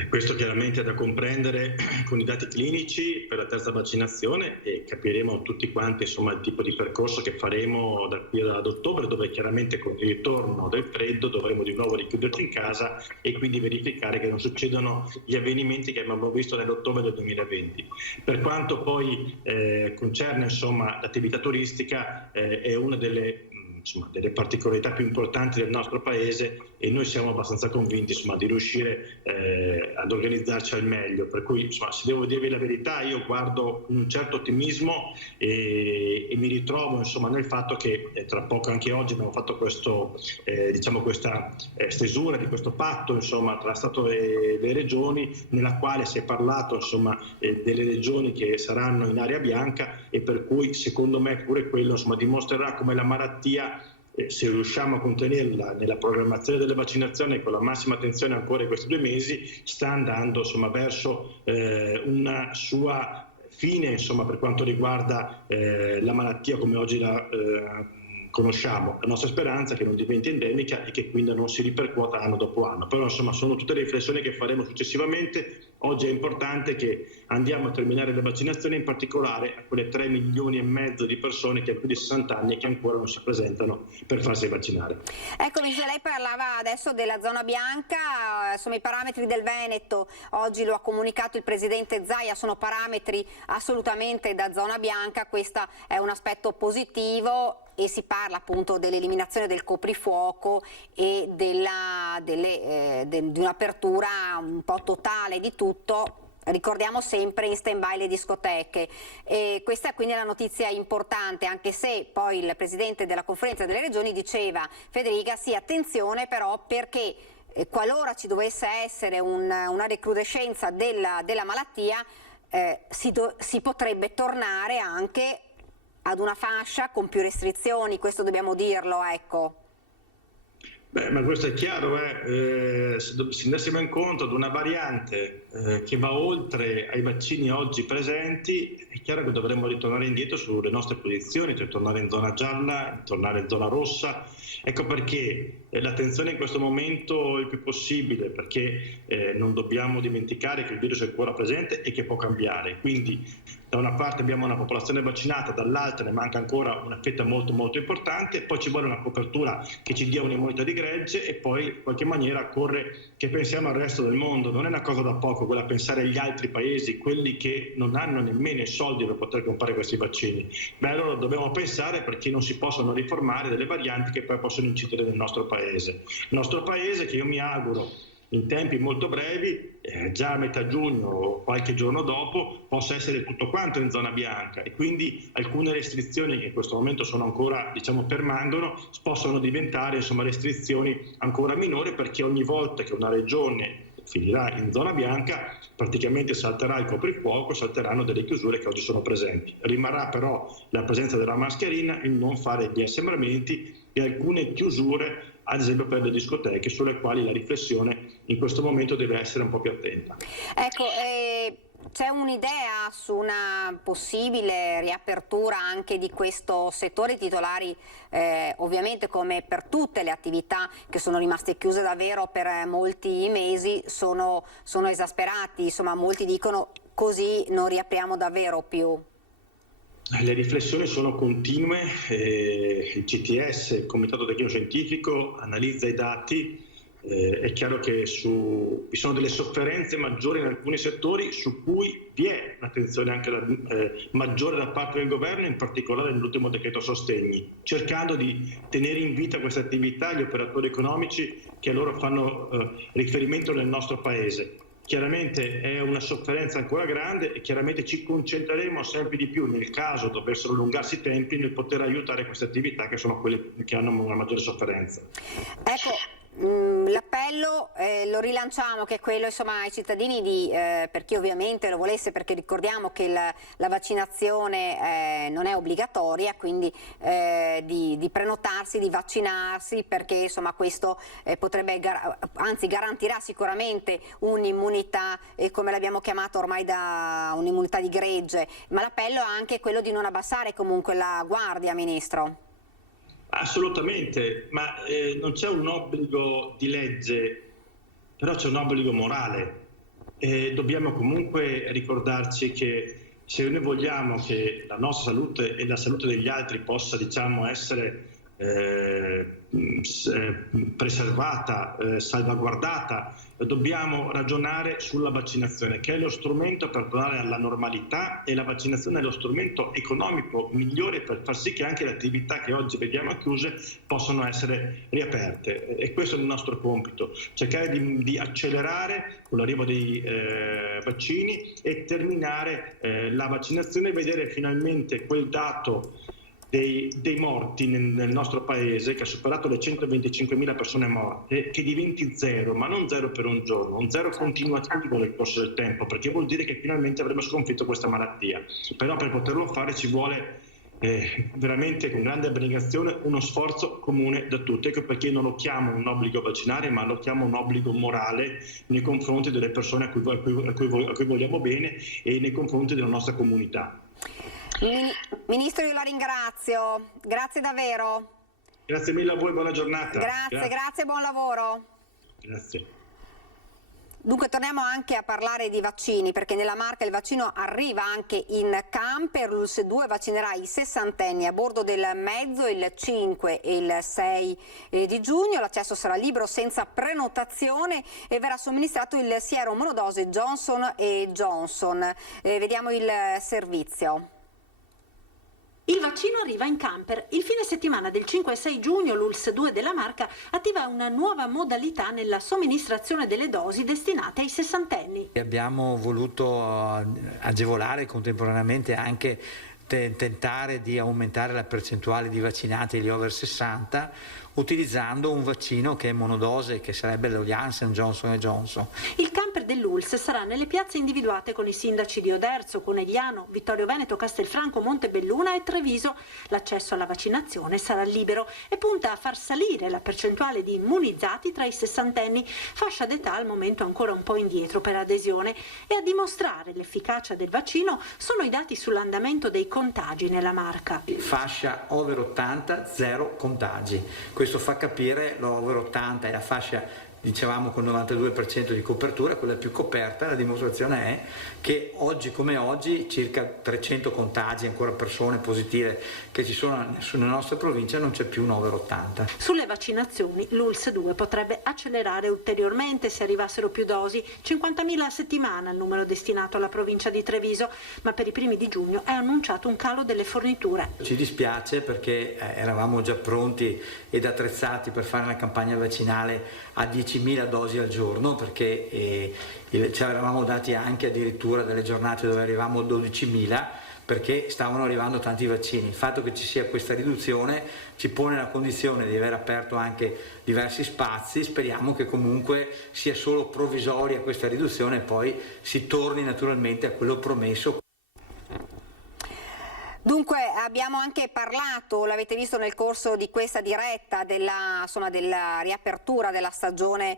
Questo chiaramente è da comprendere con i dati clinici per la terza vaccinazione, e capiremo tutti quanti insomma il tipo di percorso che faremo da qui ad ottobre, dove chiaramente con il ritorno del freddo dovremo di nuovo richiuderci in casa e quindi verificare che non succedano gli avvenimenti che abbiamo visto nell'ottobre del 2020. Per quanto poi concerne insomma l'attività turistica, è una delle particolarità più importanti del nostro paese, e noi siamo abbastanza convinti di riuscire ad organizzarci al meglio, per cui se devo dirvi la verità io guardo con un certo ottimismo e mi ritrovo nel fatto che tra poco, anche oggi abbiamo fatto questa stesura di questo patto tra Stato e le regioni, nella quale si è parlato delle regioni che saranno in area bianca, e per cui secondo me pure quello dimostrerà come la malattia, se riusciamo a contenerla nella programmazione delle vaccinazioni con la massima attenzione ancora in questi 2 mesi, sta andando verso una sua fine per quanto riguarda la malattia come oggi la conosciamo. La nostra speranza è che non diventi endemica e che quindi non si ripercuota anno dopo anno, però sono tutte le riflessioni che faremo successivamente. Oggi è importante che andiamo a terminare le vaccinazioni, in particolare a quelle 3,5 milioni di persone che hanno più di 60 anni e che ancora non si presentano per farsi vaccinare. Ecco, lei parlava adesso della zona bianca, i parametri del Veneto, oggi lo ha comunicato il Presidente Zaia, sono parametri assolutamente da zona bianca, questo è un aspetto positivo, e si parla appunto dell'eliminazione del coprifuoco e di un'apertura un po' totale di tutto. Ricordiamo sempre in stand-by le discoteche, e questa quindi è una notizia importante, anche se poi il Presidente della Conferenza delle Regioni diceva, Federica, sì, attenzione però, perché qualora ci dovesse essere una recrudescenza della malattia, si potrebbe tornare anche ad una fascia con più restrizioni, questo dobbiamo dirlo, ecco. Ma questo è chiaro, se andassimo incontro ad una variante che va oltre ai vaccini oggi presenti, è chiaro che dovremmo ritornare indietro sulle nostre posizioni, cioè tornare in zona gialla, tornare in zona rossa. Ecco perché l'attenzione in questo momento è il più possibile, perché non dobbiamo dimenticare che il virus è ancora presente e che può cambiare. Quindi da una parte abbiamo una popolazione vaccinata, dall'altra ne manca ancora una fetta molto molto importante, poi ci vuole una copertura che ci dia un'immunità di gregge, e poi in qualche maniera occorre che pensiamo al resto del mondo. Non è una cosa da poco quella pensare agli altri paesi, quelli che non hanno nemmeno i soldi per poter comprare questi vaccini. Allora dobbiamo pensare perché non si possono riformare delle varianti che poi possono incidere nel nostro paese. Il nostro paese, che io mi auguro in tempi molto brevi, già a metà giugno o qualche giorno dopo, possa essere tutto quanto in zona bianca, e quindi alcune restrizioni che in questo momento sono ancora, permangono, possono diventare restrizioni ancora minori, perché ogni volta che una regione finirà in zona bianca praticamente salterà il coprifuoco, salteranno delle chiusure che oggi sono presenti. Rimarrà però la presenza della mascherina, il non fare gli assembramenti e alcune chiusure, ad esempio per le discoteche, sulle quali la riflessione in questo momento deve essere un po' più attenta. Ecco, c'è un'idea su una possibile riapertura anche di questo settore? I titolari ovviamente, come per tutte le attività che sono rimaste chiuse davvero per molti mesi, sono esasperati, molti dicono così non riapriamo davvero più. Le riflessioni sono continue, il CTS, il Comitato Tecnico Scientifico, analizza i dati. È chiaro che vi sono delle sofferenze maggiori in alcuni settori su cui vi è un'attenzione anche maggiore da parte del governo, in particolare nell'ultimo decreto sostegni, cercando di tenere in vita queste attività gli operatori economici che a loro fanno riferimento nel nostro paese. chiaramente è una sofferenza ancora grande e chiaramente ci concentreremo sempre di più, nel caso dovessero allungarsi i tempi, nel poter aiutare queste attività che sono quelle che hanno una maggiore sofferenza. Ecco, l'appello lo rilanciamo, che è quello insomma ai cittadini per chi ovviamente lo volesse, perché ricordiamo che la vaccinazione non è obbligatoria, quindi di prenotarsi, di vaccinarsi, perché insomma questo potrebbe anzi garantirà sicuramente un'immunità, come l'abbiamo chiamata ormai da un'immunità di gregge, ma l'appello è anche quello di non abbassare comunque la guardia, Ministro. Assolutamente, ma non c'è un obbligo di legge, però c'è un obbligo morale. Dobbiamo comunque ricordarci che se noi vogliamo che la nostra salute e la salute degli altri possa, diciamo, essere preservata, salvaguardata, dobbiamo ragionare sulla vaccinazione, che è lo strumento per tornare alla normalità, e la vaccinazione è lo strumento economico migliore per far sì che anche le attività che oggi vediamo chiuse possano essere riaperte. E questo è il nostro compito, cercare di accelerare con l'arrivo dei vaccini e terminare la vaccinazione e vedere finalmente quel dato dei morti nel nostro paese, che ha superato le 125.000 persone morte, che diventi zero, ma non zero per un giorno, un zero continuativo nel corso del tempo, perché vuol dire che finalmente avremo sconfitto questa malattia. Però per poterlo fare ci vuole veramente, con grande abnegazione, uno sforzo comune da tutti. Ecco perché io non lo chiamo un obbligo vaccinare, ma lo chiamo un obbligo morale nei confronti delle persone a cui vogliamo bene e nei confronti della nostra comunità. Ministro, io la ringrazio, grazie davvero. Grazie mille a voi, buona giornata. Grazie, buon lavoro. Grazie. Dunque torniamo anche a parlare di vaccini, perché nella Marca il vaccino arriva anche in camper. L'ULSS 2 vaccinerà i 60enni a bordo del mezzo il 5 e il 6 di giugno. L'accesso sarà libero senza prenotazione e verrà somministrato il siero monodose Johnson & Johnson. Vediamo il servizio. Il vaccino arriva in camper. Il fine settimana del 5 e 6 giugno l'ULSS 2 della Marca attiva una nuova modalità nella somministrazione delle dosi destinate ai sessantenni. Abbiamo voluto agevolare contemporaneamente anche tentare di aumentare la percentuale di vaccinati agli over 60 utilizzando un vaccino che è monodose, che sarebbe lo Janssen Johnson & Johnson. Il camper dell'ULSS sarà nelle piazze individuate con i sindaci di Oderzo, Conegliano, Vittorio Veneto, Castelfranco, Montebelluna e Treviso. L'accesso alla vaccinazione sarà libero e punta a far salire la percentuale di immunizzati tra i sessantenni, fascia d'età al momento ancora un po' indietro per adesione, e a dimostrare l'efficacia del vaccino sono i dati sull'andamento dei contagi nella Marca. Fascia over 80, 0 contagi. Questo fa capire l'over 80 è la fascia, dicevamo, con il 92% di copertura, quella più coperta. La dimostrazione è che oggi come oggi circa 300 contagi, ancora persone positive che ci sono nella nostra provincia, non c'è più un over 80. Sulle vaccinazioni l'ULSS 2 potrebbe accelerare ulteriormente se arrivassero più dosi, 50.000 a settimana il numero destinato alla provincia di Treviso, ma per i primi di giugno è annunciato un calo delle forniture. Ci dispiace perché eravamo già pronti ed attrezzati per fare una campagna vaccinale a 10.000 dosi al giorno, perché ci eravamo dati anche addirittura delle giornate dove arrivavamo a 12.000 perché stavano arrivando tanti vaccini. Il fatto che ci sia questa riduzione ci pone nella condizione di aver aperto anche diversi spazi. Speriamo che comunque sia solo provvisoria questa riduzione e poi si torni naturalmente a quello promesso. Dunque abbiamo anche parlato, l'avete visto nel corso di questa diretta, della riapertura della stagione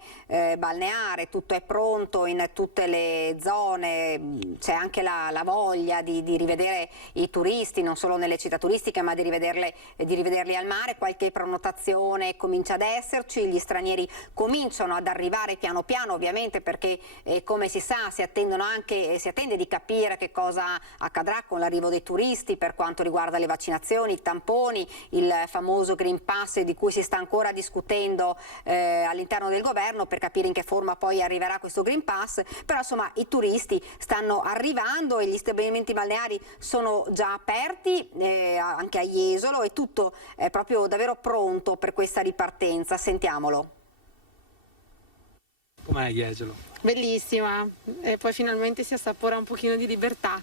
balneare. Tutto è pronto in tutte le zone, c'è anche la voglia di rivedere i turisti, non solo nelle città turistiche, ma di rivederli al mare. Qualche prenotazione comincia ad esserci, gli stranieri cominciano ad arrivare piano piano, ovviamente, perché come si sa si attende di capire che cosa accadrà con l'arrivo dei turisti per quanto riguarda le vaccinazioni, i tamponi, il famoso Green Pass di cui si sta ancora discutendo all'interno del governo per capire in che forma poi arriverà questo Green Pass. Però insomma i turisti stanno arrivando e gli stabilimenti balneari sono già aperti anche a Jesolo, e tutto è proprio davvero pronto per questa ripartenza. Sentiamolo. Com'è Jesolo? Bellissima, e poi finalmente si assapora un pochino di libertà.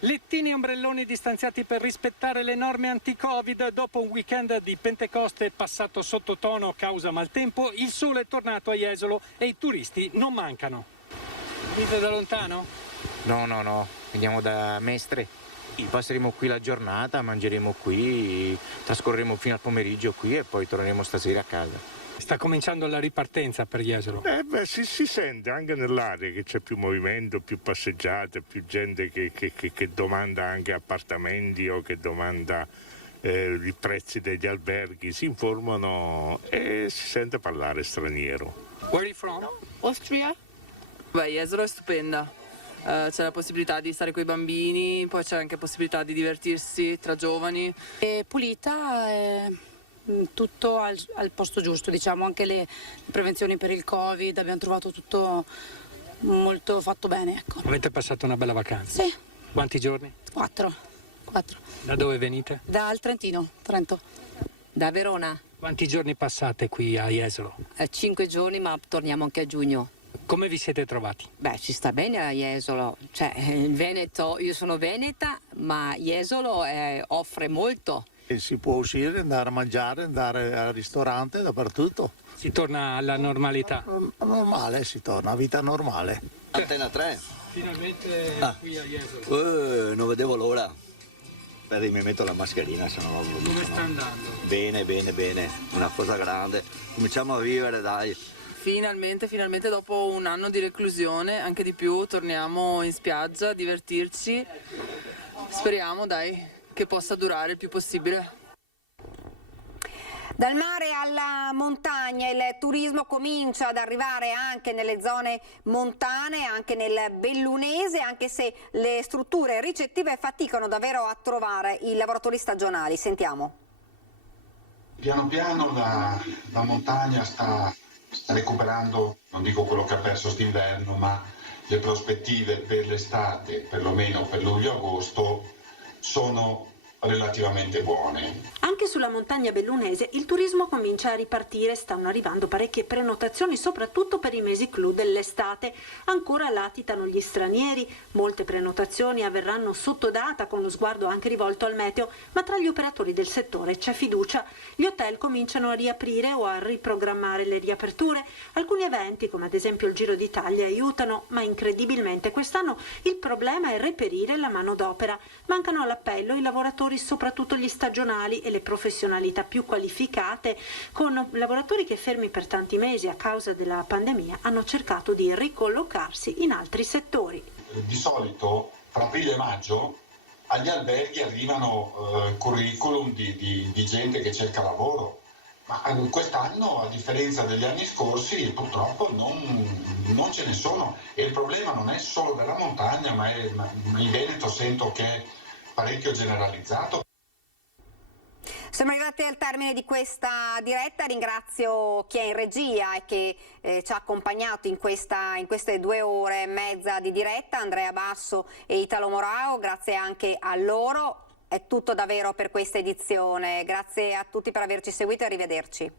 Lettini e ombrelloni distanziati per rispettare le norme anti-Covid. Dopo un weekend di Pentecoste passato sottotono causa maltempo, il sole è tornato a Jesolo e i turisti non mancano. Venite da lontano? No, veniamo da Mestre. Passeremo qui la giornata, mangeremo qui, trascorreremo fino al pomeriggio qui e poi torneremo stasera a casa. Sta cominciando la ripartenza per Jesolo. Si sente anche nell'aria che c'è più movimento, più passeggiate, più gente che domanda anche appartamenti o che domanda i prezzi degli alberghi, si informano e si sente parlare straniero. Where are you from? Austria. Beh, Jesolo è stupenda. C'è la possibilità di stare con i bambini, poi c'è anche la possibilità di divertirsi tra giovani. È pulita, è tutto al posto giusto, diciamo, anche le prevenzioni per il Covid, abbiamo trovato tutto molto fatto bene. Ecco. Avete passato una bella vacanza? Sì. Quanti giorni? 4. Da dove venite? Dal Trentino, Trento. Da Verona. Quanti giorni passate qui a Jesolo? 5 giorni, ma torniamo anche a giugno. Come vi siete trovati? Beh, ci sta bene a Jesolo, cioè il Veneto, io sono veneta, ma Jesolo offre molto. E si può uscire, andare a mangiare, andare al ristorante, dappertutto. Si torna alla normalità? Normale, si torna a vita normale. Antena 3. Finalmente qui a Jesolo. Non vedevo l'ora. Mi metto la mascherina, se no... Come sta andando? Bene, una cosa grande. Cominciamo a vivere, dai. Finalmente dopo un anno di reclusione, anche di più, torniamo in spiaggia a divertirci. Speriamo, dai, che possa durare il più possibile. Dal mare alla montagna il turismo comincia ad arrivare anche nelle zone montane, anche nel bellunese, anche se le strutture ricettive faticano davvero a trovare i lavoratori stagionali. Sentiamo. Piano piano la montagna sta recuperando, non dico quello che ha perso st'inverno, ma le prospettive per l'estate, perlomeno per luglio-agosto, sono relativamente buone. Anche sulla montagna bellunese il turismo comincia a ripartire, stanno arrivando parecchie prenotazioni soprattutto per i mesi clou dell'estate. Ancora latitano gli stranieri, molte prenotazioni avverranno sotto data con lo sguardo anche rivolto al meteo, ma tra gli operatori del settore c'è fiducia. Gli hotel cominciano a riaprire o a riprogrammare le riaperture. Alcuni eventi, come ad esempio il Giro d'Italia, aiutano, ma incredibilmente quest'anno il problema è reperire la manodopera. Mancano all'appello i lavoratori, soprattutto gli stagionali e le professionalità più qualificate, con lavoratori che fermi per tanti mesi a causa della pandemia hanno cercato di ricollocarsi in altri settori. Di solito tra aprile e maggio agli alberghi arrivano curriculum di gente che cerca lavoro, ma quest'anno, a differenza degli anni scorsi, purtroppo non ce ne sono, e il problema non è solo della montagna, ma in Veneto sento che è parecchio generalizzato. Siamo arrivati al termine di questa diretta, ringrazio chi è in regia e che ci ha accompagnato in queste 2 ore e mezza di diretta, Andrea Basso e Italo Morao, grazie anche a loro. È tutto davvero per questa edizione, grazie a tutti per averci seguito e arrivederci.